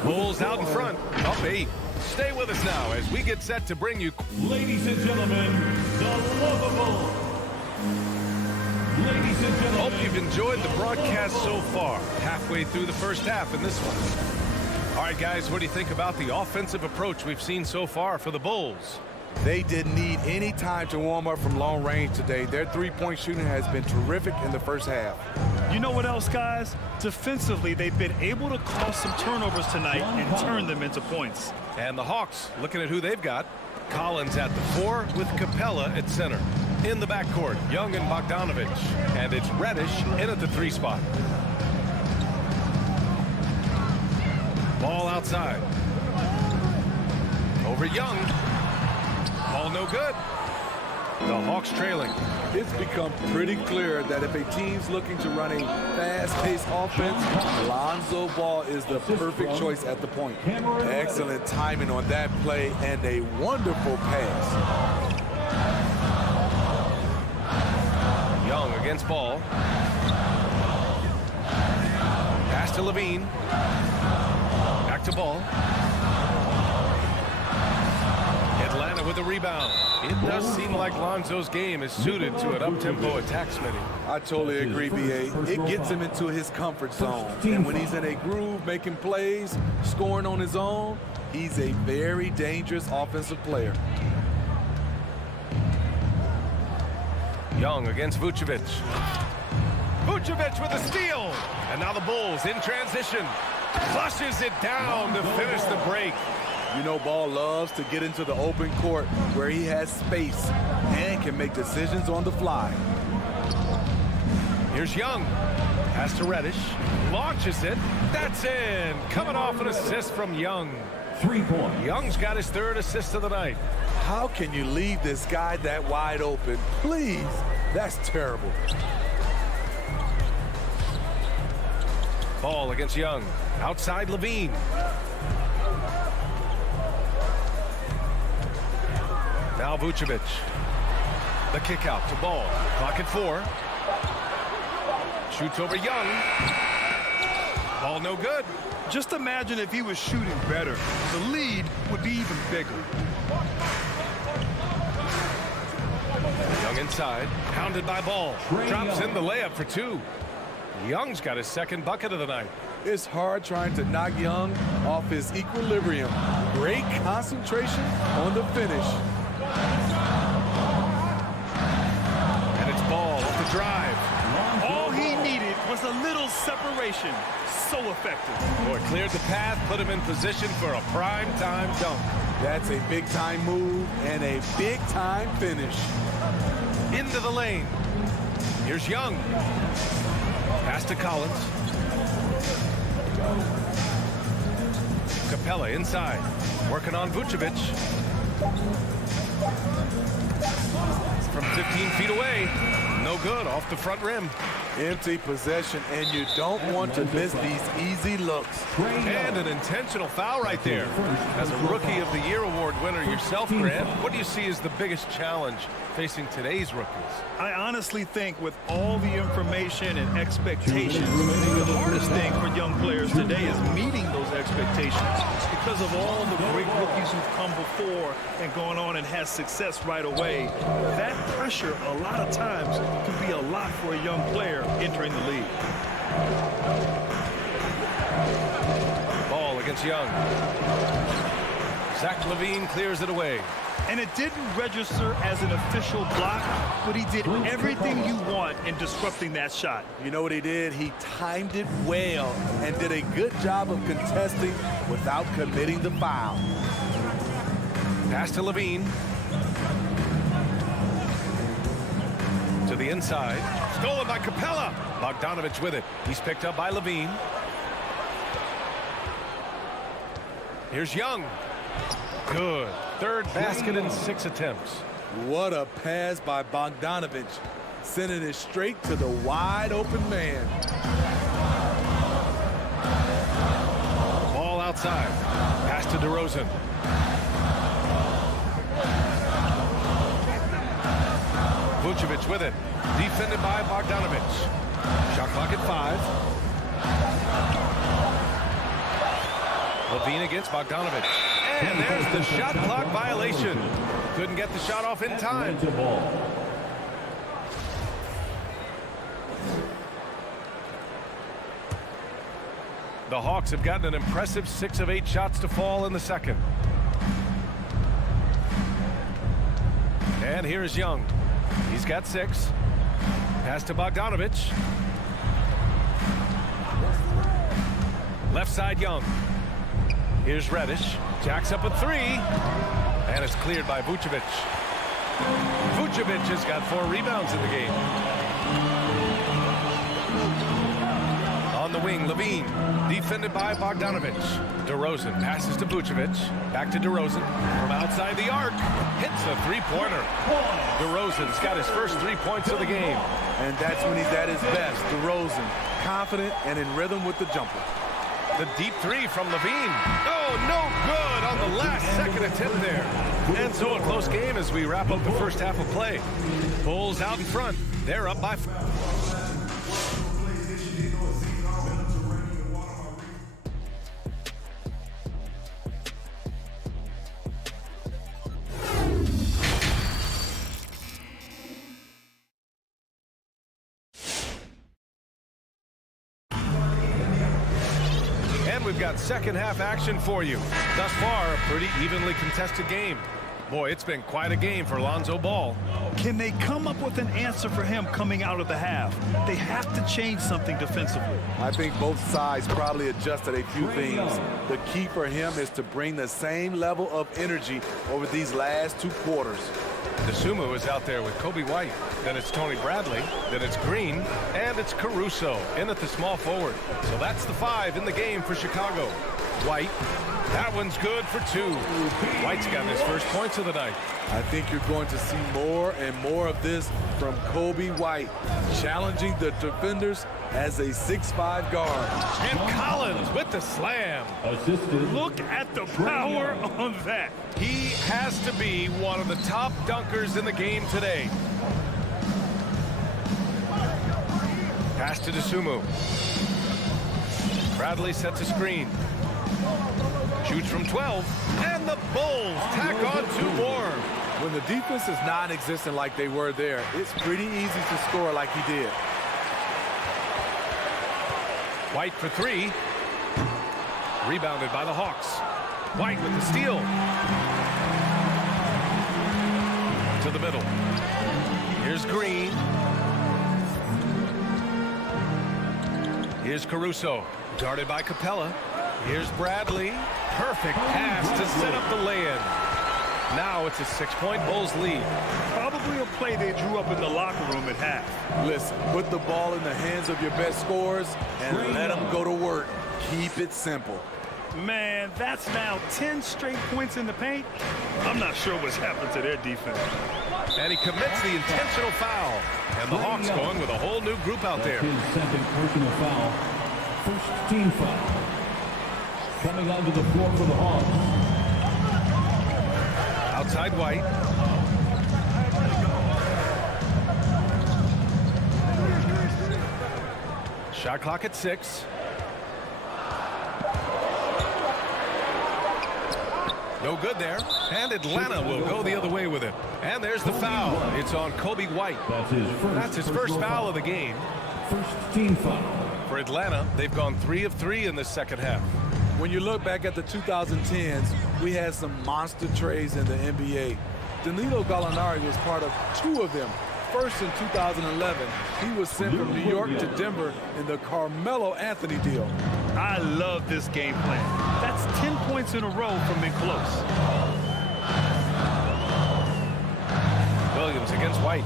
Bulls out in front. Up 8. Stay with us now as we get set to bring you. Ladies and gentlemen, the lovable. Ladies and gentlemen. Hope you've enjoyed the broadcast so far. Halfway through the first half in this one. All right, guys, what do you think about the offensive approach we've seen so far for the Bulls? They didn't need any time to warm up from long range today. Their three-point shooting has been terrific in the first half. You know what else, guys? Defensively, they've been able to cause some turnovers tonight and turn them into points. And the Hawks, looking at who they've got. Collins at the 4 with Capella at center. In the backcourt, Young and Bogdanovich. And it's Reddish in at the 3 spot. Ball outside. Over Young. Ball no good. The Hawks trailing. It's become pretty clear that if a team's looking to run a fast-paced offense, Lonzo Ball is the perfect choice at the point. Excellent timing on that play and a wonderful pass. Young against Ball. Pass to Levine. Back to Ball. Atlanta with a rebound. It does seem like Lonzo's game is suited to an up-tempo attack, Smitty. I totally agree, B.A. It gets him into his comfort zone. And when he's in a groove, making plays, scoring on his own, he's a very dangerous offensive player. Young against Vucevic. Vucevic with a steal. And now the Bulls in transition. Flushes it down to finish the break. You know, Ball loves to get into the open court where he has space and can make decisions on the fly. Here's Young. Pass to Reddish. Launches it. That's in. Coming off an assist from Young. 3 points. Young's got his 3rd assist of the night. How can you leave this guy that wide open? Please. That's terrible. Ball against Young. Outside Levine. Now Vucevic. The kick out to Ball. Clock at 4. Shoots over Young. Ball no good. Just imagine if he was shooting better. The lead would be even bigger. Young inside. Pounded by Ball. Drops in the layup for 2. Young's got his 2nd bucket of the night. It's hard trying to knock Young off his equilibrium. Great concentration on the finish. And it's Ball off the drive. All he needed was a little separation. So effective. Boy, cleared the path, put him in position for a prime-time dunk. That's a big-time move and a big-time finish. Into the lane. Here's Young. Pass to Collins. Capella inside. Working on Vucevic. From 15 feet away. No good. Off the front rim. Empty possession, and you don't want to miss these easy looks. And an intentional foul right there. As a Rookie of the Year award winner yourself, Grant, what do you see as the biggest challenge facing today's rookies? I honestly think with all the information and expectations, the hardest thing for young players today is meeting those expectations because of all the great rookies who've come before and gone on and had success right away. That pressure a lot of times can be a lot for a young player entering the league. Ball against Young. Zach LaVine clears it away. And it didn't register as an official block, but he did everything you want in disrupting that shot. You know what he did? He timed it well and did a good job of contesting without committing the foul. Pass to Levine. To the inside. Stolen by Capella. Bogdanovich with it. He's picked up by Levine. Here's Young. Good. Third basket in 6 attempts. What a pass by Bogdanovich. Sending it straight to the wide open man. Ball outside. Pass to DeRozan. Vucevic with it. Defended by Bogdanovich. Shot clock at 5. Levine against Bogdanovich. And there's the shot clock violation. Couldn't get the shot off in time. The Hawks have gotten an impressive 6 of 8 shots to fall in the second. And here's Young. He's got 6. Pass to Bogdanovich. Left side Young. Here's Reddish. Jacks up a 3. And it's cleared by Vucevic. Vucevic has got 4 rebounds in the game. On the wing, Levine. Defended by Bogdanovich. DeRozan passes to Vucevic. Back to DeRozan. From outside the arc. Hits a 3-pointer. DeRozan's got his first 3 points of the game. And that's when he's at his best. DeRozan, confident and in rhythm with the jumper. The deep 3 from Levine. Oh, no good on the last second attempt there. And so a close game as we wrap up the first half of play. Bulls out in front. They're up by 4. We've got second half action for you. Thus far, a pretty evenly contested game. Boy, it's been quite a game for Lonzo Ball. Can they come up with an answer for him coming out of the half? They have to change something defensively. I think both sides probably adjusted a few things. The key for him is to bring the same level of energy over these last 2 quarters. DeSumo is out there with Kobe White. Then it's Tony Bradley. Then it's Green. And it's Caruso in at the small forward. So that's the 5 in the game for Chicago. White. That one's good for 2. White's got his first points of the night. I think you're going to see more and more of this from Kobe White, challenging the defenders as a 6'5" guard. And Collins with the slam. Look at the power on that. He has to be one of the top dunkers in the game today. Pass to DeSumo. Bradley sets a screen. Shoots from 12. And the Bulls tack on 2 more. When the defense is non-existent like they were there, it's pretty easy to score like he did. White for 3. Rebounded by the Hawks. White with the steal. To the middle. Here's Green. Here's Caruso. Guarded by Capella. Here's Bradley. Perfect pass to set up the lay-in. Now it's a 6-point Bulls lead. Probably a play they drew up in the locker room at half. Listen, put the ball in the hands of your best scorers and let them go to work. Keep it simple. Man, that's now 10 straight points in the paint. I'm not sure what's happened to their defense. And he commits the intentional foul. And the Hawks going with a whole new group out there. His second personal foul. First team foul. Coming onto the floor for the Hawks. Outside White. Shot clock at 6. No good there. And Atlanta will go the other way with it. And there's the foul. It's on Kobe White. That's his first foul of the game. First team foul. For Atlanta, they've gone 3 of 3 in the second half. When you look back at the 2010s, we had some monster trades in the NBA. Danilo Gallinari was part of 2 of them. First in 2011, he was sent from New York to Denver in the Carmelo Anthony deal. I love this game plan. That's 10 points in a row from being close. Williams against White.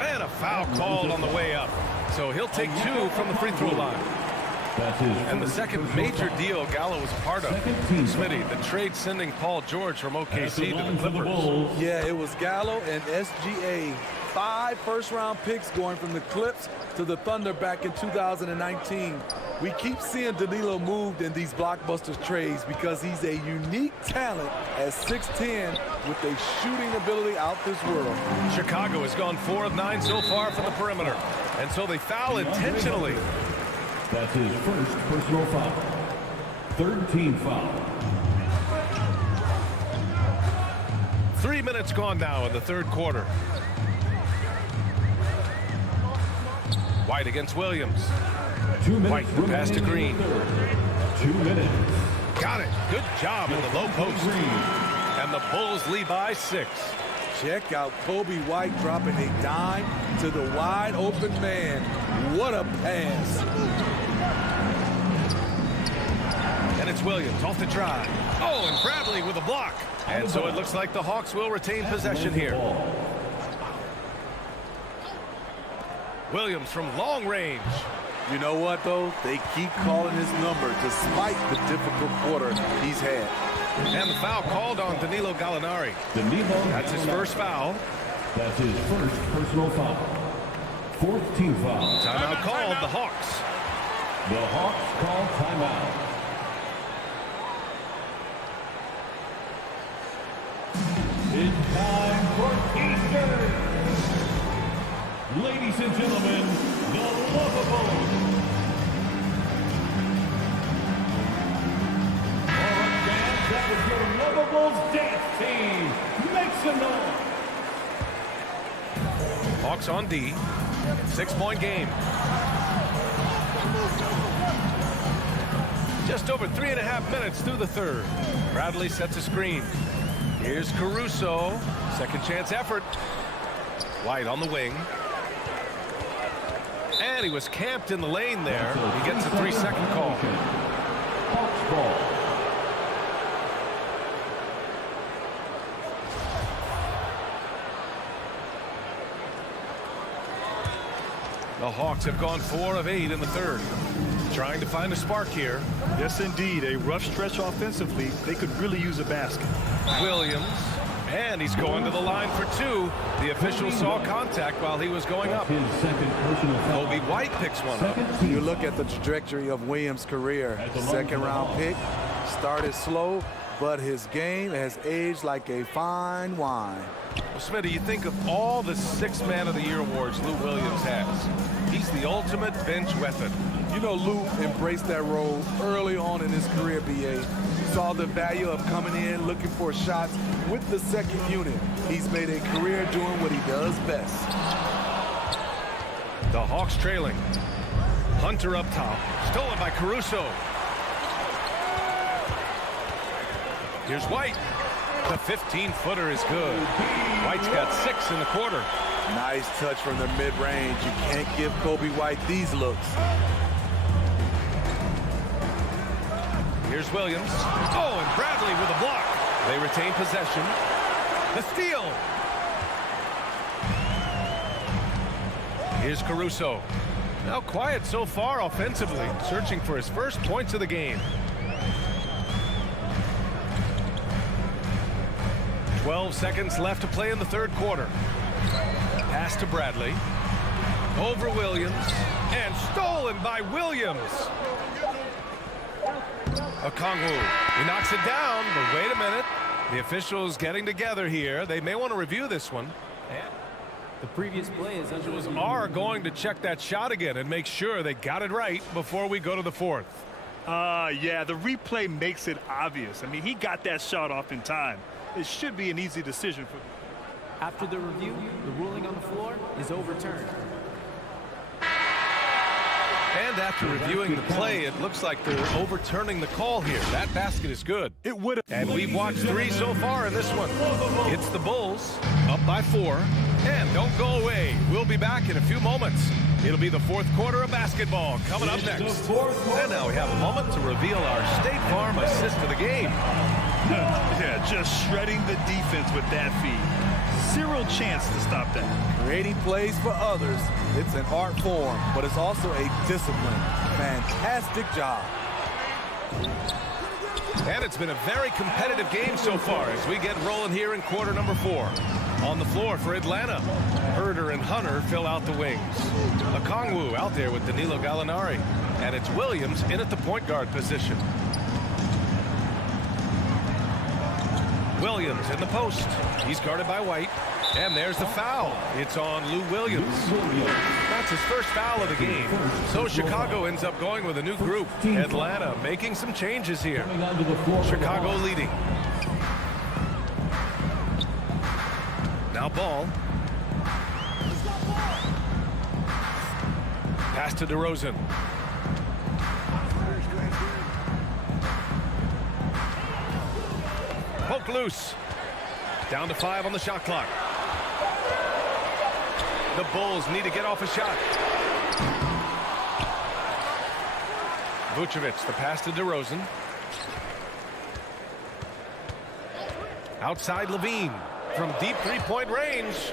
And a foul called on the way up. So he'll take 2 from the free throw line. And the second major deal Gallo was a part of. Smitty, the trade sending Paul George from OKC to the Clippers. Yeah, it was Gallo and SGA. 5 first-round picks going from the Clips to the Thunder back in 2019. We keep seeing Danilo moved in these blockbuster trades because he's a unique talent at 6'10" with a shooting ability out this world. Chicago has gone 4 of 9 so far from the perimeter. And so they foul intentionally. That's his first personal foul. 3rd team foul. 3 minutes gone now in the 3rd quarter. White against Williams. 2 minutes. White, the pass to Green. 2 minutes. Got it. Good job in the low post. And the Bulls lead by 6. Check out Kobe White dropping a dime to the wide open man. What a pass. And it's Williams off the drive. Oh, and Bradley with a block. And so it looks like the Hawks will retain possession here. Williams from long range. You know what, though? They keep calling his number despite the difficult quarter he's had. And the foul called on Danilo Gallinari. That's his first foul. That's his first personal foul. 4th team foul. Timeout called the Hawks. The Hawks call timeout. It's time for Eastern. Ladies and gentlemen, the Lovables. For a dance that is your Lovables dance team. Make some noise. Hawks on D. 6-point game. Just over 3.5 minutes through the 3rd. Bradley sets a screen. Here's Caruso. Second chance effort. White on the wing. And he was camped in the lane there. He gets a 3-second call. Hawks ball. The Hawks have gone 4 of 8 in the 3rd. Trying to find a spark here. Yes, indeed. A rough stretch offensively. They could really use a basket. Williams. And he's going to the line for 2. The official saw contact while he was going up. His second personal foul. Kobe White picks one up. You look at the trajectory of Williams' career. 2nd-round pick. Started slow, but his game has aged like a fine wine. Well, Smitty, you think of all the 6th Man of the Year awards Lou Williams has. He's the ultimate bench weapon. You know, Lou embraced that role early on in his career, B.A. Saw the value of coming in, looking for shots with the 2nd unit. He's made a career doing what he does best. The Hawks trailing. Hunter up top. Stolen by Caruso. Here's White. The 15-footer is good. White's got 6 in the quarter. Nice touch from the mid-range. You can't give Kobe White these looks. Here's Williams. Oh, and Bradley with a block. They retain possession. The steal. Here's Caruso. Now quiet so far offensively, searching for his first points of the game. 12 seconds left to play in the 3rd quarter. Pass to Bradley. Over Williams. And stolen by Williams. Okongwu. He knocks it down, but wait a minute. The officials getting together here. They may want to review this one. The previous play is under Officials are going to check that shot again and make sure they got it right before we go to the 4th. Yeah, the replay makes it obvious. I mean, he got that shot off in time. It should be an easy decision for them. After the review, the ruling on the floor is overturned. And after reviewing the play, it looks like they're overturning the call here. That basket is good. It would have. And we've watched 3 so far in this one. It's the Bulls up by 4. And don't go away. We'll be back in a few moments. It'll be the 4th quarter of basketball coming up next. And now we have a moment to reveal our State Farm assist of the game. Yeah, just shredding the defense with that feed. Zero chance to stop that. Creating plays for others, it's an art form, but it's also a discipline. Fantastic job. And it's been a very competitive game so far as we get rolling here in quarter number 4. On the floor for Atlanta, Herder and Hunter fill out the wings. Okongwu out there with Danilo Gallinari. And it's Williams in at the point guard position. Williams in the post. He's guarded by White. And there's the foul. It's on Lou Williams. That's his first foul of the game. So Chicago ends up going with a new group. Atlanta making some changes here. Chicago leading. Now Ball. Pass to DeRozan. Poke loose. Down to 5 on the shot clock. The Bulls need to get off a shot. Vucevic, the pass to DeRozan. Outside Levine from deep three-point range.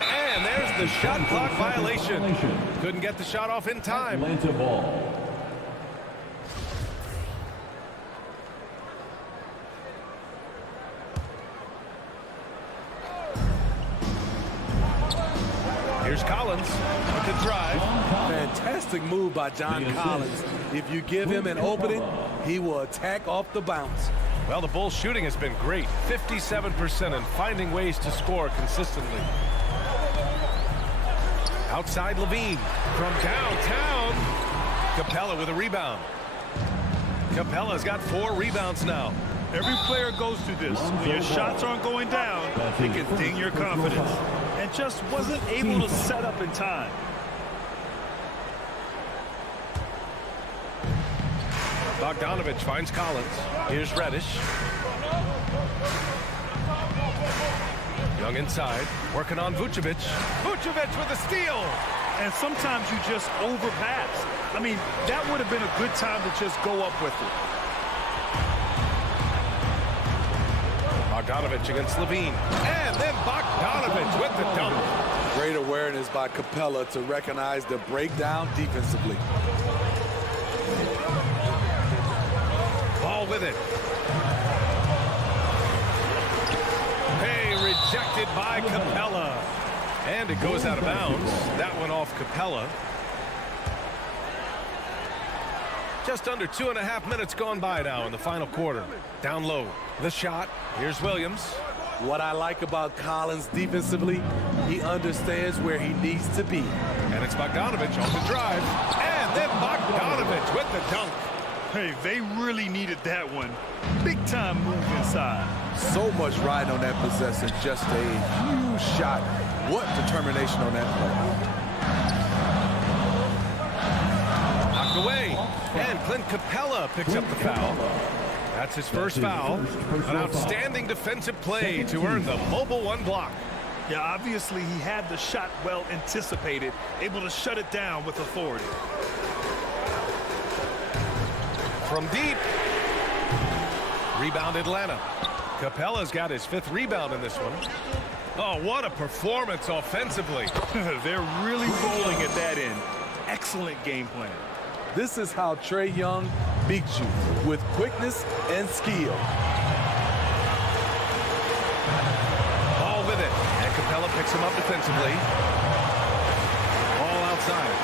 And there's the shot clock violation. Couldn't get the shot off in time. Atlanta ball. Here's Collins with the drive. Fantastic move by John Collins. If you give him an opening, he will attack off the bounce. Well, the Bulls shooting has been great. 57% and finding ways to score consistently. Outside Levine from downtown. Capella with a rebound. Capella's got 4 rebounds now. Every player goes through this. When your shots aren't going down, it can ding your confidence. And just wasn't able to set up in time. Bogdanovich finds Collins. Here's Reddish. Young inside, working on Vucevic. Vucevic with a steal. And sometimes you just overpass. I mean, that would have been a good time to just go up with it. Bogdanovich against Levine. And then Bogdanovich with the dunk. Great awareness by Capella to recognize the breakdown defensively. Ball with it. Hey, rejected by Capella. And it goes out of bounds. That one off Capella. Just under 2.5 minutes gone by now in the final quarter. Down low. The shot. Here's Williams. What I like about Collins defensively, he understands where he needs to be. And it's Bogdanovich on the drive. And then Bogdanovich with the dunk. Hey, they really needed that one. Big time move inside. So much riding on that possession. Just a huge shot. What determination on that play. Knocked away. And Clint Capella picks up the foul. That's his first foul. An outstanding defensive play to earn the mobile 1 block. Yeah, obviously he had the shot well anticipated, able to shut it down with authority. From deep. Rebound Atlanta. Capella's got his 5th rebound in this one. Oh, what a performance offensively. They're really rolling at that end. Excellent game plan. This is how Trae Young beats you, with quickness and skill. Ball with it. And Capella picks him up defensively. Ball outside.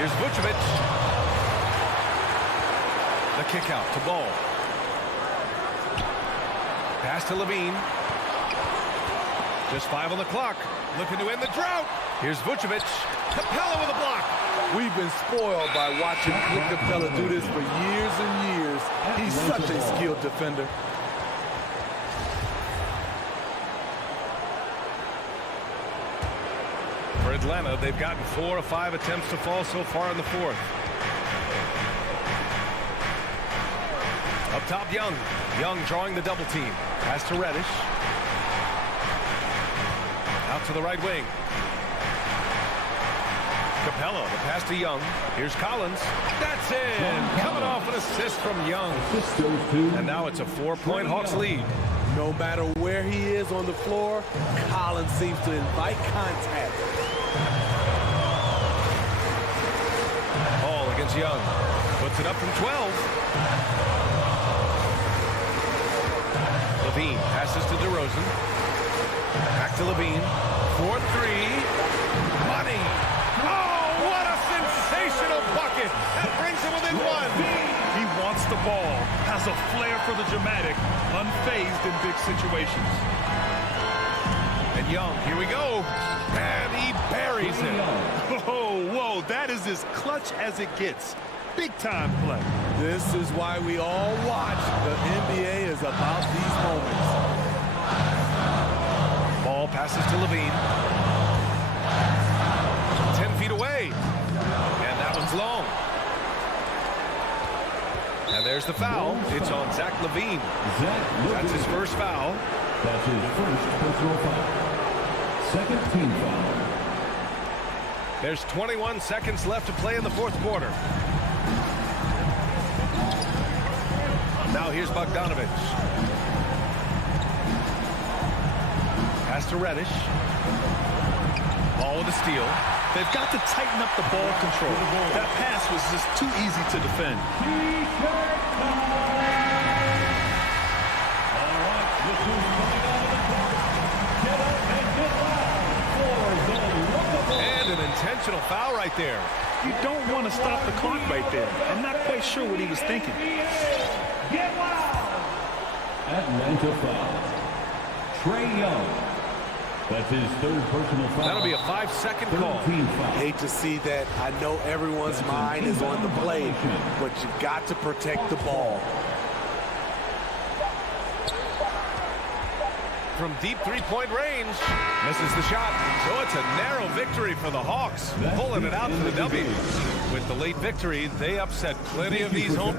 Here's Vucevic. The kick out to Ball. Pass to Levine. Just 5 on the clock. Looking to end the drought. Here's Vucevic. Capella with a block. We've been spoiled by watching Clint Capella do this for years and years. He's such a skilled defender. Atlanta. They've gotten 4 of 5 attempts to fall so far in the fourth. Up top, Young. Young drawing the double team. Pass to Reddish. Out to the right wing. Capella, the pass to Young. Here's Collins. That's in. Coming off an assist from Young. And now it's a 4-point Hawks lead. No matter where he is on the floor, Collins seems to invite contact. Ball against Young. Puts it up from 12. Levine passes to DeRozan. Back to Levine. 4-3. Money. Oh, what a sensational bucket. That brings him within one. He wants the ball, has a flair for the dramatic, unfazed in big situations. And Young, here we go. And he buries it. Whoa, that is as clutch as it gets. Big time play. This is why we all watch. The NBA is about these moments. Ball passes to Levine. 10 feet away. And that one's long. And there's the foul. It's on Zach LaVine. That's his first foul. That's his first personal foul. Second team foul. There's 21 seconds left to play in the fourth quarter. Now here's Bogdanovich. Pass to Reddish. Ball with a steal. They've got to tighten up the ball control. That pass was just too easy to defend. And an intentional foul right there. You don't want to stop the clock right there. I'm not quite sure what he was thinking. Atlanta foul. Trae Young. That's his third personal foul. That'll be a 5-second call. Hate to see that. I know everyone's mind is on the play, but you got to protect the ball. From deep three-point range. Misses the shot. So it's a narrow victory for the Hawks. Pulling it out for the W. With the late victory, they upset plenty of these home.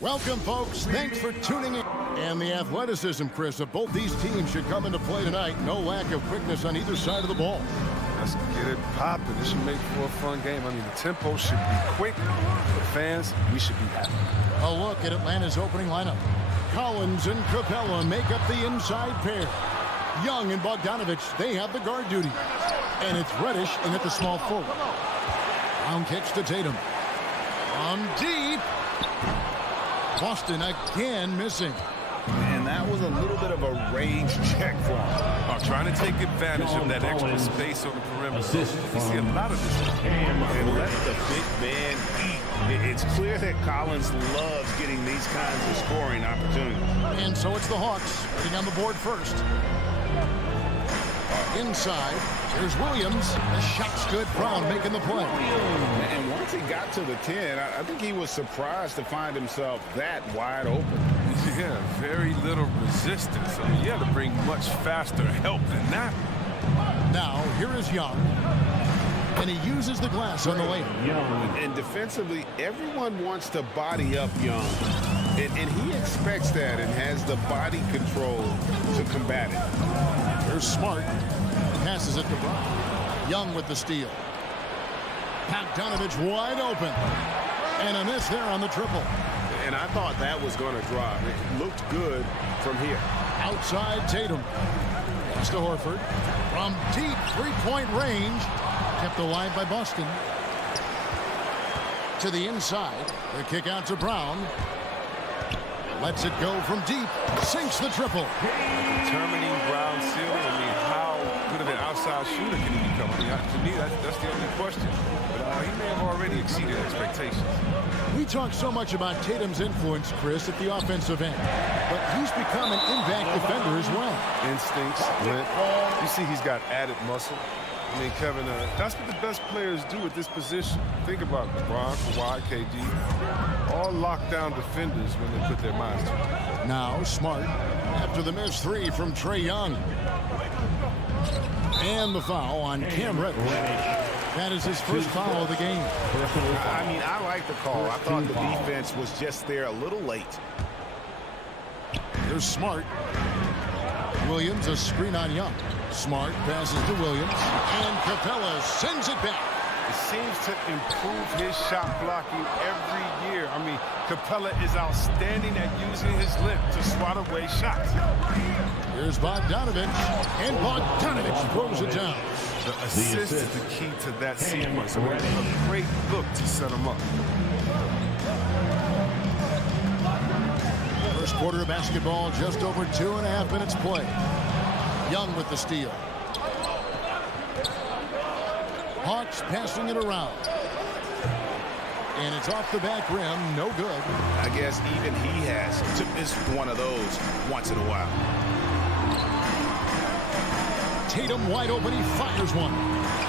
Welcome, folks. Thanks for tuning in. And the athleticism, Chris, of both these teams should come into play tonight. No lack of quickness on either side of the ball. Let's get it popping. This should make for a fun game. I mean, the tempo should be quick. For fans, we should be happy. A look at Atlanta's opening lineup. Collins and Capella make up the inside pair. Young and Bogdanovich, they have the guard duty. And it's Reddish in at the small forward. Brown kicks to Tatum. From deep. Boston again missing. And that was a little bit of a range check for him. Trying to take advantage of that extra space on the perimeter. We see a lot of this. And let the big man eat. It's clear that Collins loves getting these kinds of scoring opportunities. And so it's the Hawks getting on the board first. Inside, here's Williams. The shot's good. Brown making the play. And once he got to the 10, I think he was surprised to find himself that wide open. Yeah, very little resistance. I mean, you had to bring much faster help than that. Now, here is Young. And he uses the glass on the layup. And defensively, everyone wants to body up Young. And he expects that and has the body control to combat it. Here's Smart. Passes it to Brown. Young with the steal. Bogdanovich wide open. And a miss there on the triple. And I thought that was going to drop. It looked good from here. Outside Tatum. Pass to Horford. From deep three-point range. Kept alive by Boston. To the inside. The kick out to Brown. Lets it go from deep. Sinks the triple. Determining Brown's ceiling. I mean, how good of an outside shooter can he become? I mean, to me, that's the only question. But he may have already exceeded expectations. We talk so much about Tatum's influence, Chris, at the offensive end. But he's become an impact defender as well. Instincts, glint. You see he's got added muscle. I mean, Kevin, that's what the best players do at this position. Think about LeBron, Kawhi, KD. All lockdown defenders when they put their minds to it. Now Smart after the missed three from Trae Young. And the foul on Cam Reddish. That is his first foul of the game. I mean, I like the call. I thought the defense was just there a little late. Here's Smart. Williams, a screen on Young. Smart passes to Williams. And Capella sends it back. It seems to improve his shot blocking every year. I mean, Capella is outstanding at using his length to swat away shots. Here's Bogdanovich. And Bogdanovich throws it down. The assist is the key to that sequence. I mean, a great look to set him up. First quarter of basketball, just over 2.5 minutes play. Young with the steal. Hawks passing it around. And it's off the back rim, no good. I guess even he has to miss one of those once in a while. Tatum wide open, he fires one.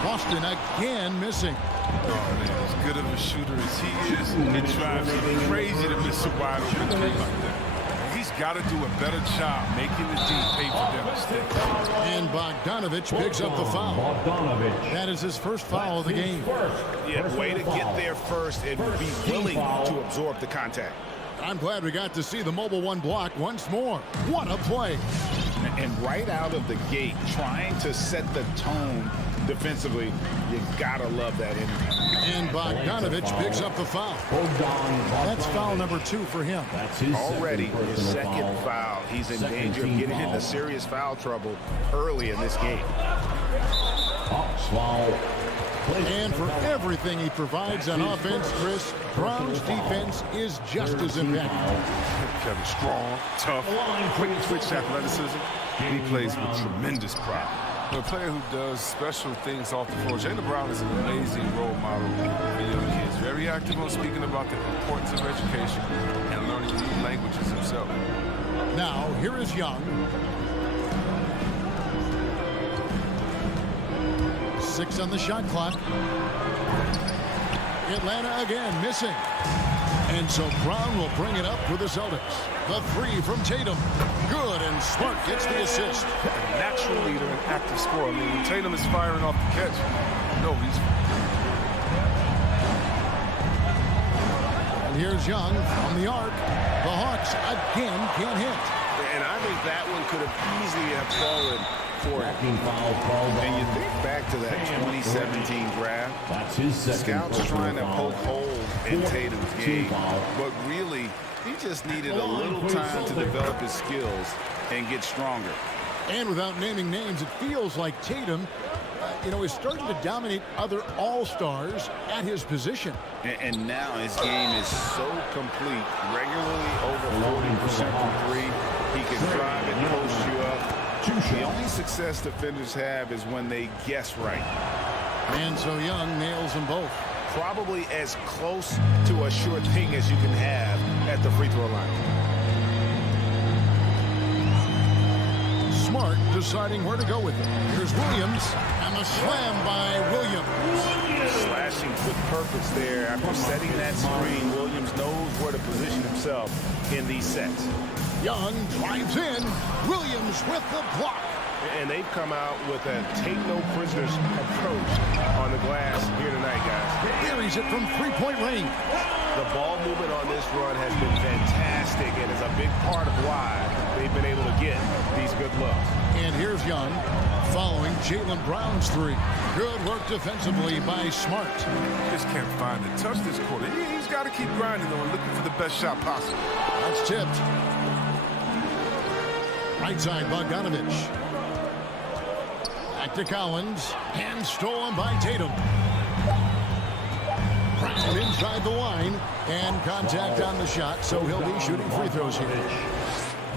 Boston again missing. Oh, man, as good of a shooter as he is, it drives him crazy to miss a wide open three like that. He's got to do a better job making the D pay for their mistakes. And Bogdanovich picks up the foul. That is his first foul of the game. Yeah, way to get there first and be willing to absorb the contact. I'm glad we got to see the mobile one block once more. What a play. And right out of the gate, trying to set the tone defensively, you gotta love that energy. And Bogdanovich picks up the foul. That's foul number 2 for him. Already his second foul. He's in danger of getting into serious foul trouble early in this game. And for everything he provides on offense, Chris, Brown's defense is just as impactful. Kevin, strong, tough, quick twitch athleticism. He plays with tremendous pride. A player who does special things off the floor. Jaylen Brown is an amazing role model for young kids. Very active on speaking about the importance of education and learning new languages himself. Now, here is Young. 6 on the shot clock. Atlanta again missing. And so Brown will bring it up for the Celtics. The 3 from Tatum. Good, and Smart gets the assist. A natural leader and active scorer. I mean, when Tatum is firing off the catch, no, he's... here's Young from the arc. The Hawks again can't hit. And I think that one could have easily have fallen for him. And you think back to that 2017 draft, scouts trying to poke holes in Tatum's game, but really, he just needed a little time to develop his skills and get stronger. And without naming names, it feels like Tatum, is starting to dominate other all-stars at his position. And now his game is so complete, regularly over 40% from three. He can drive it, post you up. The only success defenders have is when they guess right. And so Young nails them both. Probably as close to a sure thing as you can have at the free throw line. Smart deciding where to go with it. Here's Williams, and the slam by Williams. Slashing with purpose there. After setting that screen, Williams knows where to position himself in these sets. Young drives in. Williams with the block. And they've come out with a take-no-prisoners approach on the glass here tonight, guys. Buries it from three-point range. The ball movement on this run has been fantastic and is a big part of why they've been able to get these good looks. And here's Young following Jaylen Brown's three. Good work defensively by Smart. Just can't find it. Touch this quarter. He's got to keep grinding on, looking for the best shot possible. That's tipped. Right side, Bogdanovich. Back to Collins. And stolen by Tatum. Brown inside the line. And contact on the shot, so he'll be shooting free throws here.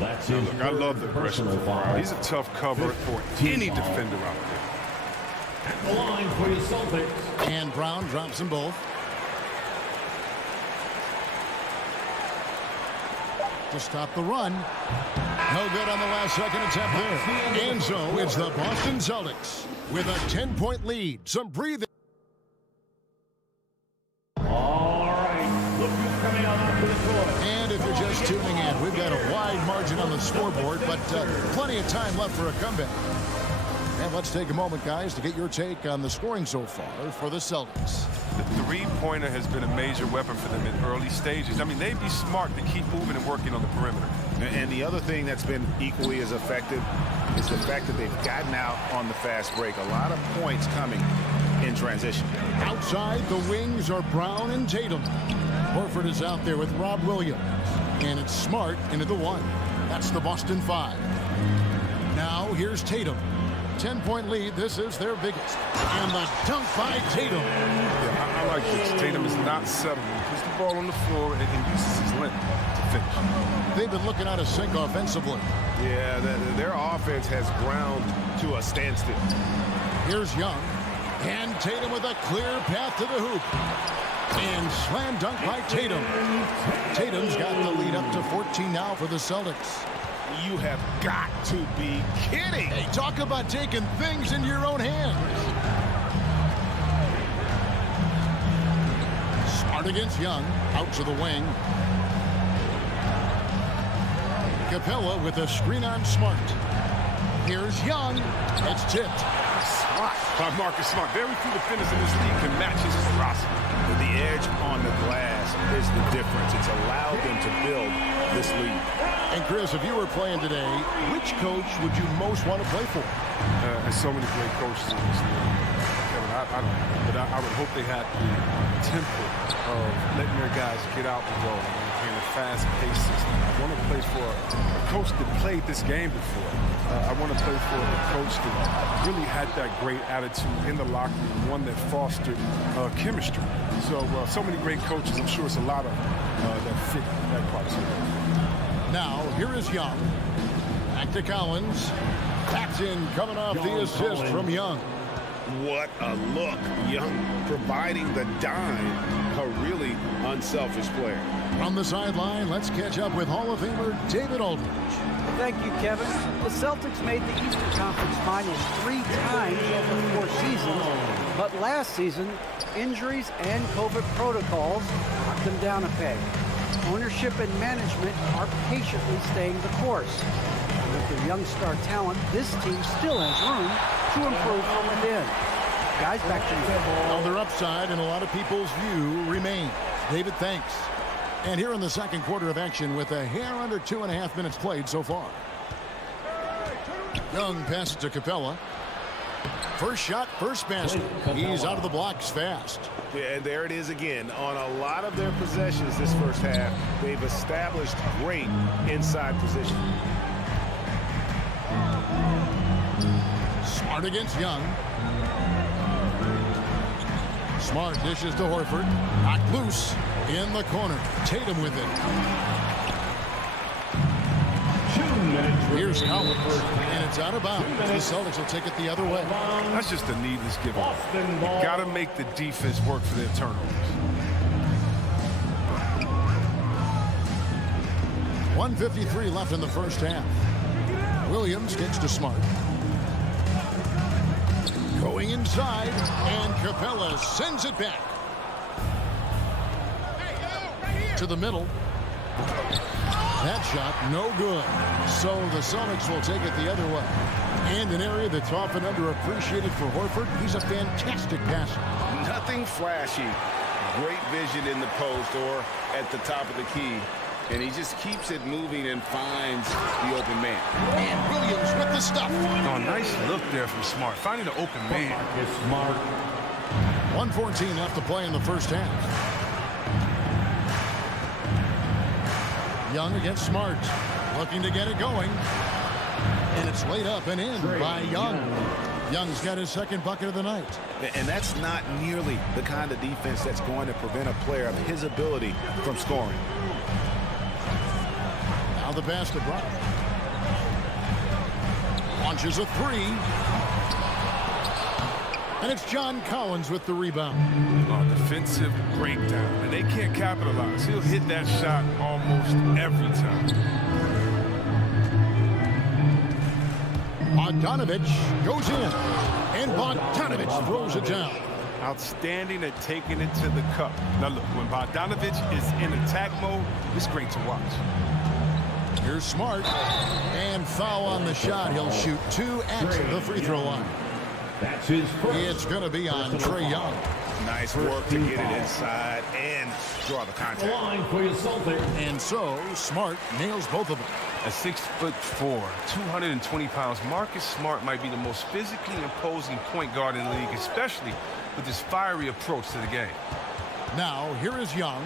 Look, I love the aggression from Brown. He's a tough cover for any defender out there. The line for the Celtics. And Brown drops them both. To stop the run. No good on the last second attempt there. And so it's the Boston Celtics with a 10-point lead. Some breathing. All right, look who's coming out onto the court. And if you're just tuning in, we've got a wide margin on the scoreboard, but plenty of time left for a comeback. And let's take a moment, guys, to get your take on the scoring so far for the Celtics. The three-pointer has been a major weapon for them in early stages. I mean, they'd be smart to keep moving and working on the perimeter. And the other thing that's been equally as effective is the fact that they've gotten out on the fast break. A lot of points coming in transition. Outside, the wings are Brown and Tatum. Horford is out there with Rob Williams. And it's Smart into the one. That's the Boston 5. Now, here's Tatum. 10-point lead. This is their biggest. And the dunk by Tatum. Yeah, I like this. Tatum is not settling. Puts the ball on the floor and uses his length to finish. They've been looking out of sync offensively. Yeah, their offense has ground to a standstill. Here's Young. And Tatum with a clear path to the hoop. And slam dunk by Tatum. Tatum's got the lead up to 14 now for the Celtics. You have got to be kidding. Hey, talk about taking things in your own hands. Smart against Young. Out to the wing. Capella with a screen on Smart. Here's Young. It's tipped. Smart by Marcus Smart. Very few defenders in this league can match his ferocity. The edge on the glass is the difference. It's allowed them to build this lead. And Chris, if you were playing today, which coach would you most want to play for? There's so many great coaches in this league. Kevin, I would hope they had the temper of letting their guys get out the door in a fast-paced system. I want to play for a coach that played this game before. I want to play for a coach that really had that great attitude in the locker room, one that fostered chemistry. So many great coaches. I'm sure it's a lot of that fit that part of it. Now, here is Young. Back to Collins. That's in, coming off the assist from Young. What a look. Young providing the dime. A really unselfish player. From the sideline, let's catch up with Hall of Famer David Aldridge. Thank you, Kevin. The Celtics made the Eastern Conference Finals 3 times over 4 seasons, but last season, injuries and COVID protocols knocked them down a peg. Ownership and management are patiently staying the course. With their young star talent, this team still has room to improve from within. Guys, back to you. Well, their upside in a lot of people's view remains. David, thanks. And here in the second quarter of action with a hair under 2.5 minutes played so far. Young passes to Capella. First shot, first basket. He's out of the blocks fast. Yeah, and there it is again. On a lot of their possessions this first half, they've established great inside position. Smart against Young. Smart dishes to Horford. Knocked loose in the corner. Tatum with it. Here's Collins, and it's out of bounds. The Celtics will take it the other way. That's just a needless give up. You got to make the defense work for their turnovers. 1:53 left in the first half. Williams gets to Smart. Going inside, and Capella sends it back. To the middle. That shot, no good. So the Celtics will take it the other way. And an area that's often underappreciated for Horford, he's a fantastic passer. Nothing flashy. Great vision in the post or at the top of the key. And he just keeps it moving and finds the open man. And Williams with the stuff. Oh, nice look there from Smart, finding the open man. Smart. 1:14 left to play in the first half. Young against Smart, looking to get it going. And it's laid up and in by Young. Young's got his second bucket of the night. And that's not nearly the kind of defense that's going to prevent a player of his ability from scoring. Now the pass to Brown. Launches a three. And it's John Collins with the rebound. Defensive breakdown, and they can't capitalize. He'll hit that shot almost every time. Bogdanovich goes in, and Bogdanovich throws it down. Outstanding at taking it to the cup. Now look, when Bogdanovich is in attack mode, it's great to watch. Here's Smart, and foul on the shot. He'll shoot 2 at the free throw line. That's his first. It's going to be on Trae Young. Nice work to get it inside and draw the contact. Line for your Celtics. And so Smart nails both of them. At 6'4", 220 pounds, Marcus Smart might be the most physically imposing point guard in the league, especially with his fiery approach to the game. Now here is Young.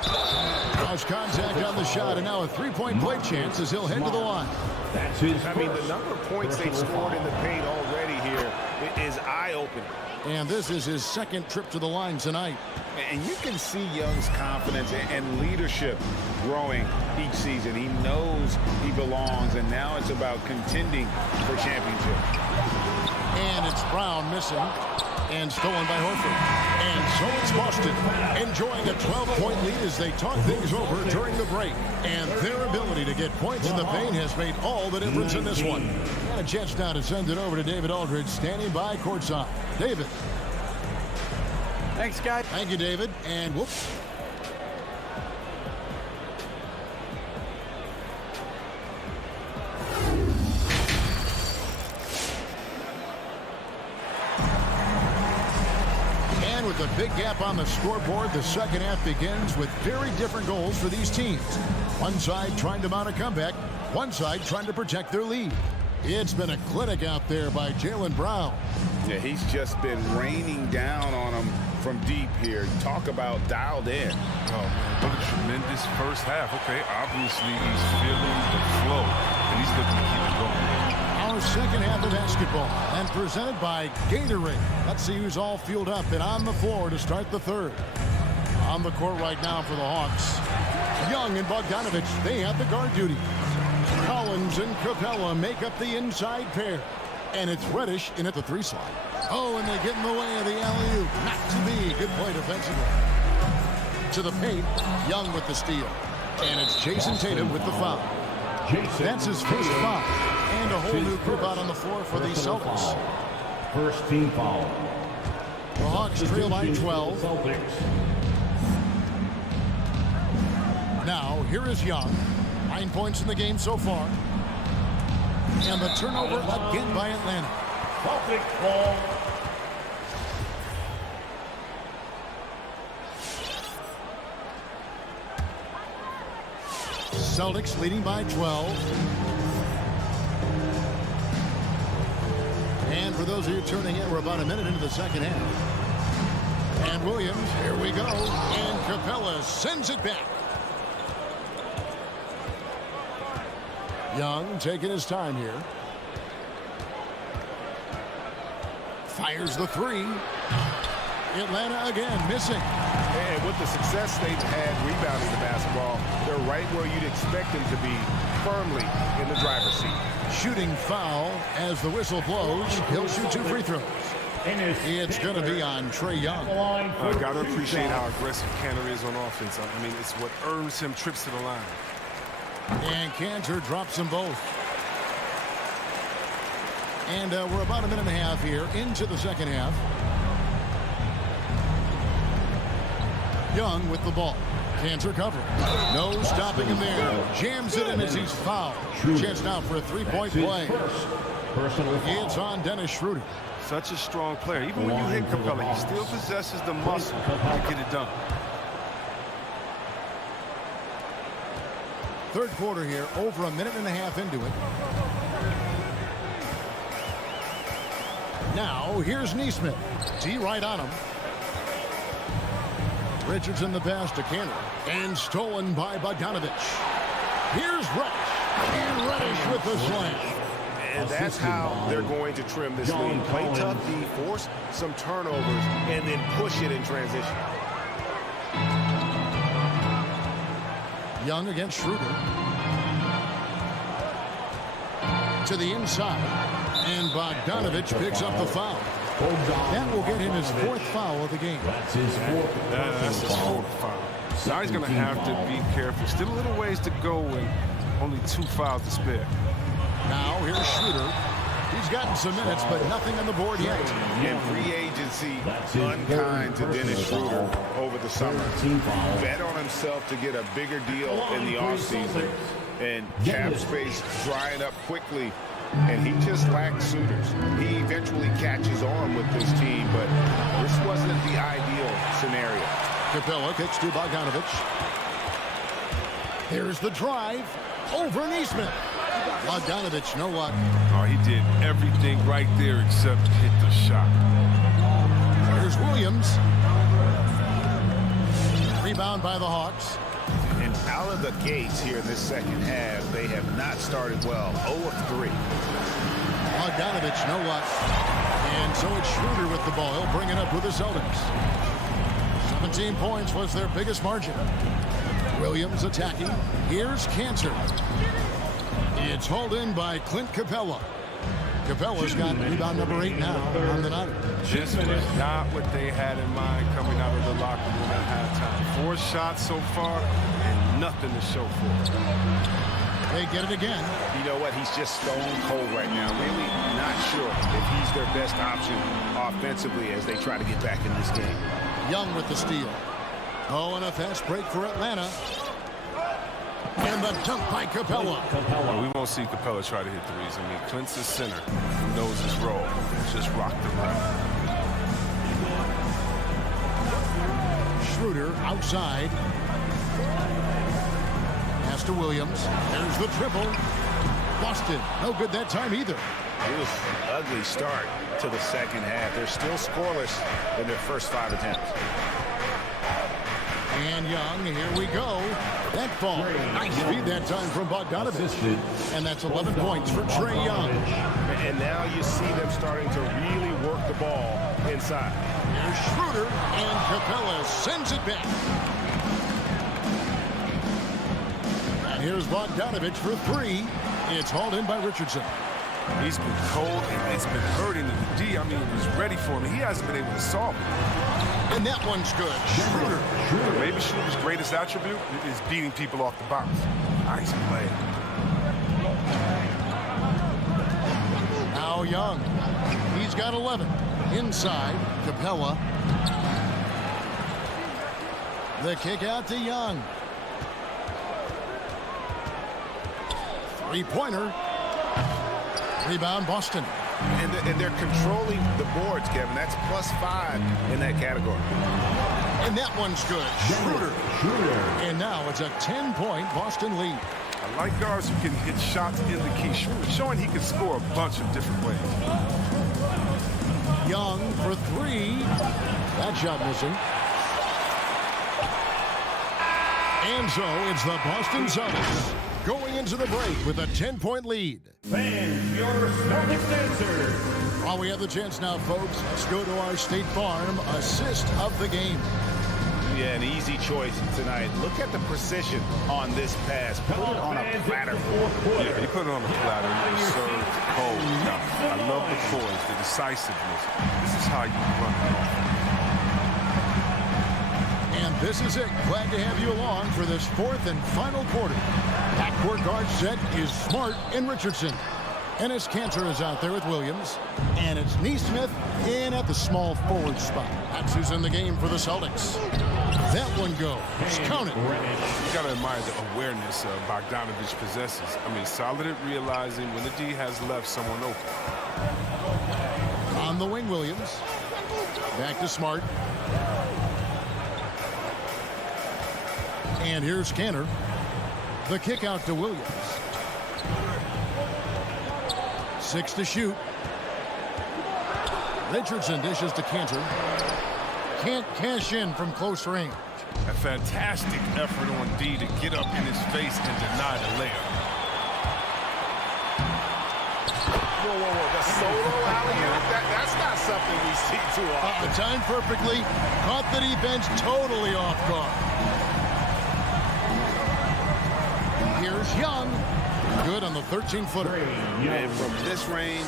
Cross contact on the shot, and now a three-point play chance as he'll head to the line. That's his I mean, the number of points they've scored in the paint already here is eye-opening. And this is his second trip to the line tonight. And you can see Young's confidence and leadership growing each season. He knows he belongs, and now it's about contending for championship. And it's Brown missing. And stolen by Horford. And so it's Boston enjoying a 12-point lead as they talk things over during the break. And their ability to get points in the paint has made all the difference in this one. And a chance now to send it over to David Aldridge, standing by courtside. David. Thanks, guys. Thank you, David. And whoops. With a big gap on the scoreboard, the second half begins with very different goals for these teams. One side trying to mount a comeback, one side trying to protect their lead. It's been a clinic out there by Jaylen Brown. Yeah, he's just been raining down on them from deep here. Talk about dialed in. Oh, man, what a tremendous first half. Okay, obviously he's feeling the flow, and he's looking to keep it going. Our second half of basketball, and presented by Gatorade. Let's see who's all fueled up and on the floor to start the third. On the court right now for the Hawks. Young and Bogdanovich, they have the guard duty. Collins and Capella make up the inside pair. And it's Reddish in at the three slot. Oh, and they get in the way of the alley-oop. Not to be. Good play defensively. To the paint, Young with the steal. And it's Jason Tatum with the foul. That's his first foul. And a whole new group out on the floor for the Celtics. First team foul. The Hawks trail by 12. Now, here is Young. 9 points in the game so far. And the turnover again by Atlanta. Celtics ball. Celtics leading by 12. And for those of you tuning in, we're about a minute into the second half. And Williams, here we go. And Capella sends it back. Young taking his time here. Fires the three. Atlanta again missing. And with the success they've had rebounding the basketball, they're right where you'd expect them to be, firmly in the driver's seat. Shooting foul as the whistle blows. He'll shoot 2 free throws. It's going to be on Trae Young. I got to appreciate how aggressive Cantor is on offense. I mean, it's what earns him trips to the line. And Cantor drops them both. And we're about a minute and a half here into the second half. Young with the ball. Cantor covering. No stopping him there. Jams it in as he's fouled. Chance now for a three-point play. It's on Dennis Schroeder. Such a strong player. Even when you hit Capella, he still possesses the muscle to get it done. Third quarter here, over a minute and a half into it. Now, here's Neesmith. D right on him. Richardson the pass to Cantor. And stolen by Bogdanovich. Here's Reddish. And Reddish with the slam. And that's how they're going to trim this lead. Play tough D, force some turnovers, and then push it in transition. Young against Schroeder. To the inside. And Bogdanovich picks up the foul. That will get him his 4th foul of the game. That's his 4th foul. Now he's going to have to be careful. Still a little ways to go and only 2 fouls to spare. Now here's Schroeder. He's gotten some minutes, but nothing on the board yet. In free agency, unkind to Dennis Schroeder over the summer. Bet on himself to get a bigger deal in the offseason. And cap space drying up quickly. And he just lacks suitors. He eventually catches on with this team, but this wasn't the ideal scenario. Capella kicks to Bogdanovich. Here's the drive. Over Neesmith. Bogdanovich, no luck. Oh, he did everything right there except hit the shot. Here's Williams. Rebound by the Hawks. And out of the gates here in this second half, they have not started well. 0 of 3. Bogdanovich, no luck. And so it's Schroeder with the ball. He'll bring it up with the Celtics. 17 points was their biggest margin. Williams attacking. Here's Cantor. It's hauled in by Clint Capella. Capella's got rebound number 8 now on the night. This was not what they had in mind coming out of the locker room at halftime. 4 shots so far and nothing to show for it. They get it again. You know what? He's just stone cold right now. Really not sure if he's their best option offensively as they try to get back in this game. Young with the steal. Oh, and a fast break for Atlanta. And the dunk by Capella. Well, we won't see Capella try to hit threes. I mean, Clint's the center who knows his role. Just rock the rim. Schroeder outside. Pass to Williams. There's the triple. Boston, no good that time either. It was an ugly start to the second half. They're still scoreless in their first 5 attempts. And Young, here we go. That ball, nice feed that time from Bogdanovich. And that's 11 points for Trae Young. And now you see them starting to really work the ball inside. Here's Schroeder, and Capella sends it back. And here's Bogdanovich for 3. It's hauled in by Richardson. He's been cold, and it's been hurting the D. I mean, he was ready for him. He hasn't been able to solve it. And that one's good. Schroeder. Maybe Schroeder's greatest attribute is beating people off the bounce. Nice play. Now Young. He's got 11. Inside, Capella. The kick out to Young. Three-pointer. Rebound, Boston. And they're controlling the boards, Kevin. That's +5 in that category. And that one's good. Schroeder. And now it's a 10-point Boston lead. I like guards who can hit shots in the key, showing he can score a bunch of different ways. Young for three. That shot missing. And so it's the Boston Celtics going into the break with a 10-point lead. Fans, your Celtics answer. While we have the chance now, folks, let's go to our State Farm assist of the game. Yeah, an easy choice tonight. Look at the precision on this pass. Put it on a platter. Yeah, he put it on a platter. He served cold. I love the poise, the decisiveness. This is how you run it off. And this is it. Glad to have you along for this fourth and final quarter. Backcourt guard set is Smart and Richardson. Enes Kanter is out there with Williams. And it's Neesmith in at the small forward spot. That's who's in the game for the Celtics. That one goes. Count it. You got to admire the awareness Bogdanovich possesses. I mean, solid at realizing when the D has left someone open. On the wing, Williams. Back to Smart. And here's Kanter. The kick out to Williams. 6 to shoot. Richardson dishes to Kanter. Can't cash in from close range. A fantastic effort on D to get up in his face and deny the layup. Whoa. The solo alley-oop, that's not something we see too often. Timed perfectly. Caught the defense totally off guard. Here's Young. Good on the 13-footer. And from this range,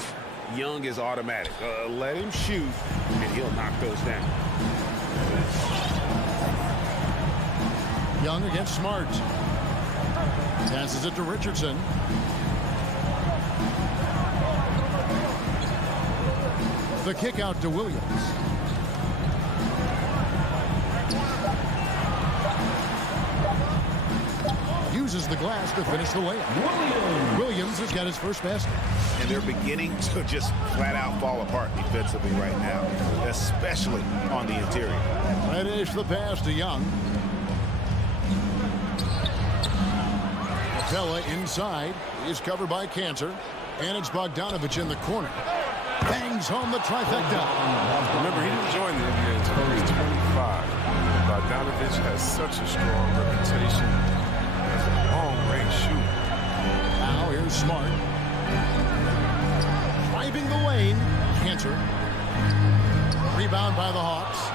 Young is automatic. Let him shoot, and he'll knock those down. Young against Smart. Passes it to Richardson. The kick out to Williams. Uses the glass to finish the layup. Williams has got his first basket. And they're beginning to just flat out fall apart defensively right now, especially on the interior. Finish the pass to Young. Capella inside is covered by Kanter, and it's Bogdanovich in the corner. Bangs home the trifecta. Remember, he didn't join the NBA until he was 25. Bogdanovich has such a strong reputation as a long-range shooter. Now here's Smart. Driving the lane. Kanter. Rebound by the Hawks.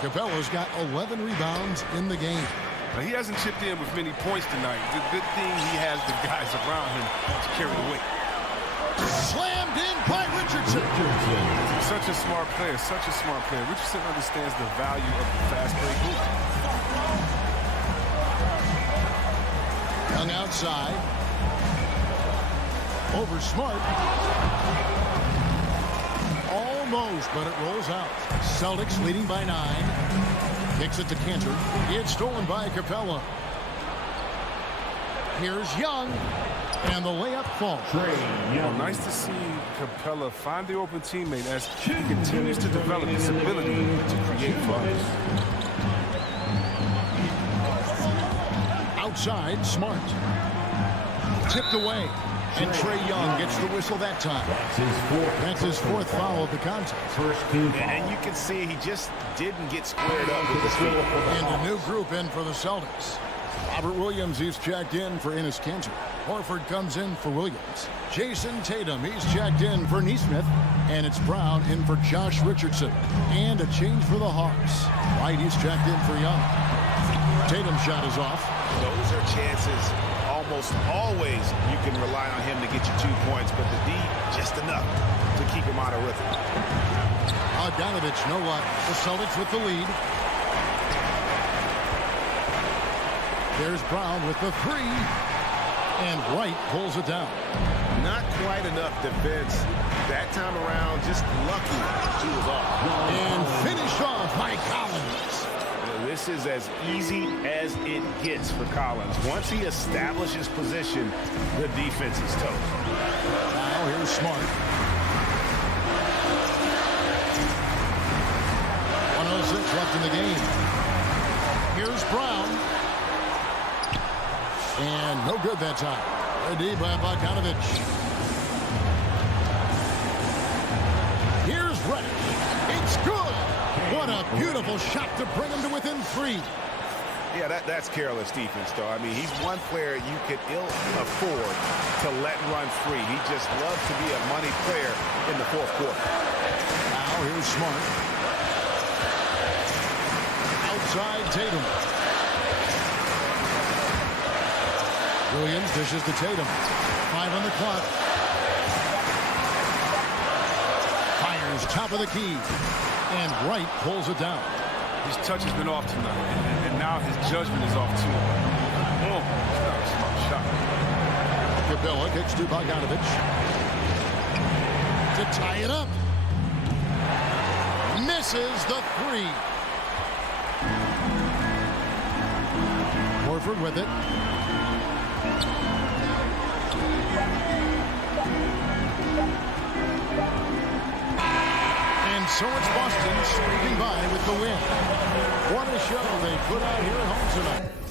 Capella's got 11 rebounds in the game. Now, he hasn't chipped in with many points tonight. The good thing he has the guys around him to carry the weight. Slammed in by Richardson. Such a smart player, such a smart player. Richardson understands the value of the fast break group. Young outside. Over Smart. Almost, but it rolls out. Celtics leading by 9. Kicks it to Kanter. It's stolen by Capella. Here's Young. And the layup falls. Well, nice to see Capella find the open teammate as he continues to develop his ability to create fun. Outside, Smart. Tipped away. And Trae Young gets the whistle that time. That's his fourth foul of the contest. And you can see he just didn't get squared up with his feet. And a new group in for the Celtics. Robert Williams, he's checked in for Enes Kanter. Horford comes in for Williams. Jason Tatum, he's checked in for Neesmith. And it's Brown in for Josh Richardson. And a change for the Hawks. White, he's checked in for Young. Tatum's shot is off. Those are chances. Almost always you can rely on him to get you 2 points, but the D, just enough to keep him out of rhythm. Bogdanovich, no luck. The Celtics with the lead. There's Brown with the 3. And White pulls it down. Not quite enough defense that time around. Just lucky he was off. And finished off by Collins. This is as easy as it gets for Collins. Once he establishes position, the defense is toast. Now here's Smart. 1:06 left in the game. Here's Brown. And no good that time. A D by Bogdanovich. Here's Reddish. It's good. What a beautiful shot to bring him to within 3. Yeah, that's careless defense, though. I mean, he's one player you could ill afford to let run free. He just loves to be a money player in the fourth quarter. Now here's Smart. Outside Tatum. Williams dishes to Tatum. 5 on the clock. Fires top of the key. And Wright pulls it down. His touch has been off tonight, and now his judgment is off too. Oh, it's not a smart shot. Capella kicks to Bogdanovich. To tie it up. Misses the 3. Horford with it. And so it's Boston squeaking by with the win. What a show they put out here at home tonight.